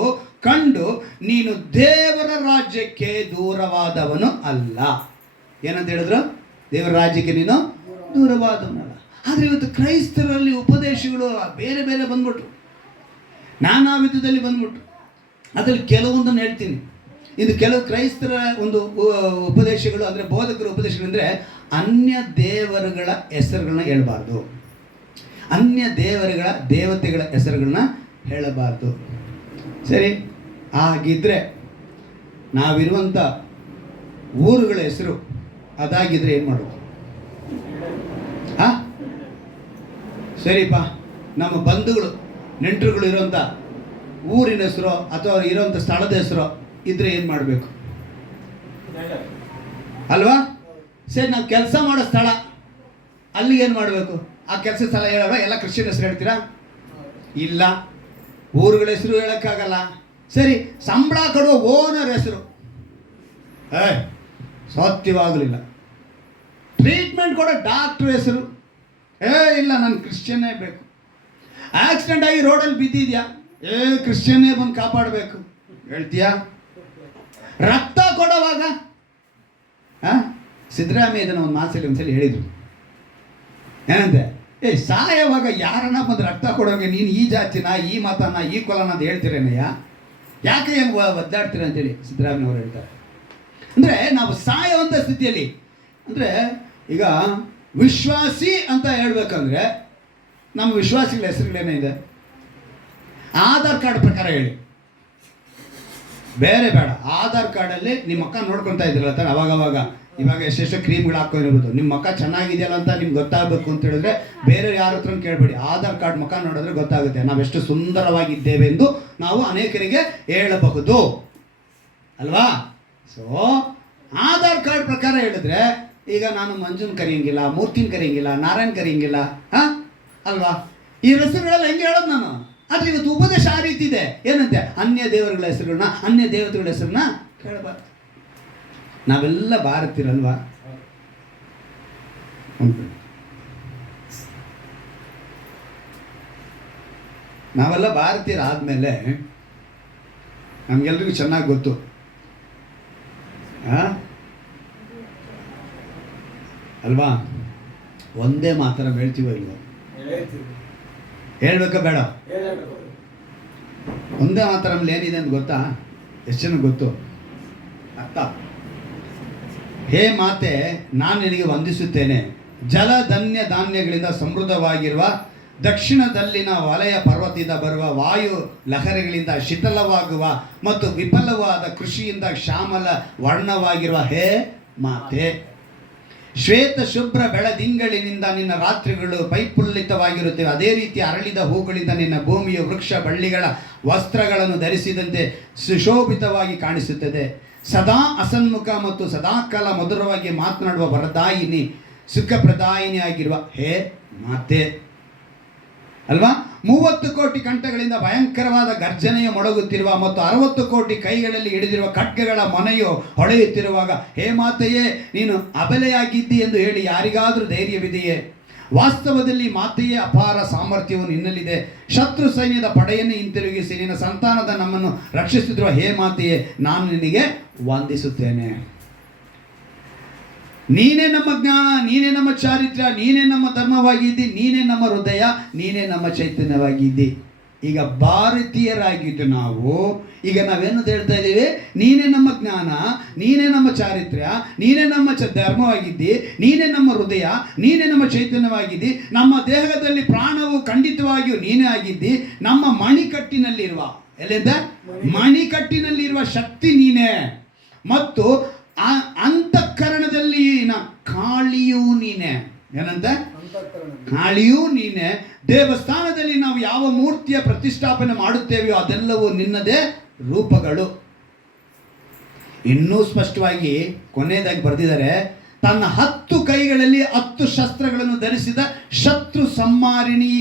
ಕಂಡು, ನೀನು ದೇವರ ರಾಜ್ಯಕ್ಕೆ ದೂರವಾದವನು ಅಲ್ಲ. ಏನಂತ ಹೇಳಿದ್ರು? ದೇವರ ರಾಜ್ಯಕ್ಕೆ ನೀನು ದೂರವಾದವನಲ್ಲ. ಆದರೆ ಇವತ್ತು ಕ್ರೈಸ್ತರಲ್ಲಿ ಉಪದೇಶಗಳು ಬೇರೆ ಬೇರೆ ಬಂದ್ಬಿಟ್ರು, ನಾನಾ ವಿಧದಲ್ಲಿ ಬಂದ್ಬಿಟ್ರು. ಅದರಲ್ಲಿ ಕೆಲವೊಂದನ್ನು ಹೇಳ್ತೀನಿ. ಇದು ಕೆಲವು ಕ್ರೈಸ್ತರ ಒಂದು ಉಪದೇಶಗಳು ಅಂದರೆ ಬೋಧಕರ ಉಪದೇಶಗಳಂದರೆ ಅನ್ಯ ದೇವರುಗಳ ಹೆಸರುಗಳನ್ನ ಹೇಳಬಾರ್ದು, ಅನ್ಯ ದೇವತೆಗಳ ಹೆಸರುಗಳನ್ನ ಹೇಳಬಾರ್ದು. ಸರಿ, ಹಾಗಿದ್ರೆ ನಾವಿರುವಂಥ ಊರುಗಳ ಹೆಸರು ಅದಾಗಿದ್ರೆ ಏನು ಮಾಡೋದು? ಸರಿಪ್ಪ, ನಮ್ಮ ಬಂಧುಗಳು ನೆಂಟರುಗಳು ಇರೋಂಥ ಊರಿನ ಹೆಸರು ಅಥವಾ ಇರೋಂಥ ಸ್ಥಳದ ಹೆಸರು ಇದ್ರೆ ಏನು ಮಾಡಬೇಕು ಅಲ್ವಾ? ಸರಿ, ನಾವು ಕೆಲಸ ಮಾಡೋ ಸ್ಥಳ ಅಲ್ಲಿಗೆ ಏನು ಮಾಡಬೇಕು? ಆ ಕೆಲಸ ಸ್ಥಳ ಹೇಳೋಣ, ಎಲ್ಲ ಕ್ರಿಶ್ಚಿಯನ್ ಹೆಸರು ಹೇಳ್ತೀರಾ? ಇಲ್ಲ, ಊರುಗಳ ಹೆಸರು ಹೇಳೋಕ್ಕಾಗಲ್ಲ. ಸರಿ, ಸಂಬಳ ಕೊಡುವ ಓನರ್ ಹೆಸರು ಸಾಧ್ಯವಾಗಲಿಲ್ಲ. ಟ್ರೀಟ್ಮೆಂಟ್ ಕೊಡೋ ಡಾಕ್ಟ್ರ್ ಹೆಸರು ಇಲ್ಲ, ನಾನು ಕ್ರಿಶ್ಚಿಯನ್ನೇ ಬೇಕು. ಆಕ್ಸಿಡೆಂಟ್ ಆಗಿ ರೋಡಲ್ಲಿ ಬಿದ್ದಿದ್ಯಾ, ಕ್ರಿಶ್ಚಿಯನ್ನೇ ಬಂದು ಕಾಪಾಡಬೇಕು ಹೇಳ್ತೀಯಾ? ರಕ್ತ ಕೊಡುವಾಗ ಸಿದ್ದರಾಮಯ್ಯ ಇದನ್ನು ಒಂದು ಮಾಸಲ್ಲಿ ಒಂದ್ಸಲಿ ಹೇಳಿದರು. ಏನಂತೆ, ಸಾಯವಾಗ ಯಾರನ್ನ ಬಂದು ರಕ್ತ ಕೊಡುವಾಗ ನೀನು ಈ ಜಾತಿನ, ಈ ಮತನ, ಈ ಕುಲನ ಅಂತ ಹೇಳ್ತೀರೇನಯ್ಯ, ಯಾಕೆ ಹೆಂಗೆ ಒದ್ದಾಡ್ತೀರ ಅಂತೇಳಿ ಸಿದ್ದರಾಮಯ್ಯ ಅವರು ಹೇಳ್ತಾರೆ. ಅಂದರೆ ನಾವು ಸಾಯುವಂಥ ಸ್ಥಿತಿಯಲ್ಲಿ, ಅಂದರೆ ಈಗ ವಿಶ್ವಾಸಿ ಅಂತ ಹೇಳ್ಬೇಕಂದ್ರೆ ನಮ್ಮ ವಿಶ್ವಾಸಿಗಳ ಹೆಸರುಗಳೇನಿದೆ? ಆಧಾರ್ ಕಾರ್ಡ್ ಪ್ರಕಾರ ಹೇಳಿ, ಬೇರೆ ಬೇಡ. ಆಧಾರ್ ಕಾರ್ಡಲ್ಲಿ ನಿಮ್ಮ ಅಕ್ಕ ನೋಡ್ಕೊತಾ ಇದ್ರಲ್ಲ ತಾನೆ ಅವಾಗವಾಗ, ಇವಾಗ ಎಷ್ಟೆಷ್ಟು ಕ್ರೀಮ್ಗಳು ಹಾಕೊಂಡಿರ್ಬೋದು. ನಿಮ್ಮ ಮಕ್ಕ ಚೆನ್ನಾಗಿದೆಯಲ್ಲ ಅಂತ ನಿಮ್ಗೆ ಗೊತ್ತಾಗಬೇಕು ಅಂತ ಹೇಳಿದ್ರೆ ಬೇರೆ ಯಾರ ಹತ್ರ ಕೇಳಬೇಡಿ, ಆಧಾರ್ ಕಾರ್ಡ್ ಮುಖ ನೋಡಿದ್ರೆ ಗೊತ್ತಾಗುತ್ತೆ ನಾವೆಷ್ಟು ಸುಂದರವಾಗಿದ್ದೇವೆ ಎಂದು ನಾವು ಅನೇಕರಿಗೆ ಹೇಳಬಹುದು ಅಲ್ವಾ? ಸೊ ಆಧಾರ್ ಕಾರ್ಡ್ ಪ್ರಕಾರ ಹೇಳಿದ್ರೆ ಈಗ ನಾನು ಮಂಜುನ್ ಕರೆಯಂಗಿಲ್ಲ, ಮೂರ್ತಿನ ಕರೆಯಂಗಿಲ್ಲ, ನಾರಾಯಣ್ ಕರೆಯಂಗಿಲ್ಲ, ಅಲ್ವಾ? ಈ ಹೆಸರುಗಳೆಲ್ಲ ಹೆಂಗೆ ಹೇಳೋದು ನಾನು? ಆದರೆ ಇವತ್ತು ಉಪದೇಶ ಆ ರೀತಿ ಇದೆ. ಏನಂತೆ? ಅನ್ಯ ದೇವರುಗಳ ಹೆಸರುಗಳನ್ನ, ಅನ್ಯ ದೇವತೆಗಳ ಹೆಸರನ್ನ ಕೇಳಬಾರ್ದು. ನಾವೆಲ್ಲ ಭಾರತೀಯರಲ್ವಾ? ನಾವೆಲ್ಲ ಭಾರತೀಯರಾದ್ಮೇಲೆ ನಮ್ಗೆಲ್ರಿಗೂ ಚೆನ್ನಾಗಿ ಗೊತ್ತು, ಅಲ್ವಾ? ಒಂದೇ ಮಾತ್ರ ಹೇಳ್ತೀವೋ ಇಲ್ವೋ? ಹೇಳ್ಬೇಕಾ ಬೇಡ? ಒಂದೇ ಮಾತ್ರ ನಮ್ಮಲ್ಲಿ ಏನಿದೆ ಅಂತ ಗೊತ್ತಾ? ಎಷ್ಟು ಜನ ಗೊತ್ತು? ಅರ್ಥ, ಹೇ ಮಾತೆ, ನಾನು ನಿನಗೆ ವಂದಿಸುತ್ತೇನೆ. ಜಲಧನ್ಯ ಧಾನ್ಯಗಳಿಂದ ಸಮೃದ್ಧವಾಗಿರುವ ದಕ್ಷಿಣದಲ್ಲಿನ ವಲಯ ಪರ್ವತದಿಂದ ಬರುವ ವಾಯು ಲಹರಿಗಳಿಂದ ಶಿಥಲವಾಗುವ ಮತ್ತು ವಿಫಲವಾದ ಕೃಷಿಯಿಂದ ಶ್ಯಾಮಲ ವರ್ಣವಾಗಿರುವ ಹೇ ಮಾತೆ, ಶ್ವೇತ ಶುಭ್ರ ಬೆಳದಿಂಗಳಿನಿಂದ ನಿನ್ನ ರಾತ್ರಿಗಳು ಪೈಪುಲ್ಲಿತವಾಗಿರುತ್ತವೆ. ಅದೇ ರೀತಿ ಅರಳಿದ ಹೂಗಳಿಂದ ನಿನ್ನ ಭೂಮಿಯ ವೃಕ್ಷ ಬಳ್ಳಿಗಳ ವಸ್ತ್ರಗಳನ್ನು ಧರಿಸಿದಂತೆ ಸುಶೋಭಿತವಾಗಿ ಕಾಣಿಸುತ್ತದೆ. ಸದಾ ಅಸನ್ಮುಖ ಮತ್ತು ಸದಾಕಾಲ ಮಧುರವಾಗಿ ಮಾತನಾಡುವ ವರದಾಯಿನಿ, ಸುಖಪ್ರದಾಯಿನಿ ಆಗಿರುವ ಹೇ ಮಾತೆ ಅಲ್ವಾ? 30 ಕೋಟಿ ಕಂಠಗಳಿಂದ ಭಯಂಕರವಾದ ಗರ್ಜನೆಯ ಮೊಳಗುತ್ತಿರುವ ಮತ್ತು 60 ಕೋಟಿ ಕೈಗಳಲ್ಲಿ ಹಿಡಿದಿರುವ ಖಡ್ಗಗಳ ಮೊನೆಯು ಹೊಳೆಯುತ್ತಿರುವಾಗ ಹೇ ಮಾತೆಯೇ, ನೀನು ಅಬಲೆಯಾಗಿದ್ದಿ ಎಂದು ಹೇಳಿ ಯಾರಿಗಾದರೂ ಧೈರ್ಯವಿದೆಯೇ? ವಾಸ್ತವದಲ್ಲಿ ಮಾತೆಯೇ ಅಪಾರ ಸಾಮರ್ಥ್ಯವು ನಿನ್ನಲ್ಲಿದೆ. ಶತ್ರು ಸೈನ್ಯದ ಪಡೆಯನ್ನು ಹಿಂತಿರುಗಿಸಿ ನಿನ್ನ ಸಂತಾನದ ನಮ್ಮನ್ನು ರಕ್ಷಿಸುತ್ತಿರುವ ಹೇ ಮಾತೆಯೇ, ನಾನು ನಿನಗೆ ವಂದಿಸುತ್ತೇನೆ. ನೀನೇ ನಮ್ಮ ಜ್ಞಾನ, ನೀನೇ ನಮ್ಮ ಚಾರಿತ್ರ್ಯ, ನೀನೇ ನಮ್ಮ ಧರ್ಮವಾಗಿದ್ದಿ, ನೀನೇ ನಮ್ಮ ಹೃದಯ, ನೀನೇ ನಮ್ಮ ಚೈತನ್ಯವಾಗಿದ್ದಿ. ಈಗ ಭಾರತೀಯರಾಗಿದ್ದು ನಾವು ಈಗ ನಾವೇನು ಹೇಳ್ತಾ ಇದ್ದೀವಿ? ನೀನೇ ನಮ್ಮ ಜ್ಞಾನ, ನೀನೇ ನಮ್ಮ ಚಾರಿತ್ರ್ಯ, ನೀನೇ ನಮ್ಮ ಧರ್ಮವಾಗಿದ್ದಿ, ನೀನೇ ನಮ್ಮ ಹೃದಯ, ನೀನೇ ನಮ್ಮ ಚೈತನ್ಯವಾಗಿದ್ದಿ. ನಮ್ಮ ದೇಹದಲ್ಲಿ ಪ್ರಾಣವು ಖಂಡಿತವಾಗಿಯೂ ನೀನೇ ಆಗಿದ್ದಿ. ನಮ್ಮ ಮಣಿಕಟ್ಟಿನಲ್ಲಿರುವ, ಎಲ್ಲಿಂದ? ಮಣಿಕಟ್ಟಿನಲ್ಲಿರುವ ಶಕ್ತಿ ನೀನೇ, ಮತ್ತು ಆ ಅಂತಃಕರಣದಲ್ಲಿನ ಕಾಳಿಯೂ ನೀನೆ. ಏನಂತ? ಕಾಳಿಯೂ ನೀನೆ. ದೇವಸ್ಥಾನದಲ್ಲಿ ನಾವು ಯಾವ ಮೂರ್ತಿಯ ಪ್ರತಿಷ್ಠಾಪನೆ ಮಾಡುತ್ತೇವೆಯೋ ಅದೆಲ್ಲವೂ ನಿನ್ನದೇ ರೂಪಗಳು. ಇನ್ನೂ ಸ್ಪಷ್ಟವಾಗಿ ಕೊನೆಯದಾಗಿ ಬರೆದಿದ್ದಾರೆ, ತನ್ನ 10 ಕೈಗಳಲ್ಲಿ 10 ಶಸ್ತ್ರಗಳನ್ನು ಧರಿಸಿದ ಶತ್ರು ಸಂಹಾರಿಣಿ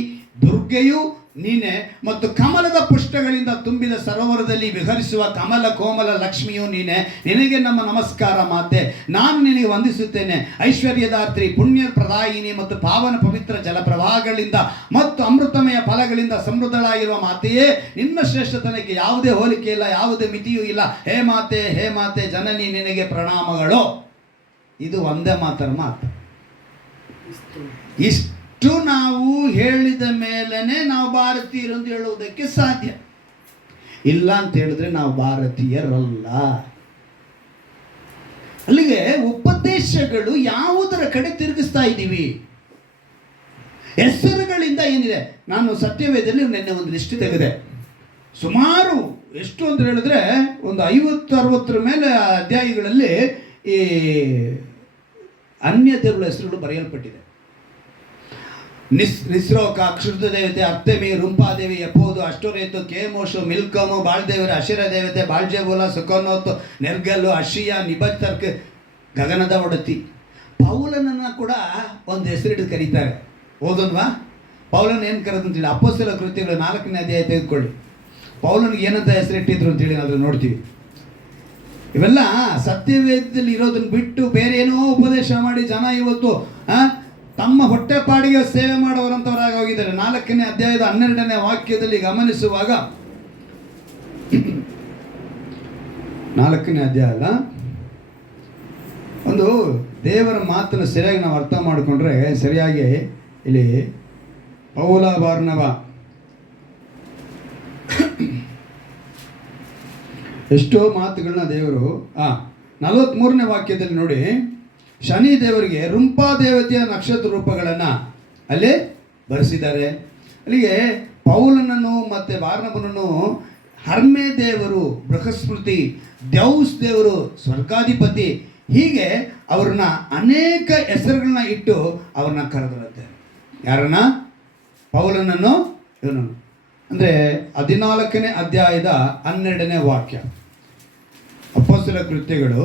ದುರ್ಗೆಯೂ ನೀನೆ, ಮತ್ತು ಕಮಲದ ಪುಷ್ಪಗಳಿಂದ ತುಂಬಿದ ಸರೋವರದಲ್ಲಿ ವಿಹರಿಸುವ ಕಮಲ ಕೋಮಲ ಲಕ್ಷ್ಮಿಯೂ ನೀನೆ. ನಿನಗೆ ನಮ್ಮ ನಮಸ್ಕಾರ ಮಾತೆ, ನಾನು ನಿನಗೆ ವಂದಿಸುತ್ತೇನೆ. ಐಶ್ವರ್ಯದಾತ್ರಿ, ಪುಣ್ಯ ಪ್ರದಾಯಿನಿ ಮತ್ತು ಪಾವನ ಪವಿತ್ರ ಜಲಪ್ರವಾಹಗಳಿಂದ ಮತ್ತು ಅಮೃತಮಯ ಫಲಗಳಿಂದ ಸಮೃದ್ಧಳಾಗಿರುವ ಮಾತೆಯೇ, ನಿನ್ನ ಶ್ರೇಷ್ಠತನಕ್ಕೆ ಯಾವುದೇ ಹೋಲಿಕೆ ಇಲ್ಲ, ಯಾವುದೇ ಮಿತಿಯೂ ಇಲ್ಲ. ಹೇ ಮಾತೆ, ಹೇ ಮಾತೆ ಜನನಿ, ನಿನಗೆ ಪ್ರಣಾಮಗಳು. ಇದು ಒಂದೇ ಮಾತರ ಮಾತು. ಇಷ್ಟು ನಾವು ಹೇಳಿದ ಮೇಲೇ ನಾವು ಭಾರತೀಯರು ಅಂತ ಹೇಳುವುದಕ್ಕೆ ಸಾಧ್ಯ. ಇಲ್ಲ ಅಂತ ಹೇಳಿದ್ರೆ ನಾವು ಭಾರತೀಯರಲ್ಲ. ಅಲ್ಲಿಗೆ ಉಪದೇಶಗಳು ಯಾವುದರ ಕಡೆ ತಿರುಗಿಸ್ತಾ ಇದ್ದೀವಿ? ಹೆಸರುಗಳಿಂದ ಏನಿದೆ. ನಾನು ಸತ್ಯವೇದದಲ್ಲಿ ನಿನ್ನೆ ಒಂದು ಲಿಸ್ಟ್ ತೆಗೆದೆ. ಸುಮಾರು ಎಷ್ಟು ಅಂತ ಹೇಳಿದ್ರೆ ಒಂದು 50-60 ಮೇಲೆ ಅಧ್ಯಾಯಗಳಲ್ಲಿ ಈ ಅನ್ಯ ದೇವರ ಹೆಸರುಗಳು ಬರೆಯಲ್ಪಟ್ಟಿದೆ. ನಿಸ್ರೋಕ, ಕ್ಷುದ್ರ ದೇವತೆ, ಅರ್ತೆಮಿ, ರುಂಪಾದೇವಿ, ಯಪೋದು, ಅಷ್ಟೋರೇತು, ಕೇಮೋಶು, ಮಿಲ್ಕಮು, ಬಾಳ್ದೇವರ, ಅಶಿರ ದೇವತೆ, ಬಾಳ್ಜೆಬೋಲ, ಸುಕೋನೋತು, ನೆರ್ಗಲ್ಲು, ಅಶಿಯ, ನಿಬತ್ತರ್ಕ್, ಗಗನದ ಒಡತಿ. ಪೌಲನನ್ನು ಕೂಡ ಒಂದು ಹೆಸರಿಟ್ಟು ಕರೀತಾರೆ. ಓದೋನ್ವಾ? ಪೌಲನ್ ಏನು ಕರೆದಂತೇಳಿ ಅಪೊಸ್ತಲ ಕೃತ್ಯಗಳು 4ನೇ ಅಧ್ಯಾಯ ತೆಗೆದುಕೊಳ್ಳಿ. ಪೌಲನಿಗೆ ಏನಂತ ಹೆಸರಿಟ್ಟಿದ್ರು ಅಂತೇಳಿ ನಾವು ನೋಡ್ತೀವಿ. ಇವೆಲ್ಲ ಸತ್ಯವೇದದಲ್ಲಿ ಇರೋದನ್ನು ಬಿಟ್ಟು ಬೇರೆ ಏನೋ ಉಪದೇಶ ಮಾಡಿ ಜನ ಇವತ್ತು ತಮ್ಮ ಹೊಟ್ಟೆಪಾಡಿಗೆ ಸೇವೆ ಮಾಡೋರಂಥವರಾಗಿ ಹೋಗಿದ್ದಾರೆ. 4ನೇ ಅಧ್ಯಾಯದ 12ನೇ ವಾಕ್ಯದಲ್ಲಿ ಗಮನಿಸುವಾಗ, 4ನೇ ಅಧ್ಯಾಯ ಅಲ್ಲ, ಒಂದು ದೇವರ ಮಾತನ್ನು ಸರಿಯಾಗಿ ನಾವು ಅರ್ಥ ಮಾಡಿಕೊಂಡ್ರೆ ಸರಿಯಾಗಿ ಇಲ್ಲಿ ಪೌಲ ಬಾರ್ನಬ ಎಷ್ಟೋ ಮಾತುಗಳನ್ನ ದೇವರು 43ನೇ ವಾಕ್ಯದಲ್ಲಿ ನೋಡಿ, ಶನಿ ದೇವರಿಗೆ ರುಂಪಾ ದೇವತೆಯ ನಕ್ಷತ್ರ ರೂಪಗಳನ್ನು ಅಲ್ಲಿ ಬರೆಸಿದ್ದಾರೆ. ಅಲ್ಲಿಗೆ ಪೌಲನನ್ನು ಮತ್ತು ಬಾರ್ನಬನನ್ನು ಹರ್ಮೆ ದೇವರು, ಬೃಹಸ್ಪತಿ, ದ್ಯೌಸ್ ದೇವರು, ಸ್ವರ್ಗಾಧಿಪತಿ, ಹೀಗೆ ಅವ್ರನ್ನ ಅನೇಕ ಹೆಸರುಗಳನ್ನ ಇಟ್ಟು ಅವ್ರನ್ನ ಕರೆದರಂತೆ. ಯಾರನ್ನ? ಪೌಲನನ್ನು, ಇವನನ್ನು. ಅಂದರೆ 14ನೇ ಅಧ್ಯಾಯದ 12ನೇ ವಾಕ್ಯ, ಅಪೊಸ್ತಲ ಕೃತ್ಯಗಳು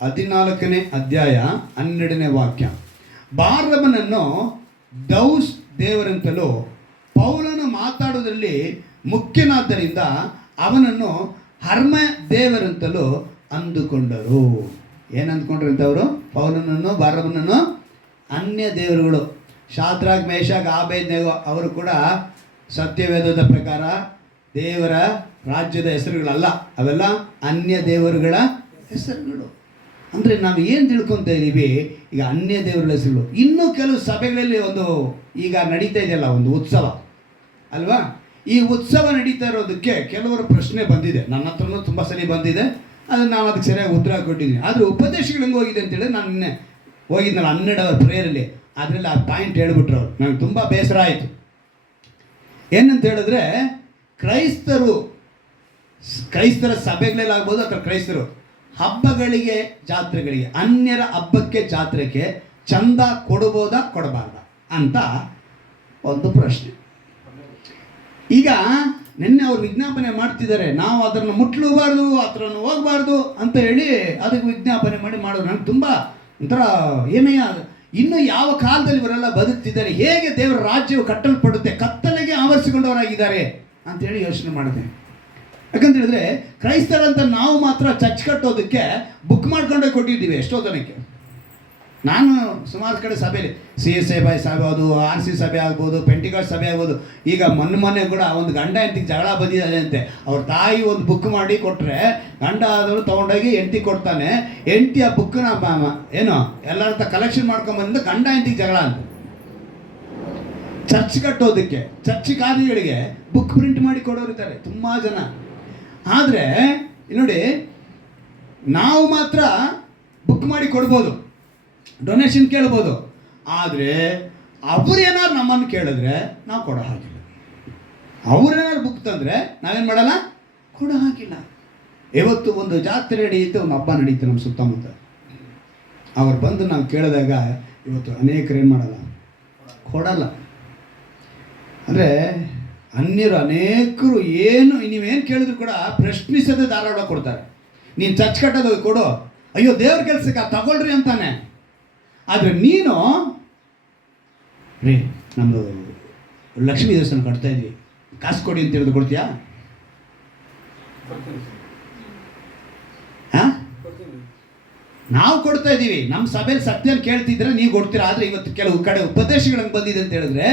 14ನೇ ಅಧ್ಯಾಯ 12ನೇ ವಾಕ್ಯ. ಬಾರ್ನಬನನ್ನು ದೌಸ್ ದೇವರಂತಲೂ ಪೌಲನು ಮಾತಾಡುವುದರಲ್ಲಿ ಮುಖ್ಯನಾದ್ದರಿಂದ ಅವನನ್ನು ಹರ್ಮ ದೇವರಂತಲೂ ಅಂದುಕೊಂಡರು. ಏನು ಅಂದ್ಕೊಂಡ್ರು ಅಂತವರು? ಪೌಲನನ್ನು ಬಾರ್ನಬನನ್ನು ಅನ್ಯ ದೇವರುಗಳು. ಶಾದ್ರಾಗ್, ಮೇಷಾಗ್, ಆಬೇದ್ನೆಗೋ ಅವರು ಕೂಡ ಸತ್ಯವೇದದ ಪ್ರಕಾರ ದೇವರ ರಾಜ್ಯದ ಹೆಸರುಗಳಲ್ಲ, ಅವೆಲ್ಲ ಅನ್ಯ ದೇವರುಗಳ ಹೆಸರುಗಳು. ಅಂದರೆ ನಾವು ಏನು ತಿಳ್ಕೊತಾ ಇದ್ದೀವಿ ಈಗ? ಅನ್ಯ ದೇವರುಗಳ ಹೆಸರುಗಳು. ಇನ್ನೂ ಕೆಲವು ಸಭೆಗಳಲ್ಲಿ ಒಂದು ಈಗ ನಡೀತಾ ಇದೆಯಲ್ಲ ಒಂದು ಉತ್ಸವ ಅಲ್ವಾ? ಈ ಉತ್ಸವ ನಡೀತಾ ಇರೋದಕ್ಕೆ ಕೆಲವರು ಪ್ರಶ್ನೆ ಬಂದಿದೆ, ನನ್ನ ಹತ್ರನೂ ತುಂಬ ಸಲ ಬಂದಿದೆ. ಅದನ್ನು ನಾನು ಅದಕ್ಕೆ ಸರಿಯಾಗಿ ಉತ್ತರ ಕೊಟ್ಟಿದ್ದೀನಿ. ಆದರೆ ಉಪದೇಶಗಳು ಹೆಂಗೆ ಹೋಗಿದೆ ಅಂತೇಳಿ ನಾನು ನಿನ್ನೆ ಹೋಗಿದ್ನಲ್ಲ 12 ಅವರ್ ಪ್ರೇಯರಲ್ಲಿ, ಅದರಲ್ಲಿ ಆ ಪಾಯಿಂಟ್ ಹೇಳ್ಬಿಟ್ರು ಅವ್ರು. ನನಗೆ ತುಂಬ ಬೇಸರ ಆಯಿತು. ಏನಂತ ಹೇಳಿದ್ರೆ, ಕ್ರೈಸ್ತರ ಸಭೆಗಳಲ್ಲಾಗ್ಬೋದು ಅಥವಾ ಕ್ರೈಸ್ತರು ಹಬ್ಬಗಳಿಗೆ, ಜಾತ್ರೆಗಳಿಗೆ, ಅನ್ಯರ ಹಬ್ಬಕ್ಕೆ, ಜಾತ್ರೆಗೆ ಚಂದ ಕೊಡ್ಬೋದಾ ಕೊಡಬಾರ್ದ ಅಂತ ಒಂದು ಪ್ರಶ್ನೆ. ಈಗ ನಿನ್ನೆ ಅವ್ರು ವಿಜ್ಞಾಪನೆ ಮಾಡ್ತಿದ್ದಾರೆ, ನಾವು ಅದನ್ನು ಮುಟ್ಲೂಬಾರ್ದು, ಹತ್ರನೂ ಹೋಗಬಾರ್ದು ಅಂತ ಹೇಳಿ ಅದಕ್ಕೆ ವಿಜ್ಞಾಪನೆ ಮಾಡೋದು ನನಗೆ ತುಂಬ ಒಂಥರ ಏನೆಯ. ಇನ್ನು ಯಾವ ಕಾಲದಲ್ಲಿ ಇವರೆಲ್ಲ ಬದುಕ್ತಿದ್ದಾರೆ, ಹೇಗೆ ದೇವರ ರಾಜ್ಯವು ಕಟ್ಟಲ್ಪಡುತ್ತೆ, ಕತ್ತಲೆಗೆ ಆವರಿಸಿಕೊಂಡವರಾಗಿದ್ದಾರೆ ಅಂತೇಳಿ ಯೋಚನೆ ಮಾಡಿದೆ. ಯಾಕಂತ ಹೇಳಿದ್ರೆ ಕ್ರೈಸ್ತರಂತ ನಾವು ಮಾತ್ರ ಚರ್ಚ್ ಕಟ್ಟೋದಕ್ಕೆ ಬುಕ್ ಮಾಡ್ಕೊಂಡೇ ಕೊಟ್ಟಿದ್ದೀವಿ ಎಷ್ಟೋ ಜನಕ್ಕೆ. ನಾನು ಸುಮಾರು ಕಡೆ ಸಭೆಯಲ್ಲಿ CSA ಸಭೆ ಆಗ್ಬೋದು, RC ಸಭೆ ಆಗ್ಬೋದು, ಪೆಂಟಿಕಾಸ್ಟ್ ಸಭೆ ಆಗ್ಬೋದು. ಈಗ ಮೊನ್ನೆ ಕೂಡ ಒಂದು ಗಂಡ ಹೆಂಡತಿಗೆ ಜಗಳ ಬಂದಿದೆ ಅಂತೆ. ಅವ್ರ ತಾಯಿ ಒಂದು ಬುಕ್ ಮಾಡಿ ಕೊಟ್ಟರೆ ಗಂಡ ಆದವರು ತೊಗೊಂಡೋಗಿ ಹೆಂಡತಿ ಕೊಡ್ತಾನೆ. ಹೆಂಡತಿ ಆ ಬುಕ್ಕನ್ನ ಏನೋ ಎಲ್ಲರ ಕಲೆಕ್ಷನ್ ಮಾಡ್ಕೊಂಬಂದ ಗಂಡ ಹೆಂಡತಿಗೆ ಜಗಳ ಅಂತ. ಚರ್ಚ್ ಕಟ್ಟೋದಕ್ಕೆ, ಚರ್ಚ್ ಕಾರ್ಯಗಳಿಗೆ ಬುಕ್ ಪ್ರಿಂಟ್ ಮಾಡಿ ಕೊಡೋರಿದ್ದಾರೆ ತುಂಬ ಜನ. ಆದರೆ ನೋಡಿ, ನಾವು ಮಾತ್ರ ಬುಕ್ ಮಾಡಿ ಕೊಡ್ಬೋದು, ಡೊನೇಷನ್ ಕೇಳ್ಬೋದು. ಆದರೆ ಅವ್ರೇನಾದ್ರು ನಮ್ಮನ್ನು ಕೇಳಿದ್ರೆ ನಾವು ಕೊಡೋ ಹಾಗಿಲ್ಲ. ಅವ್ರೇನಾದ್ರು ಬುಕ್ ತಂದರೆ ನಾವೇನು ಮಾಡಲ್ಲ, ಕೊಡೋ ಹಾಗಿಲ್ಲ. ಇವತ್ತು ಒಂದು ಜಾತ್ರೆ ನಡೆಯುತ್ತೆ, ಒಂದು ಹಬ್ಬ ನಡೀತೆ ನಮ್ಮ ಸುತ್ತಮುತ್ತ. ಅವ್ರು ಬಂದು ನಾವು ಕೇಳಿದಾಗ ಇವತ್ತು ಅನೇಕರು ಏನು ಮಾಡಲ್ಲ, ಕೊಡಲ್ಲ. ಅಂದರೆ ಅನ್ಯರು ಅನೇಕರು ನೀವೇನು ಕೇಳಿದ್ರು ಕೂಡ ಪ್ರಶ್ನಿಸದೆ ಧಾರಾಳ ಕೊಡ್ತಾರೆ. ನೀನು ಚರ್ಚ್ ಕಟ್ಟೋದು ಕೊಡು, ಅಯ್ಯೋ ದೇವ್ರ ಕೆಲಸಕ್ಕೆ ತಗೊಳ್ರಿ ಅಂತಾನೆ. ಆದರೆ ನೀನು ರೀ ನಮ್ಮದು ಲಕ್ಷ್ಮೀ ದೇವಸ್ಥಾನ ಕಟ್ತಾ ಇದ್ವಿ, ಕಾಸು ಕೊಡಿ ಅಂತ ಹೇಳಿದ್ರು ಕೊಡ್ತೀಯಾ? ಹಾಂ, ನಾವು ಕೊಡ್ತಾ ಇದ್ದೀವಿ. ನಮ್ಮ ಸಭೆಯಲ್ಲಿ ಸತ್ಯನ ಕೇಳ್ತಿದ್ರೆ ನೀವು ಕೊಡ್ತೀರಾ. ಆದರೆ ಇವತ್ತು ಕೆಲವು ಕಡೆ ಉಪದೇಶಗಳಂಗೆ ಬಂದಿದೆ ಅಂತ ಹೇಳಿದ್ರೆ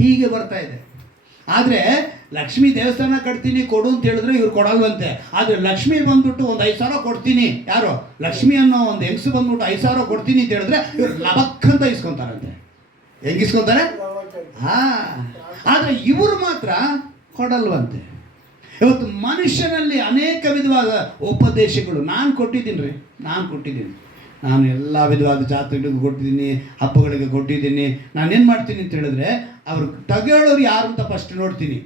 ಹೀಗೆ ಬರ್ತಾ ಇದೆ. ಆದರೆ ಲಕ್ಷ್ಮೀ ದೇವಸ್ಥಾನ ಕಟ್ತೀನಿ ಕೊಡು ಅಂತ ಹೇಳಿದ್ರೆ ಇವ್ರು ಕೊಡಲ್ವಂತೆ. ಆದರೆ ಲಕ್ಷ್ಮಿ ಬಂದ್ಬಿಟ್ಟು ಒಂದು 5,000 ಕೊಡ್ತೀನಿ, ಯಾರೋ ಲಕ್ಷ್ಮಿ ಅನ್ನೋ ಒಂದು ಹೆಂಗಸು ಬಂದ್ಬಿಟ್ಟು 5,000 ಕೊಡ್ತೀನಿ ಅಂತ ಹೇಳಿದ್ರೆ ಇವ್ರು ಲಬಕ್ಕಂತ ಇಸ್ಕೊತಾರಂತೆ. ಹೆಂಗಿಸ್ಕೊತಾರೆ? ಹಾ, ಆದ್ರೆ ಇವರು ಮಾತ್ರ ಕೊಡಲ್ವಂತೆ. ಇವತ್ತು ಮನುಷ್ಯನಲ್ಲಿ ಅನೇಕ ವಿಧವಾದ ಉಪದೇಶಗಳು ನಾನು ಕೊಟ್ಟಿದ್ದೀನಿ. ನಾನು ಎಲ್ಲ ವಿಧವಾದ ಜಾತ್ರೆಗಳಿಗೂ ಕೊಟ್ಟಿದ್ದೀನಿ, ಹಬ್ಬಗಳಿಗೆ ಕೊಟ್ಟಿದ್ದೀನಿ. ನಾನೇನು ಮಾಡ್ತೀನಿ ಅಂತ ಹೇಳಿದ್ರೆ, ಅವ್ರು ತಗೊಳ್ಳೋರು ಯಾರು ಅಂತ ಫಸ್ಟ್ ನೋಡ್ತೀನಿ.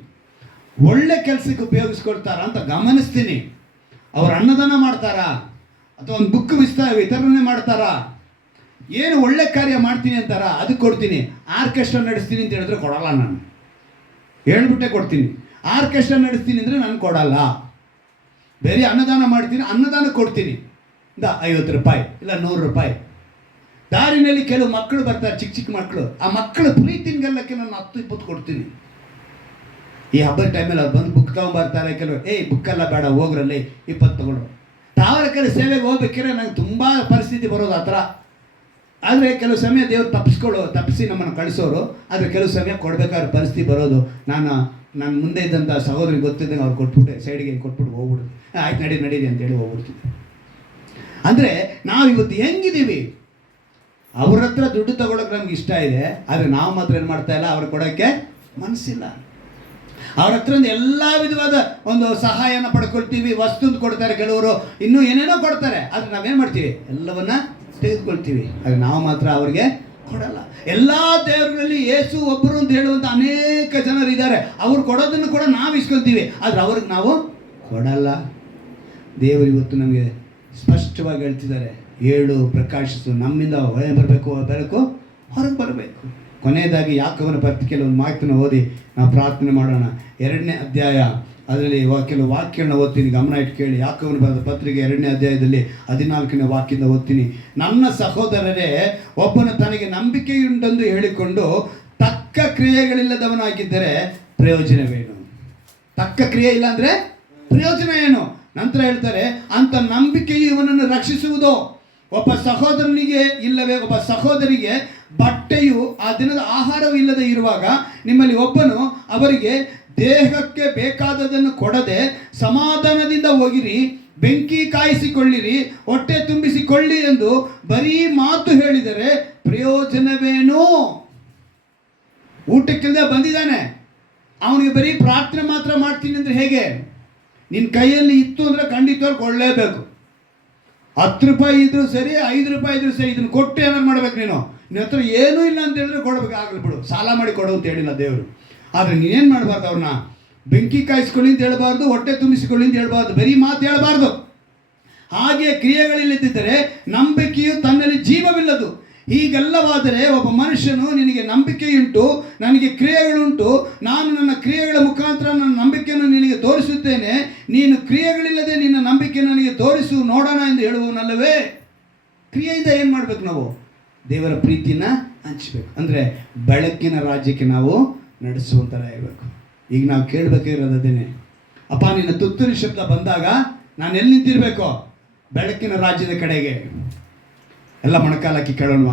ಒಳ್ಳೆ ಕೆಲಸಕ್ಕೆ ಉಪಯೋಗಿಸ್ಕೊಳ್ತಾರ ಅಂತ ಗಮನಿಸ್ತೀನಿ. ಅವ್ರು ಅನ್ನದಾನ ಮಾಡ್ತಾರಾ ಅಥವಾ ಒಂದು ಬುಕ್ ವಿತರಣೆ ಮಾಡ್ತಾರಾ, ಏನು ಒಳ್ಳೆ ಕಾರ್ಯ ಮಾಡ್ತೀನಿ ಅಂತಾರ, ಅದಕ್ಕೆ ಕೊಡ್ತೀನಿ. ಆರ್ಕೆಸ್ಟ್ರಾ ನಡೆಸ್ತೀನಿ ಅಂತ ಹೇಳಿದ್ರೆ ಕೊಡಲ್ಲ. ನಾನು ಹೇಳ್ಬಿಟ್ಟೆ ಕೊಡ್ತೀನಿ. ಆರ್ಕೆಸ್ಟ್ರಾ ನಡೆಸ್ತೀನಿ ಅಂದರೆ ನಾನು ಕೊಡಲ್ಲ. ಬೇರೆ ಅನ್ನದಾನ ಮಾಡ್ತೀನಿ, ಅನ್ನದಾನ ಕೊಡ್ತೀನಿ. 50 ರೂಪಾಯಿ ಇಲ್ಲ 100 ರೂಪಾಯಿ. ದಾರಿನಲ್ಲಿ ಕೆಲವು ಮಕ್ಕಳು ಬರ್ತಾರೆ, ಚಿಕ್ಕ ಮಕ್ಕಳು. ಆ ಮಕ್ಕಳು ಪ್ರೀತಿಗೆಲ್ಲಕ್ಕೆ ನಾನು 10-20 ಕೊಡ್ತೀನಿ. ಈ ಹಬ್ಬದ ಟೈಮಲ್ಲಿ ಅವ್ರು ಬಂದು ಬುಕ್ ತಗೊಂಡ್ಬರ್ತಾರೆ. ಕೆಲವರು ಬುಕ್ಕೆಲ್ಲ ಬೇಡ, ಹೋಗ್ರಲ್ಲಿ 20 ತಗೊಂಡು. ತಾವರೆ ಸೇವೆಗೆ ಹೋಗ್ಬೇಕಾದ್ರೆ ನಂಗೆ ತುಂಬ ಪರಿಸ್ಥಿತಿ ಬರೋದು ಆ ಥರ. ಆದರೆ ಕೆಲವು ಸಮಯ ದೇವರು ತಪ್ಪಿಸಿ ನಮ್ಮನ್ನು ಕಳಿಸೋರು. ಆದರೆ ಕೆಲವು ಸಮಯ ಕೊಡಬೇಕಾದ್ರೆ ಪರಿಸ್ಥಿತಿ ಬರೋದು. ನಾನು ಮುಂದೆ ಇದ್ದಂಥ ಸಹೋದರಿಗೆ ಗೊತ್ತಿದ್ದಂಗೆ ಅವ್ರು ಕೊಟ್ಬಿಟ್ಟೆ, ಸೈಡ್ಗೆ ಕೊಟ್ಬಿಟ್ಟು ಹೋಗ್ಬಿಡುದು. ಆಯ್ತು ನಡೀರಿ ಅಂತೇಳಿ ಹೋಗ್ಬಿಡ್ತೀವಿ. ಅಂದರೆ ನಾವು ಇವತ್ತು ಹೆಂಗಿದ್ದೀವಿ? ಅವ್ರ ಹತ್ರ ದುಡ್ಡು ತಗೊಳಕ್ಕೆ ನಮ್ಗೆ ಇಷ್ಟ ಇದೆ, ಆದರೆ ನಾವು ಮಾತ್ರ ಏನು ಮಾಡ್ತಾ ಇಲ್ಲ, ಅವ್ರು ಕೊಡೋಕ್ಕೆ ಮನಸ್ಸಿಲ್ಲ. ಅವ್ರ ಹತ್ರ ಎಲ್ಲ ವಿಧವಾದ ಒಂದು ಸಹಾಯನ ಪಡ್ಕೊಳ್ತೀವಿ. ವಸ್ತು ಕೊಡ್ತಾರೆ ಕೆಲವರು, ಇನ್ನೂ ಏನೇನೋ ಕೊಡ್ತಾರೆ. ಆದರೆ ನಾವೇನು ಮಾಡ್ತೀವಿ? ಎಲ್ಲವನ್ನ ತೆಗೆದುಕೊಳ್ತೀವಿ. ಆದರೆ ನಾವು ಮಾತ್ರ ಅವ್ರಿಗೆ ಕೊಡಲ್ಲ. ಎಲ್ಲ ದೇವರುಗಳಲ್ಲಿ ಯೇಸು ಒಬ್ಬರು ಅಂತ ಹೇಳುವಂಥ ಅನೇಕ ಜನರಿದ್ದಾರೆ. ಅವ್ರು ಕೊಡೋದನ್ನು ಕೂಡ ನಾವು ಇಸ್ಕೊಳ್ತೀವಿ, ಆದರೆ ಅವ್ರಿಗೆ ನಾವು ಕೊಡಲ್ಲ. ದೇವರು ಇವತ್ತು ನಮಗೆ ಸ್ಪಷ್ಟವಾಗಿ ಹೇಳ್ತಿದ್ದಾರೆ, ಏಳು ಪ್ರಕಾಶಿಸು, ನಮ್ಮಿಂದ ಹೊರಗೆ ಬರಬೇಕು, ಹೊರಗೆ ಬರಬೇಕು. ಕೊನೆಯದಾಗಿ ಯಾಕೋಬನ ಪತ್ರಿಕೆಯಲ್ಲಿ ಒಂದು ಮಾತನ್ನು ಓದಿ ನಾವು ಪ್ರಾರ್ಥನೆ ಮಾಡೋಣ. 2ನೇ ಅಧ್ಯಾಯ, ಅದರಲ್ಲಿ ಕೆಲವು ವಾಕ್ಯಗಳನ್ನ ಓದ್ತೀನಿ, ಗಮನ ಇಟ್ಟು ಕೇಳಿ. ಯಾಕೋಬನ ಬರೆದ ಪತ್ರಿಕೆ 2ನೇ ಅಧ್ಯಾಯದಲ್ಲಿ 14ನೇ ವಾಕ್ಯದಿಂದ ಓದ್ತೀನಿ. ನನ್ನ ಸಹೋದರರೇ, ಒಬ್ಬನು ತನಗೆ ನಂಬಿಕೆಯುಂಟೆಂದು ಹೇಳಿಕೊಂಡು ತಕ್ಕ ಕ್ರಿಯೆಗಳಿಲ್ಲದವನಾಗಿದ್ದರೆ ಪ್ರಯೋಜನವೇನು? ತಕ್ಕ ಕ್ರಿಯೆ ಇಲ್ಲ ಅಂದರೆ ಪ್ರಯೋಜನ ಏನು? ನಂತರ ಹೇಳ್ತಾರೆ, ಅಂತ ನಂಬಿಕೆಯು ಇವನನ್ನು ರಕ್ಷಿಸುವುದು. ಒಬ್ಬ ಸಹೋದರನಿಗೆ ಇಲ್ಲವೇ ಒಬ್ಬ ಸಹೋದರಿಗೆ ಬಟ್ಟೆಯು ಆ ದಿನದ ಆಹಾರವೂ ಇಲ್ಲದೆ ಇರುವಾಗ ನಿಮ್ಮಲ್ಲಿ ಒಬ್ಬನು ಅವರಿಗೆ ದೇಹಕ್ಕೆ ಬೇಕಾದದನ್ನು ಕೊಡದೆ ಸಮಾಧಾನದಿಂದ ಹೋಗಿರಿ, ಬೆಂಕಿ ಕಾಯಿಸಿಕೊಳ್ಳಿರಿ, ಹೊಟ್ಟೆ ತುಂಬಿಸಿಕೊಳ್ಳಿ ಎಂದು ಬರೀ ಮಾತು ಹೇಳಿದರೆ ಪ್ರಯೋಜನವೇನು? ಊಟಕ್ಕಿಲ್ಲದೆ ಬಂದಿದ್ದಾನೆ, ಅವನಿಗೆ ಬರೀ ಪ್ರಾರ್ಥನೆ ಮಾತ್ರ ಮಾಡ್ತೀನಿ ಅಂದರೆ ಹೇಗೆ? ನಿನ್ನ ಕೈಯಲ್ಲಿ ಇತ್ತು ಅಂದರೆ ಖಂಡಿತವಾಗಿ ಕೊಡಲೇಬೇಕು. 10 ರೂಪಾಯಿ ಇದ್ರೂ ಸರಿ, 5 ರೂಪಾಯಿ ಇದ್ರೂ ಸರಿ, ಇದನ್ನು ಕೊಟ್ಟು ಏನಾರು ಮಾಡ್ಬೇಕು. ನಿನ್ನ ಹತ್ರ ಏನೂ ಇಲ್ಲ ಅಂತ ಹೇಳಿದ್ರೆ ಕೊಡಬೇಕು, ಆಗಲಿ ಬಿಡು, ಸಾಲ ಮಾಡಿ ಕೊಡು ಅಂತ ಹೇಳಿಲ್ಲ ದೇವರು. ಆದರೆ ನೀನೇನು ಮಾಡಬಾರ್ದು, ಅವ್ರನ್ನ ಬೆಂಕಿ ಕಾಯಿಸ್ಕೊಳ್ಳಿ ಅಂತ ಹೇಳ್ಬಾರ್ದು, ಹೊಟ್ಟೆ ತುಂಬಿಸಿಕೊಳ್ಳಿ ಅಂತ ಹೇಳ್ಬಾರ್ದು, ಬರೀ ಮಾತು ಹೇಳ್ಬಾರ್ದು. ಹಾಗೆ ಕ್ರಿಯೆಗಳಿಲ್ಲದಿದ್ದರೆ ನಂಬಿಕೆಯು ತನ್ನಲ್ಲಿ ಜೀವವಿಲ್ಲದು. ಹೀಗೆಲ್ಲವಾದರೆ ಒಬ್ಬ ಮನುಷ್ಯನು, ನಿನಗೆ ನಂಬಿಕೆಯುಂಟು, ನನಗೆ ಕ್ರಿಯೆಗಳುಂಟು, ನಾನು ನನ್ನ ಕ್ರಿಯೆಗಳ ಮುಖಾಂತರ ನನ್ನ ನಂಬಿಕೆಯನ್ನು ನಿನಗೆ ತೋರಿಸುತ್ತೇನೆ, ನೀನು ಕ್ರಿಯೆಗಳಿಲ್ಲದೆ ನಿನ್ನ ನಂಬಿಕೆಯನ್ನು ನನಗೆ ತೋರಿಸು ನೋಡೋಣ ಎಂದು ಹೇಳುವನಲ್ಲವೇ? ಕ್ರಿಯೆಯಿಂದ ಏನು ಮಾಡಬೇಕು? ನಾವು ದೇವರ ಪ್ರೀತಿನ ಹಂಚಬೇಕು. ಅಂದರೆ ಬೆಳಕಿನ ರಾಜ್ಯಕ್ಕೆ ನಾವು ನಡೆಸುವಂಥರ ಇರಬೇಕು. ಈಗ ನಾವು ಕೇಳಬೇಕಿರೋದೇನೆ, ಅಪ್ಪ ನಿನ್ನ ತುತ್ತೂರಿ ಶಬ್ದ ಬಂದಾಗ ನಾನು ಎಲ್ಲಿ ನಿಂತಿರಬೇಕು? ಬೆಳಕಿನ ರಾಜ್ಯದ ಕಡೆಗೆ. ಎಲ್ಲ ಮೊಣಕಾಲಕ್ಕೆ ಕೇಳೋಣ.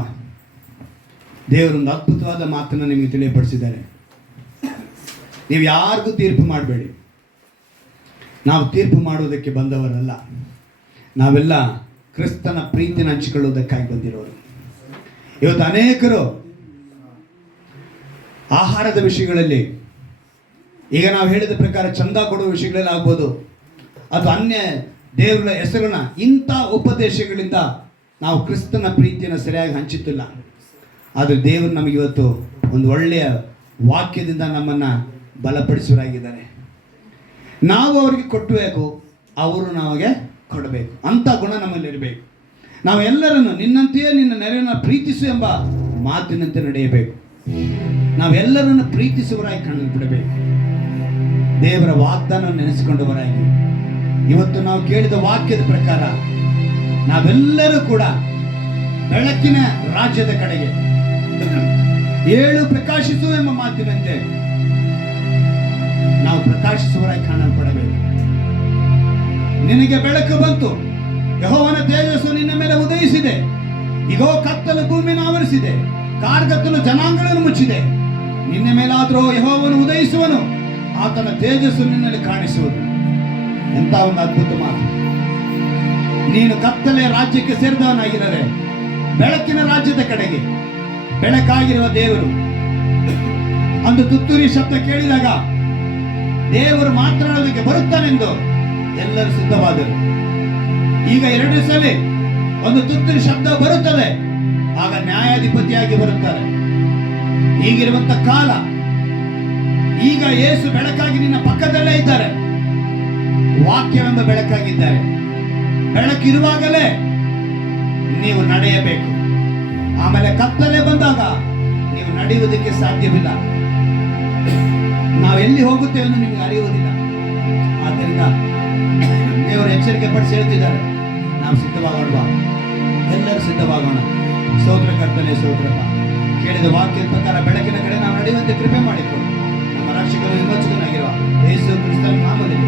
ದೇವರೊಂದು ಅದ್ಭುತವಾದ ಮಾತನ್ನು ನಿಮಗೆ ತಿಳಿಯಪಡಿಸಿದ್ದಾರೆ. ನೀವು ಯಾರಿಗೂ ತೀರ್ಪು ಮಾಡಬೇಡಿ. ನಾವು ತೀರ್ಪು ಮಾಡುವುದಕ್ಕೆ ಬಂದವರಲ್ಲ, ನಾವೆಲ್ಲ ಕ್ರಿಸ್ತನ ಪ್ರೀತಿನ ಹಂಚಿಕೊಳ್ಳುವುದಕ್ಕಾಗಿ ಬಂದಿರೋರು. ಇವತ್ತು ಅನೇಕರು ಆಹಾರದ ವಿಷಯಗಳಲ್ಲಿ, ಈಗ ನಾವು ಹೇಳಿದ ಪ್ರಕಾರ ಚಂದ ಕೊಡುವ ವಿಷಯಗಳಲ್ಲಿ ಆಗ್ಬೋದು, ಅದು ಅನ್ಯ ದೇವರ ಹೆಸರನ್ನ ಇಂಥ ಉಪದೇಶಗಳಿಂದ ನಾವು ಕ್ರಿಸ್ತನ ಪ್ರೀತಿಯನ್ನು ಸರಿಯಾಗಿ ಹಂಚುತ್ತಿಲ್ಲ. ಆದರೆ ದೇವರು ನಮಗೆ ಇವತ್ತು ಒಂದು ಒಳ್ಳೆಯ ವಾಕ್ಯದಿಂದ ನಮ್ಮನ್ನು ಬಲಪಡಿಸುವರಾಗಿದ್ದಾರೆ. ನಾವು ಅವರಿಗೆ ಕೊಟ್ಟಬೇಕು, ಅವರು ನಮಗೆ ಕೊಡಬೇಕು. ಅಂಥ ಗುಣ ನಮ್ಮಲ್ಲಿರಬೇಕು. ನಾವೆಲ್ಲರನ್ನು ನಿನ್ನಂತೆಯೇ ನಿನ್ನ ನೆರೆಯನ್ನು ಪ್ರೀತಿಸು ಎಂಬ ಮಾತಿನಂತೆ ನಡೆಯಬೇಕು. ನಾವೆಲ್ಲರನ್ನು ಪ್ರೀತಿಸುವರಾಗಿ ಕಣ್ಣು ಬಿಡಬೇಕು. ದೇವರ ವಾಗ್ದಾನವನ್ನು ನೆನೆಸಿಕೊಂಡವರಾಗಿ ಇವತ್ತು ನಾವು ಕೇಳಿದ ವಾಕ್ಯದ ಪ್ರಕಾರ ನಾವೆಲ್ಲರೂ ಕೂಡ ಬೆಳಕಿನ ರಾಜ್ಯದ ಕಡೆಗೆ ಏಳು ಪ್ರಕಾಶಿಸು ಎಂಬ ಮಾತಿನಂತೆ ನಾವು ಪ್ರಕಾಶಿಸುವರಾಗಿ ಕಾಣಲ್ಪಡಬೇಕು. ನಿನಗೆ ಬೆಳಕು ಬಂತು, ಯೆಹೋವನ ತೇಜಸ್ಸು ನಿನ್ನ ಮೇಲೆ ಉದಯಿಸಿದೆ. ಇಗೋ ಕತ್ತಲು ಭೂಮಿಯನ್ನು ಆವರಿಸಿದೆ, ಕಾರ್ಗತ್ತಲು ಜನಾಂಗಗಳನ್ನು ಮುಚ್ಚಿದೆ. ನಿನ್ನ ಮೇಲಾದರೂ ಯೆಹೋವನು ಉದಯಿಸುವನು, ಆತನ ತೇಜಸ್ಸು ನಿನ್ನಲ್ಲಿ ಕಾಣಿಸುವುದು. ಎಂತ ಒಂದು ಅದ್ಭುತ ಮಾತು. ನೀನು ಕತ್ತಲೆ ರಾಜ್ಯಕ್ಕೆ ಸೇರಿದವನಾಗಿರದೆ ಬೆಳಕಿನ ರಾಜ್ಯದ ಕಡೆಗೆ, ಬೆಳಕಾಗಿರುವ ದೇವರು. ಒಂದು ತುತ್ತೂರಿ ಶಬ್ದ ಕೇಳಿದಾಗ ದೇವರು ಮಾತನಾಡೋದಕ್ಕೆ ಬರುತ್ತಾನೆಂದು ಎಲ್ಲರೂ ಸಿದ್ಧವಾದರು. ಈಗ 2 ಸಲ ಒಂದು ತುತ್ತೂರಿ ಶಬ್ದ ಬರುತ್ತದೆ, ಆಗ ನ್ಯಾಯಾಧಿಪತಿಯಾಗಿ ಬರುತ್ತಾರೆ. ಈಗಿರುವಂತ ಕಾಲ, ಈಗ ಯೇಸು ಬೆಳಕಾಗಿ ನಿನ್ನ ಪಕ್ಕದಲ್ಲೇ ಇದ್ದಾರೆ, ವಾಕ್ಯವೆಂಬ ಬೆಳಕಾಗಿದ್ದಾರೆ. ಬೆಳಕಿರುವಾಗಲೇ ನೀವು ನಡೆಯಬೇಕು. ಆಮೇಲೆ ಕತ್ತಲೆ ಬಂದಾಗ ನೀವು ನಡೆಯುವುದಕ್ಕೆ ಸಾಧ್ಯವಿಲ್ಲ. ನಾವು ಎಲ್ಲಿ ಹೋಗುತ್ತೇವೆ ಎಂದು ನಿಮಗೆ ಅರಿಯುವುದಿಲ್ಲ. ಆದ್ದರಿಂದ ದೇವರು ಎಚ್ಚರಿಕೆ ಪಡಿಸಿ ಹೇಳ್ತಿದ್ದಾರೆ, ನಾವು ಸಿದ್ಧವಾಗೋಣ, ಎಲ್ಲರೂ ಸಿದ್ಧವಾಗೋಣ. ಸ್ತೋತ್ರ ಕರ್ತನೆ, ಸ್ತೋತ್ರಪ್ಪ. ಕೇಳಿದ ವಾಕ್ಯದ ಪ್ರಕಾರ ಬೆಳಕಿನ ಕಡೆ ನಾವು ನಡೆಯುವಂತೆ ಕೃಪೆ ಮಾಡಿಕೊಡು. ನಮ್ಮ ರಕ್ಷಕರು ವಿಮೋಚಕನಾಗಿರುವ ಯೇಸು ಕ್ರಿಸ್ತನ ನಾಮದಲ್ಲಿ